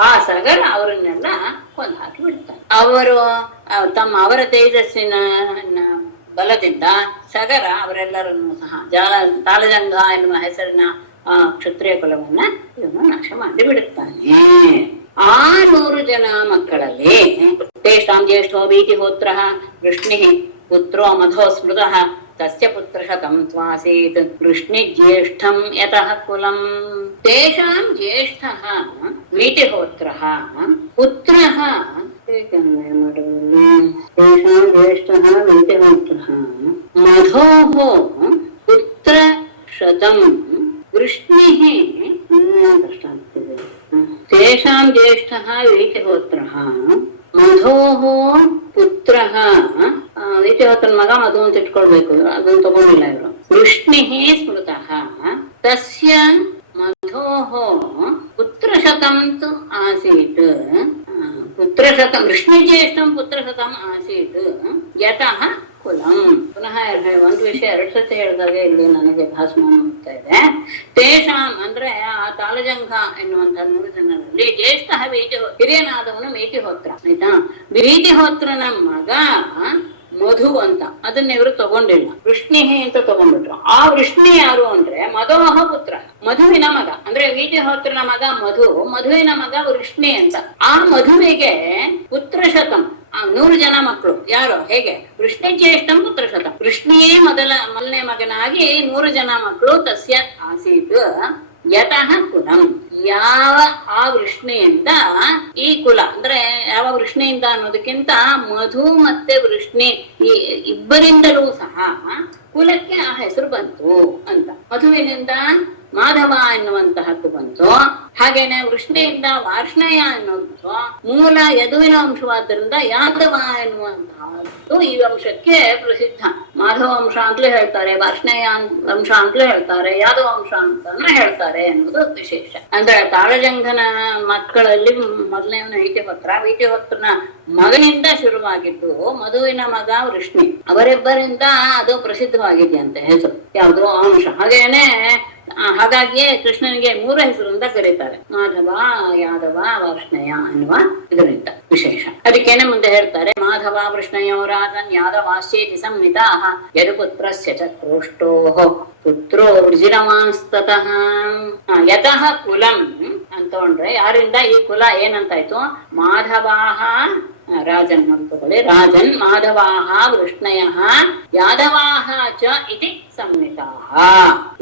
ಆ ಸಗರ ಅವರನ್ನೆಲ್ಲ ಕೊಂದು ಹಾಕಿ ಬಿಡ್ತಾರೆ. ಅವರ ತೇಜಸ್ಸಿನ ಬಲದಿಂದ ಸಗರ ಅವರೆಲ್ಲರನ್ನೂ ಸಹ ತಾಳಜಂಗ ಎನ್ನುವ ಹೆಸರಿನ ಕ್ಷತ್ರಿಯ ಕುಲವನ್ನ ಇವನು ನಾಶ ಮಾಡಿ ಬಿಡುತ್ತಾನೆ. ಆ 100 ಜನ ಮಕ್ಕಳಲ್ಲಿ ತೇಷಾಂ ಜ್ಯೇಷ್ಠೋ ವೀತಿಹೋತ್ರಃ ವೃಷ್ಣಿಃ ಪುತ್ರೋ ಮಧೋ ಸ್ಮೃತಃ ತಸ್ಯ ಪುತ್ರ ಶತಂ ತ್ವಾಸೀತ್ ವೃಷ್ಣಿ ಜ್ಯೇಷ್ಠಂ ಯತಃ ಕುಲಂ. ತೇಷಾಂ ಜ್ಯೇಷ್ಠಃ ವೀತಿಹೋತ್ರಃ ಪುತ್ರಃ ಮಧೋಃ ಪುತ್ರ ಶತಂ ವೃಷ್ಣಿಃ. ಕಷ್ಟ ಆಗ್ತಿದೆ. ತೇಷಾಂ ಜ್ಯೇಷ್ಠಃ ವೀತಿಹೋತ್ರಃ ಮಧೋಃ ಪುತ್ರಃ. ವೀತಿಹೋತ್ರನ ಮಗ ಮಧು ಅಂತ ಇಟ್ಕೊಳ್ಬೇಕು, ಅದನ್ನು ತಗೊಂಡಿಲ್ಲ ಇವರು. ವೃಷ್ಣಿಃ ಸ್ಮೃತಃ ತಸ್ಯ ಮಧೋಃ ಪುತ್ರ ಶತಂ ತು ಆಸೀತ್. ಪುತ್ರ ಶತಂ ವೃಷ್ಣಿ ಜ್ಯೇಷ್ಠಂ ಪುತ್ರ ಶತಂ ಆಸೀತ್ ಯತಃ ಕುಲಂ. ಪುನಃ ಒಂದು ವಿಷಯ 2 ಸತಿ ಹೇಳಿದಾಗ ಇಲ್ಲಿ ನನಗೆ ಭಾಸಮಾನ ಆಗ್ತಾ ಇದೆ. ತೇಷಾಂ ಅಂದ್ರೆ ಆ ತಾಳಜಂಘ ಎನ್ನುವಂತ 100 ಜನರಲ್ಲಿ ಜ್ಯೇಷ್ಠ ಹಿರಿಯನಾದವನು ವೀತಿಹೋತ್ರ. ಆಯ್ತಾ? ವೀತಿಹೋತ್ರನ ಮಗ ಮಧು ಅಂತ, ಅದನ್ನ ಇವರು ತಗೊಂಡಿಲ್ಲ, ವೃಷ್ಣಿಹಿ ಅಂತ ತಗೊಂಡ್ಬಿಟ್ರು. ಆ ವೃಷ್ಣಿ ಯಾರು ಅಂದ್ರೆ ಮಧೋಹ ಪುತ್ರ, ಮಧುವಿನ ಮಗ. ಅಂದ್ರೆ ವೀತಿಹೋತ್ರನ ಮಗ ಮಧು, ಮಧುವಿನ ಮಗ ವೃಷ್ಣಿ ಅಂತ. ಆ ಮಧುವಿಗೆ ಪುತ್ರ ಶತಂ, 100 ಜನ ಮಕ್ಕಳು. ಯಾರು? ಹೇಗೆ? ವೃಷ್ಣಿ ಜ್ಯೇಷ್ಠಂ ಪುತ್ರ ಶತಂ. ವೃಷ್ಣಿಯೇ ಮೊದಲನೇ ಮಗನಾಗಿ 100 ಜನ ಮಕ್ಕಳು. ತಸ್ಯ ಆಸೀತ್ ಯತಃ ಕುಲಂ. ಯಾವ ಆ ವೃಷ್ಣಿಯಿಂದ ಈ ಕುಲ ಅಂದ್ರೆ ಯಾವ ವೃಷ್ಣಿಯಿಂದ ಅನ್ನೋದಕ್ಕಿಂತ ಮಧು ಮತ್ತೆ ವೃಷ್ಣಿ ಈ ಇಬ್ಬರಿಂದಲೂ ಸಹ ಕುಲಕ್ಕೆ ಆ ಹೆಸರು ಬಂತು ಅಂತ. ಮಧುವಿನಿಂದ ಮಾಧವ ಎನ್ನುವಂತಹದ್ದು ಬಂತು. ಹಾಗೇನೆ ವೃಷ್ಣೆಯಿಂದ ವಾರ್ಷ್ಣೇಯ ಅನ್ನೋದು ಮೂಲ ಯದುವಿನ ಅಂಶವಾದ್ದರಿಂದ ಯಾದವ ಎನ್ನುವಂತಹದ್ದು ಈ ವಂಶಕ್ಕೆ ಪ್ರಸಿದ್ಧ. ಮಾಧವ ವಂಶ ಅಂತಲೇ ಹೇಳ್ತಾರೆ, ವಾರ್ಷ್ಣೇಯ ವಂಶ ಅಂತಲೇ ಹೇಳ್ತಾರೆ, ಯಾದವ ವಂಶ ಅಂತಾನು ಹೇಳ್ತಾರೆ ಅನ್ನೋದು ವಿಶೇಷ. ಅಂದ್ರೆ ತಾಳಜಂಘನ ಮಕ್ಕಳಲ್ಲಿ ಮೊದಲನೇವನ ವೀತಿಹೋತ್ರನ ಮಗನಿಂದ ಶುರುವಾಗಿದ್ದು ಮಧುವಿನ ಮಗ ವೃಷ್ಣಿ, ಅವರಿಬ್ಬರಿಂದ ಅದು ಪ್ರಸಿದ್ಧವಾಗಿದೆಯಂತೆ ಹೆಸರು, ಯಾವುದೋ ಅಂಶ. ಹಾಗಾಗಿಯೇ ಕೃಷ್ಣನಿಗೆ 3 ಹೆಸರಿಂದ ಕರೀತಾರೆ, ಮಾಧವ, ಯಾದವ, ವಾರ್ಷ್ಣೇಯ ಎನ್ನುವ ಇದರಿಂದ ವಿಶೇಷ. ಅದಕ್ಕೇನೆ ಮುಂದೆ ಹೇಳ್ತಾರೆ, ಮಾಧವ ವೃಷ್ಣಯೋ ರಾಜನ್ ಯಾದವಾಶ್ಚೇತಿ ಸಂಹಿತಾಃ ಯದುಪುತ್ರಸ್ಯ ಚ ಕ್ರೋಷ್ಟೋಃ ಪುತ್ರೋ ವೃಜಿರವಾಂಸ್ತತಃ. ಯತಃ ಕುಲಂ ಅಂತಕೊಂಡ್ರೆ ಯಾರಿಂದ ಈ ಕುಲ ಏನಂತಾಯ್ತು? ಮಾಧವಾಹ ರಾಜನ್ ಅಂತಕೊಳ್ಳಿ, ರಾಜನ್, ಮಾಧವಾಹ ವೃಷ್ಣಯಃ ಯಾದವಾಹ ಚ ಇತಿ ಸಂಹಿತಾಃ.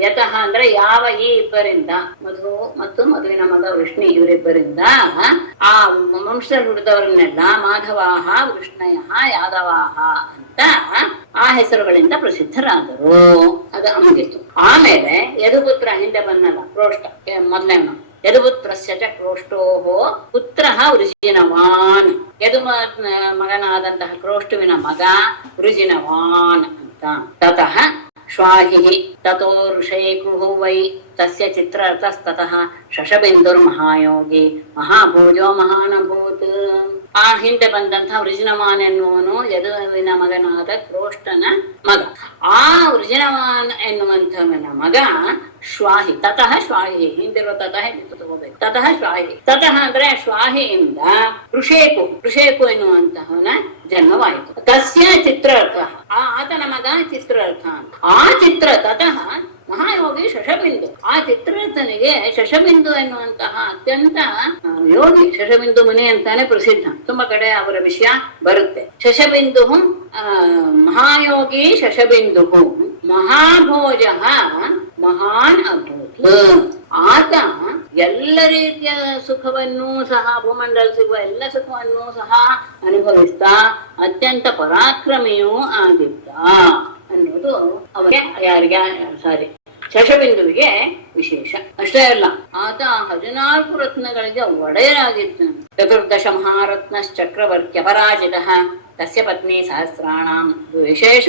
ಯತಃ ಅಂದ್ರೆ ಯಾವ ಈ ಇಬ್ಬರಿಂದ, ಮಧು ಮತ್ತು ಮಧುವಿನ ಮಗ ವೃಷ್ಣಿ ಇವರಿಬ್ಬರಿಂದ ಆ ವಂಶದಲ್ಲಿ ಹುಟ್ಟಿದವರನ್ನೆಲ್ಲ ಮಾಧವಾಹ ವೃಷ್ಣಯಃ ಯಾದವಾಹ ಅಂತ ಆ ಹೆಸರುಗಳಿಂದ ಪ್ರಸಿದ್ಧರಾದರು. ಅದು ಅಂದಿತ್ತು. ಆಮೇಲೆ ಯದುಪುತ್ರ ಹಿಂದೆ ಬಂದಲ್ಲ, ಕ್ರೋಷ್ಟ ಮೊದಲನೇವನು. ಯದುಪುತ್ರಸ್ಯ ಚ ಕ್ರೋಷ್ಟೋಃ ಪುತ್ರಃ ವೃಜಿನವಾನ್. ಯದು ಮಗನಾದಂತಹ ಕ್ರೋಷ್ಟುವಿನ ಮಗ ವೃಜಿನವಾನ್ ಅಂತ. ತತಃ ಶ್ವಾಹಿಃ ತತೋ ಋಷೇಕುಃ ವೈ ತಸ್ಯ ಚಿತ್ರರಥಸ್ತತಃ ಶಶಬಿಂದುರ್ಮಹಾಯೋಗಿ ಮಹಾಭೋಜೋ ಮಹಾನಭೂತ್. ಆ ಹಿಂದೆ ಬಂದಂತಹ ವೃಜಿನವಾನ್ ಎನ್ನುವನು ಯದುವಿನ ಮಗನಾದ ಕ್ರೋಷ್ಟನ ಮಗ. ಆ ವೃಜಿನವಾನ್ ಎನ್ನುವಂಥವನ ಮಗ ಶ್ವಾಹಿ. ತತಃ ಶ್ವಾಹಿ, ಹಿಂದಿರುವ ತತಃ ತಗೋಬೇಕು. ತತಃ ಶ್ವಾಹಿ. ತತಃ ಅಂದ್ರೆ ಶ್ವಾಹಿಯಿಂದ ಋಷೇಕು ಎನ್ನುವಂತಹವನ ಜನ್ಮವಾಯಿತು. ತಸ್ಯ ಚಿತ್ರರಥ, ಆತನ ಮಗ ಚಿತ್ರರಥ. ಆ ಚಿತ್ರ ತತಃ ಮಹಾಯೋಗಿ ಶಶಬಿಂದು. ಆ ಚಿತ್ರರಥನಿಗೆ ಶಶಬಿಂದು ಎನ್ನುವಂತಹ ಅತ್ಯಂತ ಯೋಗಿ, ಶಶಬಿಂದು ಮುನಿ ಅಂತಾನೆ ಪ್ರಸಿದ್ಧ. ತುಂಬಾ ಕಡೆ ಅವರ ವಿಷಯ ಬರುತ್ತೆ. ಶಶಬಿಂದು ಮಹಾಯೋಗಿ ಶಶಬಿಂದು ಮಹಾಭೋಜ ಮಹಾನ್ ಅಭೂತ್. ಆತ ಎಲ್ಲ ರೀತಿಯ ಸುಖವನ್ನೂ ಸಹ, ಭೂಮಂಡಲ ಸಿಗುವ ಎಲ್ಲ ಸುಖವನ್ನೂ ಸಹ ಅನುಭವಿಸ್ತಾ ಅತ್ಯಂತ ಪರಾಕ್ರಮಿಯೂ ಆಗಿದ್ದ ಅನ್ನೋದು ಅವರಿಗೆ ಶಶಬಿಂದುವಿಗೆ ವಿಶೇಷ. ಅಷ್ಟೇ ಅಲ್ಲ, ಆತ 14 ರತ್ನಗಳಿಗೆ ಒಡೆಯರಾಗಿದ್ದನು. 14 ಮಹಾರತ್ನಶ್ಚಕ್ರವರ್ತ್ಯಪರಾಜಿತಃ ತಸ್ಯ ಪತ್ನಿ ಸಹಸ್ರಾಣಾಂ ವಿಶೇಷ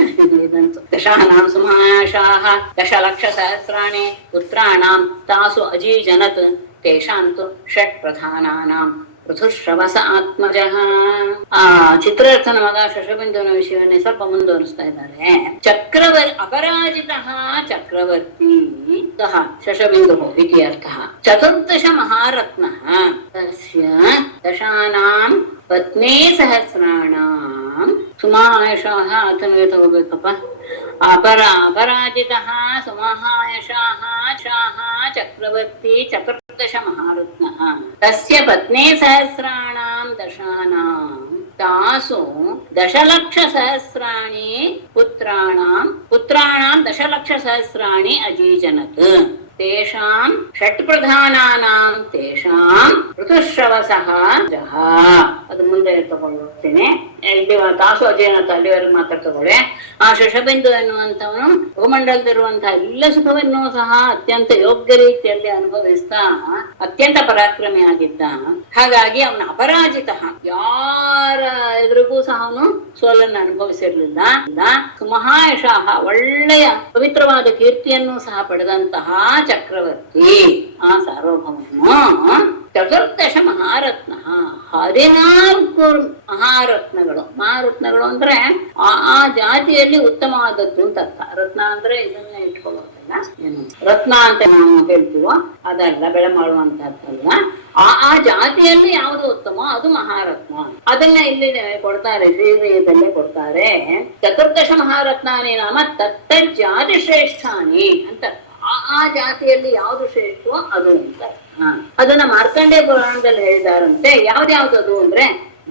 ಇದಂತು. ದಶಾನಾಂ ಸುಮಾಶಾಃ 10 ಲಕ್ಷ ಸಹಸ್ರಾಣಿ ಪುತ್ರಾಣಾಂ ತಾಸು ಅಜೀಜನತ್ ತೇಷಾಂತು 6 ಪ್ರಧಾನಾನಾಂ ಪೃಥುಶ್ರವಸ ಆತ್ಮಜಃ. ಆ ಚಿತ್ರರಥನ ಮಗ ಶಶಬಿಂದುವಿನ ವಿಷಯವನ್ನೇ ಸ್ವಲ್ಪ ಮುಂದುವರಿಸ್ತಾ ಇದ್ದಾರೆ. ಅಪರಾಜಿತ ಚಕ್ರವರ್ತಿ ಸಹ ಶಶಬಿಂದು ಇತಿ ಅರ್ಥಃ. 14 ಮಹಾರತ್ನಃ ತಸ್ಯ ದಶಾನಾಂ ಪತ್ನೇ ಸಹಸ್ರಾಣಾಂ ಸುಮಾಯಶಃ ಆತನಿಗೆ ತಗೋಬೇಕಪ್ಪ. ಅಪರಾಜಿತಃ ಸುಮಹಾಯಶಃ ಚಕ್ರವರ್ತಿ 14 ಮಹಾರತ್ನಃ ತಸ್ಯ ಪತ್ನೇ ಸಹಸ್ರಾಣಾಂ ದಶಾನಾಂ ತಾಸು 10 ಲಕ್ಷ ಸಹಸ್ರಾಣಿ ಪುತ್ರಾಣಾಂ 10 ಲಕ್ಷ ಸಹಸ್ರಾಣಿ ಅಜೀಜನತ್ ತೇಷಾಂ 6 ಪ್ರಧಾನಾನಾಂ ತೇಷಾಂ ಋತುಶ್ರವಸಃ ಜಹ. ಅದು ಮುಂದೆ ತಗೊಂಡು ಹೋಗ್ತೀನಿ. ಇಲ್ಲಿ ತಾಸು ಅಜೀಜನತ್ ಅಲ್ಲಿವರೆಗೆ ಮಾತ್ರ ತಗೊಳ್ಳಿ. ಆ ಶಶಬಿಂದು ಎನ್ನುವಂಥವನು ಭೂಮಂಡಲದಲ್ಲಿರುವಂತಹ ಎಲ್ಲ ಸುಖವನ್ನು ಸಹ ಅತ್ಯಂತ ಯೋಗ್ಯ ರೀತಿಯಲ್ಲಿ ಅನುಭವಿಸ್ತಾ ಅತ್ಯಂತ ಪರಾಕ್ರಮಿ ಆಗಿದ್ದ. ಹಾಗಾಗಿ ಅವನ ಅಪರಾಜಿತ, ಯಾರ ಎದುರಿಗೂ ಸಹ ಅವನು ಸೋಲನ್ನು ಅನುಭವಿಸಿರ್ಲಿಲ್ಲ. ಸುಮಹಾಯಶಃ ಒಳ್ಳೆಯ ಪವಿತ್ರವಾದ ಕೀರ್ತಿಯನ್ನು ಸಹ ಪಡೆದಂತಹ ಚಕ್ರವರ್ತಿ, ಆ ಸಾರ್ವಭೌಮನು 14 ಮಹಾರತ್ನ 14 ಮಹಾರತ್ನಗಳು. ಮಹಾರತ್ನಗಳು ಅಂದ್ರೆ ಆ ಜಾತಿಯಲ್ಲಿ ಉತ್ತಮವಾದದ್ದು ಅಂತ ಅರ್ಥ. ರತ್ನ ಅಂದ್ರೆ ಇದನ್ನೇ ಇಟ್ಕೊಳ್ಳೋದಲ್ಲ, ಏನು ರತ್ನ ಅಂತ ನಾವು ಹೇಳ್ತೀವೋ ಅದಲ್ಲ, ಬೆಳೆ ಮಾಡುವಂತಹದ್ದಲ್ಲ. ಆ ಜಾತಿಯಲ್ಲಿ ಯಾವುದು ಉತ್ತಮ ಅದು ಮಹಾರತ್ನ. ಅದನ್ನ ಇಲ್ಲಿ ಕೊಡ್ತಾರೆ, ಶ್ರೀದಲ್ಲೇ ಕೊಡ್ತಾರೆ. 14 ಮಹಾರತ್ನಾನಿ ನಾಮ ತತ್ತಜ್ಜಾತಿ ಶ್ರೇಷ್ಠಾನಿ ಅಂತ. ಆ ಜಾತಿಯಲ್ಲಿ ಯಾವುದು ಶ್ರೇಷ್ಠವೋ ಅದು ಅಂತ. ಅದನ್ನ ಮಾರ್ಕಂಡೇಯ ಪುರಾಣದಲ್ಲಿ ಹೇಳಿದಾರಂತೆ. ಯಾವ್ದ್ಯಾವ್ದದು ಅಂದ್ರೆ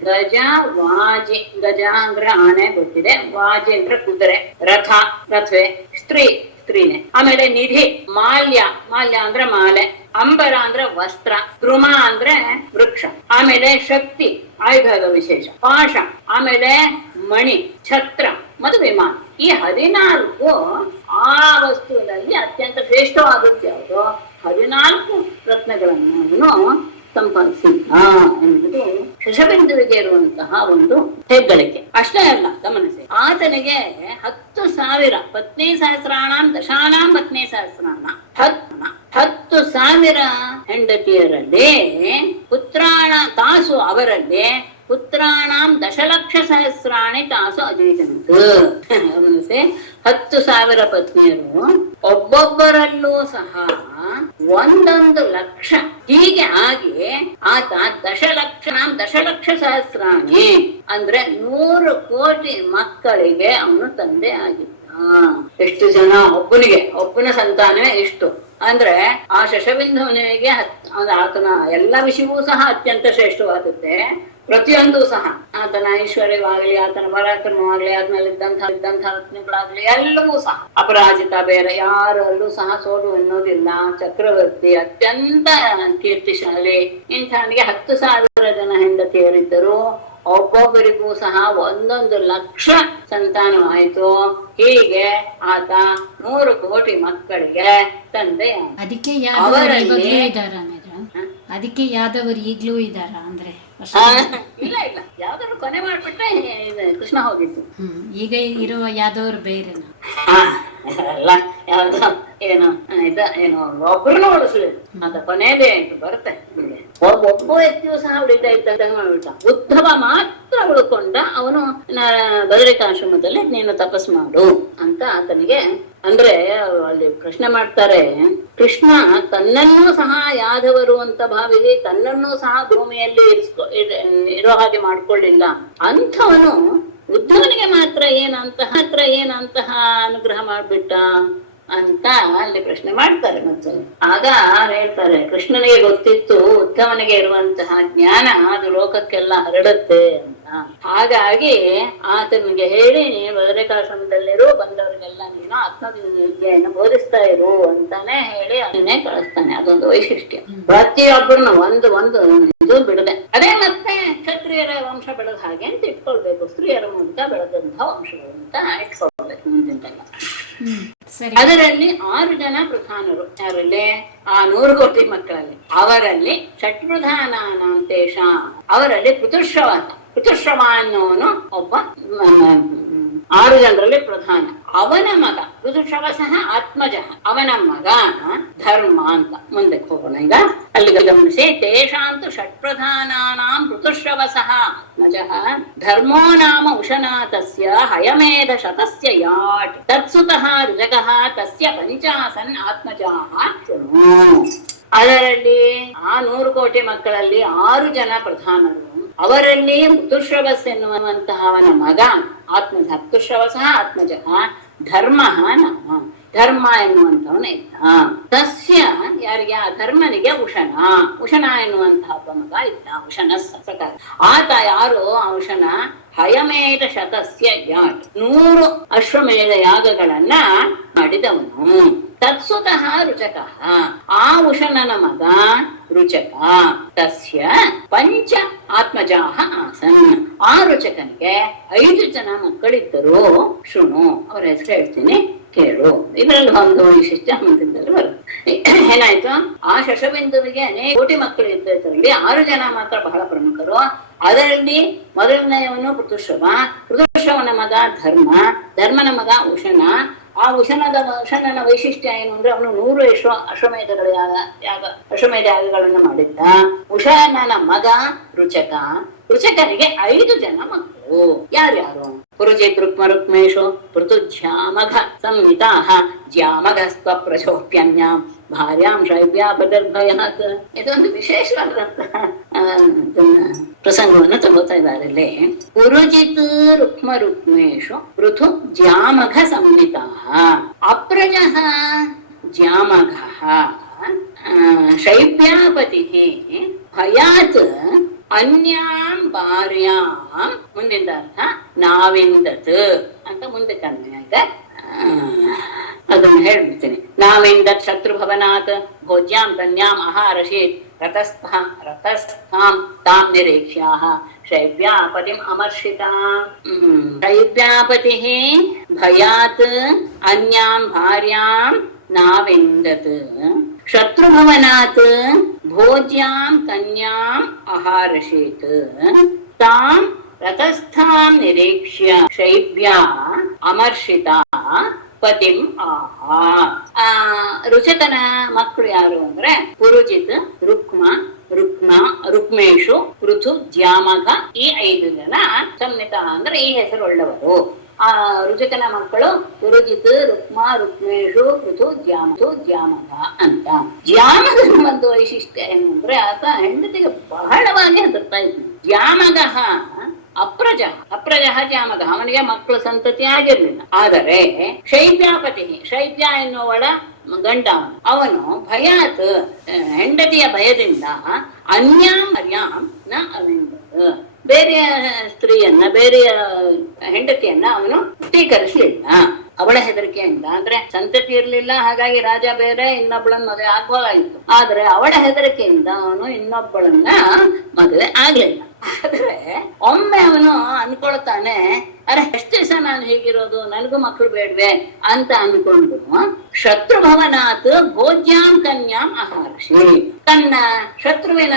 ಗಜ, ವಾಜಿ. ಗಜ ಅಂದ್ರೆ ಆನೆ ಗೊತ್ತಿದೆ, ವಾಜಿ ಅಂದ್ರೆ ಕುದುರೆ, ರಥವೇ, ಸ್ತ್ರೀನೇ. ಆಮೇಲೆ ನಿಧಿ, ಮಾಲ್ಯ ಅಂದ್ರೆ ಮಾಲೆ, ಅಂಬರ ಅಂದ್ರೆ ವಸ್ತ್ರ, ದ್ರುಮ ಅಂದ್ರೆ ವೃಕ್ಷ, ಆಮೇಲೆ ಶಕ್ತಿ ಆಯುಧದ ವಿಶೇಷ, ಪಾಶ, ಆಮೇಲೆ ಮಣಿ, ಛತ್ರ ಮತ್ತು ವಿಮಾನ. ಈ 14 ಆ ವಸ್ತುವಿನಲ್ಲಿ ಅತ್ಯಂತ ಶ್ರೇಷ್ಠವಾದದ್ದು ಯಾವುದು? 14 ರತ್ನಗಳನ್ನು ಅವನು ಸಂಪಾದಿಸಿದ್ದ ಎಂಬುದು ಶಶಬಿಂದುವಿಗೆ ಇರುವಂತಹ ಒಂದು ಹೆಗ್ಗಳಿಕೆ. ಅಷ್ಟೇ ಅಲ್ಲ, ಗಮನಿಸಿ, ಆತನಿಗೆ 10,000 ಪತ್ನಿ ಸಹಸ್ರಾಣಾಂ ದಶಾನಾಂ ಪತ್ನಿ ಸಹಸ್ರಾಣ 10,000 ಹೆಂಡತಿಯರಲ್ಲಿ ಪುತ್ರಾಣ ತಾಸು ಅವರಲ್ಲಿ ಪುತ್ರಾಣಾಂ ದಶಲಕ್ಷ ಸಹಸ್ರಾಣಿ ತಾಸು ಅಜೀತನಂತು. ಗಮನಿಸಿ, 10,000 ಪತ್ನಿಯರು, ಒಬ್ಬೊಬ್ಬರಲ್ಲೂ ಸಹ 1 ಲಕ್ಷ, ಹೀಗೆ ಆಗಿ ಆತ ದಶಲಕ್ಷ ಸಹಸ್ರಾಣಿ ಅಂದ್ರೆ 100 ಕೋಟಿ ಮಕ್ಕಳಿಗೆ ಅವನು ತಂದೆ ಆಗಿದ್ದ. ಎಷ್ಟು ಜನ? ಒಬ್ಬನ ಸಂತಾನವೇ ಇಷ್ಟು ಅಂದ್ರೆ ಆ ಶಶಬಿಂದುವಿಗೆ ಆತನ ಎಲ್ಲ ವಿಷಯವೂ ಸಹ ಅತ್ಯಂತ ಶ್ರೇಷ್ಠವಾಗುತ್ತೆ. ಪ್ರತಿಯೊಂದು ಸಹ ಆತನ ಐಶ್ವರ್ಯವಾಗ್ಲಿ, ಆತನ ಪರಾಕ್ರಮವಾಗ್ಲಿ, ಆತನಲ್ಲಿದ್ದಂತಹ ರತ್ನಗಳಾಗ್ಲಿ ಎಲ್ಲವೂ ಸಹ ಅಪರಾಜಿತ, ಬೇರೆ ಯಾರಲ್ಲೂ ಸಹ ಸೋಲು ಅನ್ನೋದಿಲ್ಲ. ಚಕ್ರವರ್ತಿ, ಅತ್ಯಂತ ಕೀರ್ತಿಶಾಲಿ. ಇಂಥವನಿಗೆ 10,000 ಜನ ಹೆಂಡತಿಯರಿದ್ದರು. ಒಬ್ಬೊಬ್ಬರಿಗೂ ಸಹ 1 ಲಕ್ಷ ಸಂತಾನವಾಯಿತು. ಹೀಗೆ ಆತ 100 ಕೋಟಿ ಮಕ್ಕಳಿಗೆ ತಂದೆ. ಅದಕ್ಕೆ ಯಾದವರು ಈಗ್ಲೂ ಇದ್ದಾರ ಅಂದ್ರೆ? ಇಲ್ಲ, ಯಾವ್ದಾದ್ರು ಕೊನೆ ಮಾಡ್ಬಿಟ್ರೆ ಕೃಷ್ಣ ಹೋಗಿತ್ತು. ಈಗ ಇರುವ ಯಾದವರು ಬೇರೆನಾ? ಅಲ್ಲ, ಯಾವ್ದು ಏನು ಒಬ್ರು ಉಳಿಸ್ಲಿಲ್ಲ. ಅಂತ ಕೊನೆಯದೇ ಬರುತ್ತೆ. ಒಬ್ಬ ವ್ಯಕ್ತಿಯು ಸಹ ಉಳಿತಾ ಇದ್ದ. ಉದ್ಧವ ಮಾತ್ರ ಉಳ್ಕೊಂಡ. ಅವನು ಬದರಿಕಾಶ್ರಮದಲ್ಲಿ ನೀನು ತಪಸ್ ಮಾಡು ಅಂತ ಆತನಿಗೆ ಅಂದ್ರೆ ಅಲ್ಲಿ ಪ್ರಶ್ನೆ ಮಾಡ್ತಾರೆ. ಕೃಷ್ಣ ತನ್ನನ್ನೂ ಸಹ ಯಾದವರು ಅಂತ ಭಾವಿಸಿ ತನ್ನನ್ನೂ ಸಹ ಭೂಮಿಯಲ್ಲಿ ಇರೋ ಹಾಗೆ ಮಾಡ್ಕೊಳ್ಳಿಲ್ಲ. ಅಂಥವನು ಉದ್ಧವನಿಗೆ ಮಾತ್ರ ಏನಂತಹ ಅನುಗ್ರಹ ಮಾಡ್ಬಿಟ್ಟ ಅಂತ ಅಲ್ಲಿ ಪ್ರಶ್ನೆ ಮಾಡ್ತಾರೆ. ಮತ್ತೆ ಆಗ ಹೇಳ್ತಾರೆ, ಕೃಷ್ಣನಿಗೆ ಗೊತ್ತಿತ್ತು ಉದ್ಧವನಿಗೆ ಇರುವಂತಹ ಜ್ಞಾನ ಅದು ಲೋಕಕ್ಕೆಲ್ಲ ಹರಡುತ್ತೆ ಅಂತ. ಹಾಗಾಗಿ ಆತನಿಗೆ ಹೇಳಿ, ನೀನು ಬದರಿಕಾಶ್ರಮದಲ್ಲಿರು, ಬಂದವರಿಗೆಲ್ಲ ನೀನು ಆತ್ಮವಿದ್ಯೆಯನ್ನು ಬೋಧಿಸ್ತಾ ಇರು ಅಂತಾನೆ ಹೇಳಿ ಅದನ್ನೇ ಕಳಿಸ್ತಾನೆ. ಅದೊಂದು ವೈಶಿಷ್ಟ್ಯ. ಪ್ರತಿಯೊಬ್ಬರನ್ನು ಒಂದು ಇದು ಬಿಡದೆ. ಅದೇ ಮತ್ತೆ ಕ್ಷತ್ರಿಯರ ವಂಶ ಬೆಳೆದ ಹಾಗೆ ಅಂತ ಇಟ್ಕೊಳ್ಬೇಕು. ಸ್ತ್ರೀಯರ ಮೂಲಕ ಬೆಳೆದಂತಹ ವಂಶಗಳು ಅಂತ ಇಟ್ಕೊಳ್ಬೇಕು ಮುಂದಿಂದೆಲ್ಲ. ಅದರಲ್ಲಿ 6 ಜನ ಪ್ರಧಾನರು. ಯಾರಲ್ಲಿ? ಆ 100 ಕೋಟಿ ಮಕ್ಕಳಲ್ಲಿ. ಅವರಲ್ಲಿ ಷಟ್ಪ್ರಧಾನಾಂತೇಶ, ಅವರಲ್ಲಿ ಪೃಥುಶ್ರವ ಅನ್ನೋನು ಒಬ್ಬ 6 ಜನರಲ್ಲಿ ಪ್ರಧಾನ. ಅವನ ಮಗ ಪೃಥುಶ್ರವ ಸಹ ಆತ್ಮಜ. ಅವನ ಮಗ ಧರ್ಮ ಅಂತ. ಮುಂದಕ್ಕೆ ಹೋಗೋಣ ಈಗ. ಅಲ್ಲಿ ಗಮನಿಸಿ, ತೇಷಾಂತು ಷಟ್ಪ್ರಧಾನಾನಾಂ ಪೃಥುಶ್ರವ ಸಹ ಆತ್ಮಜಃ ಧರ್ಮೋ ನಾಮ ಉಶನಾತಸ್ಯ ಹಯಮೇಧ ಶತಸ್ಯ ಯಾಟ್ ತತ್ಸುತಃ ರುಜಕಃ ತಸ್ಯ 50 ಆತ್ಮಜಾಃ ಶೃಣು. ಅದರಲ್ಲಿ ಆ 100 ಕೋಟಿ ಮಕ್ಕಳಲ್ಲಿ 6 ಜನ ಪ್ರಧಾನರು. ಅವರಲ್ಲಿ ಪೃಥುಶ್ರವಸ್ ಎನ್ನುವಂತಹ ಅವನ ಮಗ ಆತ್ಮಜ. ಪೃಥುಶ್ರವಸ ಆತ್ಮಜ ಧರ್ಮ ನಾಮ. ಧರ್ಮ ಎನ್ನುವಂಥವನ ಇದ್ದ. ತಸ್ಯ ಯಾರಿಗೆ? ಆ ಧರ್ಮನಿಗೆ ಉಶನ ಎನ್ನುವಂತಹ ಒಬ್ಬ ಮಗ ಇದ್ದ. ಉಶನ ಸಕಾರ. ಆತ ಯಾರು? ಆ ಉಶನ ಹಯಮೇಧ ಶತಸ್ಯ ಯಾಟ್ 100 ಅಶ್ವಮೇಧ ಯಾಗಗಳನ್ನ ಮಾಡಿದವನು. ತತ್ಸುತಃ ರುಚಕ. ಆ ಉಶನನ ಮಗ ರುಚಕ. ತಸ್ಯ 5 ಆತ್ಮಜಾಹ ಆಸನ್. ಆ ರುಚಕನಿಗೆ 5 ಜನ ಮಕ್ಕಳಿದ್ದರು. ಶೃಣು, ಅವರ ಹೆಸರು ಹೇಳ್ತೀನಿ, ಕೇಳು. ಇದರಲ್ಲಿ ಒಂದು ವೈಶಿಷ್ಟ್ಯ ಮುಂದಿನಲ್ಲಿ ಬರುತ್ತೆ. ಏನಾಯ್ತು? ಆ ಶಶಬಿಂದುವಿಗೆ ಅನೇಕ ಕೋಟಿ ಮಕ್ಕಳು ಇದ್ದರಲ್ಲಿ 6 ಜನ ಮಾತ್ರ ಬಹಳ ಪ್ರಮುಖರು. ಅದರಲ್ಲಿ ಮೊದಲನೆಯವನು ಪೃಥುಶ್ರವನ ಮಗ ಧರ್ಮನ ಮಗ ಉಶನ. ಆ ಉಶನನ ವೈಶಿಷ್ಟ್ಯ ಏನು ಅಂದ್ರೆ, ಅವನು 100 ಅಶ್ವಮೇಧ ಯಾಗಗಳನ್ನು ಮಾಡಿದ್ದ. ಉಶನನ ಮಗ ರುಚಕನಿಗೆ 5 ಜನ ಮಕ್ಕಳು. ಯಾರ್ಯಾರು? ಪುರುಜಿತ್ ರುಕ್ಮೇಶು ಪೃಥುಜ್ಯಾಮಘ ಸಂಹಿತಾಃ ಜ್ಯಾಮಘಸ್ತ್ವ ಪ್ರಚೋಪ್ಯನ್ಯಾಂ ಭಾರ್ಯಾಂ ಶೈವ್ಯಾಪದರ್ಭಯಾತ್. ಇದೊಂದು ವಿಶೇಷವಾದಂತಹ ಪ್ರಸಂಗವನ್ನು ತಗೋತಾ ಇದ್ದಾರೆ ಇಲ್ಲಿ. ಪುರುಜಿತ್ ರುಕ್ಮೇಶು ಪೃಥು ಜ್ಯಾಮಘ ಸಂಹಿತಾಃ ಅಪ್ರಜಃ ಜ್ಯಾಮಘಃ ಶೈವ್ಯಾಪತಿಃ ಭಯಾತ್ ಅನ್ಯಾಂ ಭಾರ್ಯಾಂ. ಮುಂದಿನ ಅರ್ಥ ನಾವಿಂದತ್ ಅಂತ ಮುಂದೆ ಕನ್ಯಾಗ ಅದನ್ನು ಹೇಳ್ಬಿಡ್ತೀನಿ. ನಾವಿಂದತ್ ಶತ್ರುಭವನಾತ್ ಭೋಜ್ಯಾಂ ಕನ್ಯಾಂ ಅಹಾರಶೀತ್ ರತಸ್ಥಾಂ ತಾಂ ನಿರೀಕ್ಷ್ಯಾಹ ಶೈವ್ಯಾಪತಿಂ ಅಮರ್ಷಿತಾಂ. ಶೈವ್ಯಾಪತಿಃ ಭಯಾತ್ ಅನ್ಯಾಂ ಭಾರ್ಯಾಂ ನಾವಿಂದತ್ ಶತ್ರುಭವನಾತ್ ಭೋಜ್ಯಾಂ ಕನ್ಯಾಂ ಅಹಾರಶೇತ್ ತಾಂ ರಥಸ್ಥಾಂ ನಿರೀಕ್ಷ್ಯ ಶೈಬ್ಯಾ ಅಮರ್ಷಿತಾ ಪತಿಂ ಆಹಾ. ರುಚಕನ ಮಕ್ಕಳು ಯಾರು ಅಂದ್ರೆ ಪುರುಜಿತ್, ರುಕ್ಮೇಶು, ಪೃಥು, ದ್ಯಾಮಘ, ಈ 5 ಜನ ಸಂಹಿತ ಅಂದ್ರೆ ಈ ಹೆಸರುಳ್ಳವರು. ಆ ರುಚಕನ ಮಕ್ಕಳು ಪುರುಜಿತ್, ರುಕ್ಮೇಶು, ಪೃಥು, ದ್ಯಾಮಘ ಅಂತ. ದ್ಯಾಮಘನ ಒಂದು ವೈಶಿಷ್ಟ್ಯ ಏನು ಅಂದ್ರೆ ಆತ ಹೆಂಡತಿಗೆ ಬಹಳವಾಗಿ ಹೆದರ್ತಾ ಇದ್ದ. ದ್ಯಾಮಘ ಅಪ್ರಜ ದ್ಯಾಮಘ, ಅವನಿಗೆ ಮಕ್ಕಳು ಸಂತತಿ ಆಗಿರ್ಲಿಲ್ಲ. ಆದರೆ ಶೈಬ್ಯ ಎನ್ನುವಳ ಗಂಡ ಅವನು ಭಯಾತ್ ಹೆಂಡತಿಯ ಭಯದಿಂದ ಅನ್ಯಾಂ ನ ಅವಿಂದತ್, ಬೇರೆಯ ಸ್ತ್ರೀಯನ್ನ, ಬೇರೆಯ ಹೆಂಡತಿಯನ್ನ ಅವನು ಸ್ವೀಕರಿಸಲಿಲ್ಲ. ಅವಳ ಹೆದರಿಕೆಯಿಂದ, ಅಂದ್ರೆ ಸಂತತಿ ಇರ್ಲಿಲ್ಲ, ಹಾಗಾಗಿ ರಾಜ ಬೇರೆ ಇನ್ನೊಬ್ಬಳನ್ನ ಮದುವೆ ಆಗ್ಬೋದಾಗಿತ್ತು. ಆದ್ರೆ ಅವಳ ಹೆದರಿಕೆಯಿಂದ ಅವನು ಇನ್ನೊಬ್ಬಳನ್ನ ಮದುವೆ ಆಗ್ಲಿಲ್ಲ. ಆದ್ರೆ ಒಮ್ಮೆ ಅವನು ಅನ್ಕೊಳ್ತಾನೆ, ಅರೆ ಎಷ್ಟು ದಿವಸ ನಾನು ಹೀಗಿರೋದು, ನನಗೂ ಮಕ್ಕಳು ಬೇಡ್ವೆ ಅಂತ ಅನ್ಕೊಂಡು ಶತ್ರುಭವನಾತ್ ಭೋಜ್ಯಾಂ ಕನ್ಯಾಂ ಅಹರ್ಷಿ, ತನ್ನ ಶತ್ರುವಿನ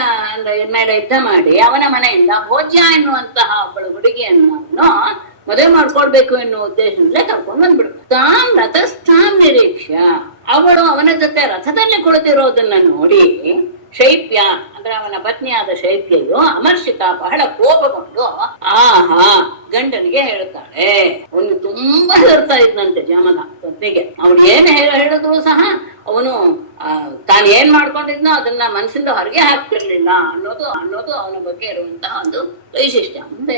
ಮೇಲೆ ಯುದ್ಧ ಮಾಡಿ ಅವನ ಮನೆಯಿಂದ ಭೋಜ್ಯ ಎನ್ನುವಂತಹ ಒಬ್ಬಳು ಹುಡುಗಿಯನ್ನು ಮದುವೆ ಮಾಡ್ಕೊಳ್ಬೇಕು ಎನ್ನುವ ಉದ್ದೇಶದಿಂದಲೇ ಕರ್ಕೊಂಡು ಬಂದ್ಬಿಡ್ತು. ತಾಂ ರಥಸ್ಥಾಂ ನಿರೀಕ್ಷ್ಯ, ಅವಳು ಅವನ ಜೊತೆ ರಥದಲ್ಲಿ ಕುಳಿತಿರೋದನ್ನ ನೋಡಿ ಶೈಬ್ಯ ಅಂದ್ರೆ ಅವನ ಪತ್ನಿಯಾದ ಶೈಬ್ಯೆಯು ಅಮರ್ಷಿತ ಬಹಳ ಕೋಪಗೊಂಡು ಆಹಾ ಗಂಡನಿಗೆ ಹೇಳ್ತಾಳೆ. ಅವನು ತುಂಬಾ ಹೆದರ್ತಾ ಇದ್ನಂತೆ ಜಾಮದ ಪತ್ನಿಗೆ. ಅವನು ಏನ್ ಹೇಳಿದ್ರು ಸಹ ಅವನು ತಾನು ಏನ್ ಮಾಡ್ಕೊಂಡಿದ್ನೋ ಅದನ್ನ ಮನಸ್ಸಿಂದ ಹೊರಗೆ ಹಾಕ್ತಿರ್ಲಿಲ್ಲ ಅನ್ನೋದು ಅವನ ಬಗ್ಗೆ ಇರುವಂತಹ ಒಂದು ವೈಶಿಷ್ಟ್ಯ. ಮುಂದೆ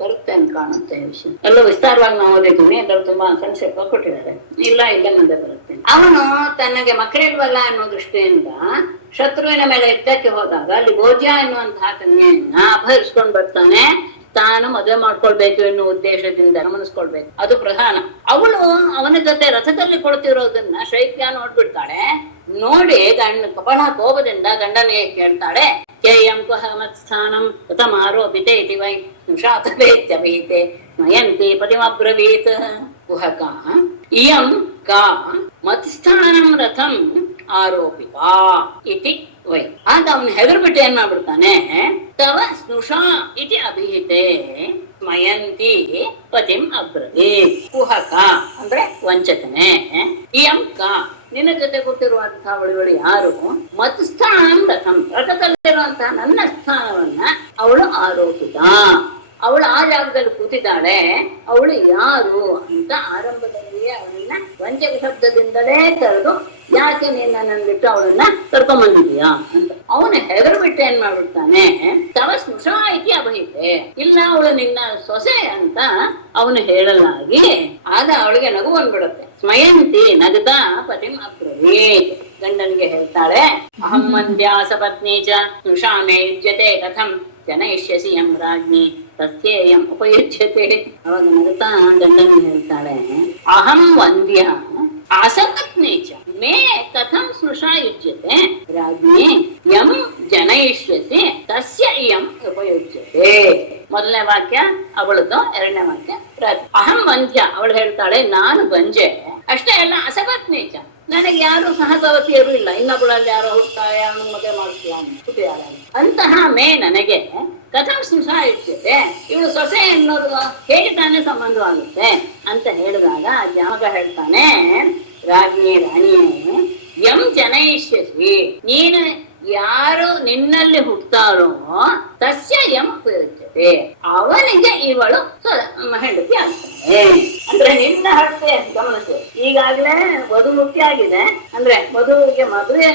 ಬರುತ್ತೆ ಅಂತ ಕಾಣುತ್ತೆ ವಿಷಯ. ಎಲ್ಲೋ ವಿಸ್ತಾರವಾಗಿ ನಾವು ಓದಿದ್ದೀನಿ, ಅದ್ರಲ್ಲಿ ತುಂಬಾ ಸಂಕ್ಷೇಪ ಕೊಟ್ಟಿದ್ದಾರೆ. ಇಲ್ಲ ಮುಂದೆ ಬರುತ್ತೆ. ಅವನು ತನಗೆ ಮಕ್ಕಳಿಲ್ವಲ್ಲ ಅನ್ನೋ ದೃಷ್ಟಿಯಿಂದ ಶತ್ರುವಿನ ಮೇಲೆ ಯುದ್ಧಕ್ಕೆ ಹೋದಾಗ ಅಲ್ಲಿ ಭೋಜ್ಯ ಎನ್ನುವಂತಹ ಕನ್ಯೆಯನ್ನ ಅಪಹರಿಸ್ಕೊಂಡ್ ಬರ್ತಾನೆ. ತಾನು ಮದುವೆ ಮಾಡ್ಕೊಳ್ಬೇಕು ಎನ್ನುವ ಉದ್ದೇಶದಿಂದ ಗಮನಿಸ್ಕೊಳ್ಬೇಕು, ಅದು ಪ್ರಧಾನ. ಅವಳು ಅವನ ಜೊತೆ ರಥದಲ್ಲಿ ಕೊಡ್ತಿರೋದನ್ನ ಶೈಬ್ಯ ನೋಡ್ಬಿಡ್ತಾಳೆ. ನೋಡಿ ಕಪಳ ಕೋಪದಿಂದ ಗಂಡನಿಗೆ ಕೇಳ್ತಾಳೆ, ಕೇಯಂ ಕುಹ ಮತ್ಸ್ಥಾನಂ ಕಥಮಾರೋಪಿತೆ ಇತಿ ವೈ ಶಾತವೇತ್ಯಭಿಹಿತೆ ನಯಂತಿ ಪತಿಮಬ್ರವೀತ್. ಕುಹಕ ಇಯಂ ಕಾ ಮತ್ಸ್ಥಾನಂ ರಥಂ ಆರೋಪಿತಾ ಇತಿ ವೈ. ಆಗ ಅವನು ಹೆದರ್ಬಿಟ್ಟು ಏನ್ ಮಾಡ್ಬಿಡ್ತಾನೆ, ತವ ಸ್ನುಷಾ ಇತಿ ಅಭಿಹಿತೆ ಸ್ಮಯಂತಿ ಪತಿಂ ಅಬ್ರವೀತ್. ಕುಹಕ ಅಂದ್ರೆ ವಂಚಕನೇ. ಇಯಂ ಕಾ ನಿನ್ನ ಜೊತೆ ಕೂತಿರುವಂತಹ ಅವಳುಗಳು ಯಾರು, ಮತ್ ಸ್ಥಾನಂ ರಥಂ ರಥದಲ್ಲಿರುವಂತಹ ನನ್ನ ಸ್ಥಾನವನ್ನ ಅವಳು ಆರೋಪಿತ. ಅವಳು ಆ ಜಾಗದಲ್ಲಿ ಕೂತಿದ್ದಾಳೆ, ಅವಳು ಯಾರು ಅಂತ ಆರಂಭದಲ್ಲಿಯೇ ಅವಳನ್ನ ವಂಚಕ ಶಬ್ದದಿಂದಲೇ ಕರೆದು, ಯಾಕೆ ನೀನ್ ನನ್ನನ್ನು ಬಿಟ್ಟು ಅವಳನ್ನ ಕರ್ಕೊಂಡ್ ಬಂದಿದೀಯಾ ಅಂತ. ಅವನು ಹೆದರ್ಬಿಟ್ಟು ಏನ್ ಮಾಡ್ಬಿಡ್ತಾನೆ, ತವ ಸ್ನುಷಾ ಇತಿ ಅಭಹಿತೆ, ಇಲ್ಲ ಅವಳು ನಿನ್ನ ಸೊಸೆ ಅಂತ ಅವನು ಹೇಳಲಾಗಿ ಆಗ ಅವಳಿಗೆ ನಗು ಬಂದ್ಬಿಡುತ್ತೆ. ಸ್ಮಯಂತಿ ನಗತಾ ಪತಿಂ ಅಬ್ರವೀತ್. ಗಂಡನಿಗೆ ಹೇಳ್ತಾಳೆ, ಅಹಂ ಮಂದ್ಯಾಸ ಪತ್ನಿ ಚ ಸ್ನುಷಾ ಮೇ ಯುಜ್ಯತೆ ಕಥಂ ಜನಯಿಷ್ಯಸಿ ಎಂ ರಾಜ್ಞಿ ತಸ್ಯೇಯಂ ಉಪಯುಜ್ಯತೆ. ಅವಾಗ ನಗುತ್ತಾ ಗಂಡನಿಗೆ ಹೇಳ್ತಾಳೆ, ಅಹಂ ವಂದ್ಯ ಆಸಪತ್ನಿ ಚ ಮೇ ಕಥಂ ಸ್ನುಷಾ ಯುಜ್ಯತೆ ರಾಜ್ಞಿ ಯಂ ಜನಯಿಷ್ಯಸಿ ತಸ್ಯ ಇಯಂ ಉಪಯುಜ್ಯತೆ. ಮೊದಲನೇ ವಾಕ್ಯ ಅವಳದ್ದು, ಎರಡನೇ ವಾಕ್ಯ ಅಹಂ ವಂದ್ಯ. ಅವಳು ಹೇಳ್ತಾಳೆ, ನಾನು ವಂಜೆ, ಅಷ್ಟೇ ಅಲ್ಲ ಅಸಪತ್ನಿ ಚ, ನನಗೆ ಯಾರು ಸಹಸವತಿಯರು ಇಲ್ಲ, ಇನ್ನೊಬ್ಬಳಲ್ಲಿ ಯಾರೋ ಹುಡ್ತಾರೆ, ಅವನು ಮದುವೆ ಮಾಡ್ತೀಯ ಅಂತಹ ಮೇ ನನಗೆ ಕಥಂ ಸ್ನುಷಾ ಇರ್ತದೆ, ಇವಳು ಸೊಸೆ ಎನ್ನುವುದು ಹೇಗೆ ತಾನೇ ಸಂಬಂಧವಾಗುತ್ತೆ ಅಂತ ಹೇಳಿದಾಗ ಜಾಮಗ ಹೇಳ್ತಾನೆ, ರಾಣಿಯೇ ಯಂ ಜನಯಿಷ್ಯಸಿ, ನೀನು ಯಾರು ನಿನ್ನಲ್ಲಿ ಹುಟ್ಟುತ್ತಾರೋ ತಸ್ಯ ಯಂ ಉಪಯುಜ್ಯತೆ, ಅವನಿಗೆ ಇವಳು ಹೆಂಡತಿ ಆಗ್ತಾನೆ. ಅಂದ್ರೆ ನಿನ್ನ ಹೊಟ್ಟೆ ಗಮನಿಸಿ, ಈಗಾಗ್ಲೇ ವಧು ಮುಖ್ಯ ಆಗಿದೆ, ಅಂದ್ರೆ ವಧುವಿಗೆ ಮದುವೆ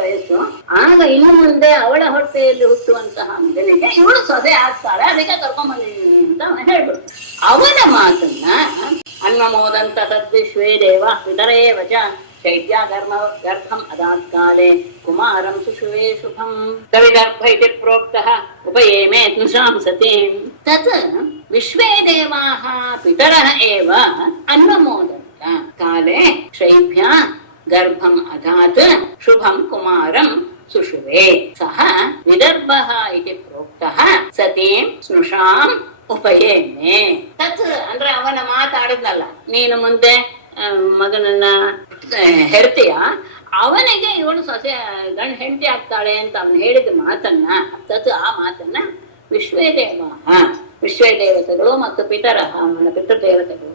ವಯಸ್ಸು. ಆಗ ಇನ್ನು ಮುಂದೆ ಅವಳ ಹೊಟ್ಟೆಯಲ್ಲಿ ಹುಟ್ಟುವಂತಹ ಮಗನಿಗೆ ಇವಳು ಸೊಸೆ ಆಗ್ತಾಳೆ, ಅದಕ್ಕೆ ಕರ್ಕೊಂಡ್ ಬಂದಿದ್ದೀನಿ ಅಂತ ಹೇಳ್ಬಿಡ್ತು. ಅವನ ಮಾತನ್ನ ಅನ್ವಮೋದಂತ ತದ್ವಿಶ್ವೇ ದೇವ ಪಿತರೇ ವಚ ಶೈತ್ಯ ಗರ್ಭಂ ಅದಾತ್ಕಾಲೆ ಕುಮಾರಂ ಸುಷುವೆ ಶುಭಂ ಕವಿದರ್ಭ ಇತಿ ಪ್ರೋಕ್ತಃ ಉಪಯೇಮೇ ಸ್ನುಷಾಂ ಸತೀಂ ತತ್ ವಿಶ್ವೇ ದೇವಾಃ ಪಿತರಃ ಏವ ಅನ್ವಮೋದಂತ ಕಾಲೆ ಶೈಭ್ಯ ಗರ್ಭಂ ಅದಾತ್ ಶುಭಂ ಕುಮಾರಂ ಸುಷುವೆ ಸಹ ವಿದರ್ಭಃ ಇತಿ ಪ್ರೋಕ್ತಃ ಸತೀಂ ಸ್ನುಷಾಂ ಉಪಯೇಮೆ. ತತ್ ಅಂದ್ರೆ ಅವನ ಮಾತಾಡಿದ್ನಲ್ಲ, ನೀನು ಮುಂದೆ ಮಗನನ್ನ ಹೆರ್ತೀಯ, ಅವನಿಗೆ ಇವಳು ಸೊಸೆ ಗಂಡ ಹೆಂಡತಿ ಆಗ್ತಾಳೆ ಅಂತ ಅವನು ಹೇಳಿದ ಮಾತನ್ನ ಆ ಮಾತನ್ನ ವಿಶ್ವೇದೇವತೆಗಳು ಮತ್ತು ಅವನ ಪಿತೃದೇವತೆಗಳು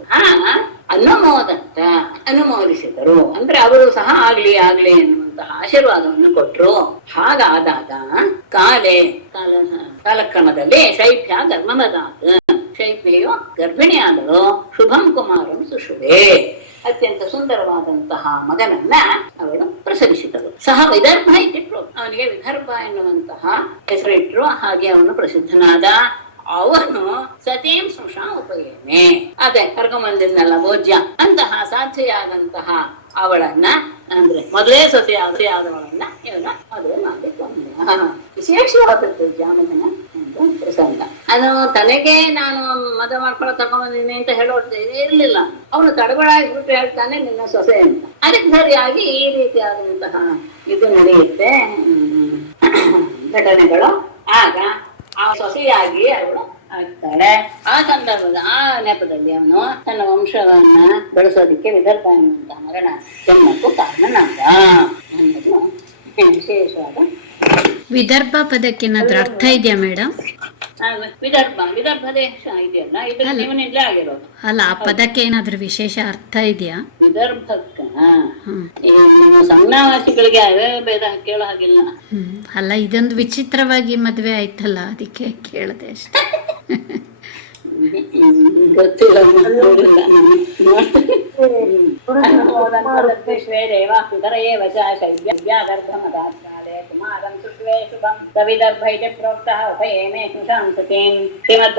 ಅನುಮೋದಿಸಿದರು. ಅಂದ್ರೆ ಅವರು ಸಹ ಆಗ್ಲಿ ಎನ್ನುವಂತಹ ಆಶೀರ್ವಾದವನ್ನು ಕೊಟ್ರು. ಹಾಗಾದಾಗ ಕಾಲಕ್ರಮದಲ್ಲಿ ಶೈಬ್ಯ ಗರ್ಭಮದಾತ್, ಶೈಬ್ಯೆಯು ಗರ್ಭಿಣಿಯಾದಳು. ಶುಭಂ ಕುಮಾರಂ ಸುಶುಭೆ, ಅತ್ಯಂತ ಸುಂದರವಾದಂತಹ ಮಗನನ್ನ ಅವಳು ಪ್ರಸವಿಸಿದಳು. ಸಹ ವಿದರ್ಭ ಇಟ್ಟಿಟ್ರು, ಅವನಿಗೆ ವಿದರ್ಭ ಎನ್ನುವಂತಹ ಹೆಸರಿಟ್ರು. ಹಾಗೆ ಅವನು ಪ್ರಸಿದ್ಧನಾದ. ಅವನು ಸತೀಂ ಸ್ನುಷಾ ಉಪಯೇನೆ, ಅದೇ ಕರ್ಕೊಂಬಂದಿದ್ನಲ್ಲ ಭೋಜ್ಯ, ಅಂತಹ ಸಾಧ್ಯೆಯಾದಂತಹ ಅವಳನ್ನ, ಅಂದ್ರೆ ಮೊದಲೇ ಸತಿಯಾದವಳನ್ನ ಇವನು ಮದುವೆ ಮಾಡಿಕೊಂಡ. ವಿಶೇಷವಾದದ್ದು ಜಾಮೀನ ಒಂದು ಪ್ರಸಂಗ. ಅದು ತನಗೆ ನಾನು ಮದುವೆ ಮಾಡ್ಕೊಂಡು ತಗೊಂಡ್ಬಂದಿನಿ ಅಂತ ಹೇಳೋದು ಇರ್ಲಿಲ್ಲ. ಅವನು ತಡಬಡಾಯಿಸ್ಬಿಟ್ಟು ಹೇಳ್ತಾನೆ ನಿನ್ನ ಸೊಸೆ ಅಂತ. ಅದಕ್ಕೆ ಸರಿಯಾಗಿ ಈ ರೀತಿಯಾದಂತಹ ಇದು ನಡೆಯುತ್ತೆ ಘಟನೆಗಳು. ಆಗ ಆ ಸೊಸೆಯಾಗಿ ಅವಳು ಆಗ್ತಾಳೆ. ಆ ಸಂದರ್ಭದ ಆ ನೆಪದಲ್ಲಿ ಅವನು ತನ್ನ ವಂಶವನ್ನ ಬೆಳೆಸೋದಿಕ್ಕೆ ವಿದರ್ಭ ಎನ್ನುವಂತಹ ಮಗನ ಜನ್ಮಕ್ಕೂ ಕಾರಣನಾದ ಅನ್ನೋದು ವಿಶೇಷವಾದ. ವಿದರ್ಭ ಪದಕ್ಕೆ ಏನಾದ್ರೂ ಅರ್ಥ ಇದೆಯಾ ಮೇಡಮ್? ವಿದರ್ಭ ದೇಶ ಇದೆಯಲ್ಲ, ಇದು ಜೀವನದಲ್ಲೇ ಆಗಿರೋದು ಅಲ್ಲ, ಆ ಪದಕ್ಕೆ ಏನಾದ್ರೂ ವಿಶೇಷ ಅರ್ಥ ಇದೆಯಾ? ವಿದರ್ಭಕ್ಕ ಈ ನಮ್ಮ ಸಂಜ್ಞಾವಾಸಿಗಳಿಗೆ ಅವೇ ಭೇದ ಕೇಳೋ ಹಾಗಿಲ್ಲ. ಅಲ್ಲ, ಇದೊಂದು ವಿಚಿತ್ರವಾಗಿ ಮದ್ವೆ ಆಯ್ತಲ್ಲ, ಅದಕ್ಕೆ ಕೇಳದೆ ಅಷ್ಟೇ. ಗೊತ್ತಿಲ್ಲ. ಕುಮಾರಂ ಸುಶ್ವೇ ಶುಭಂ ಸವಿದರ್ಭೈತೆ ಪ್ರೋಕ್ತಃ ಉಪಯೇಮೇ ಸ್ನುಷಾಂ ಸತೀಂ ಶ್ರೀಮದ್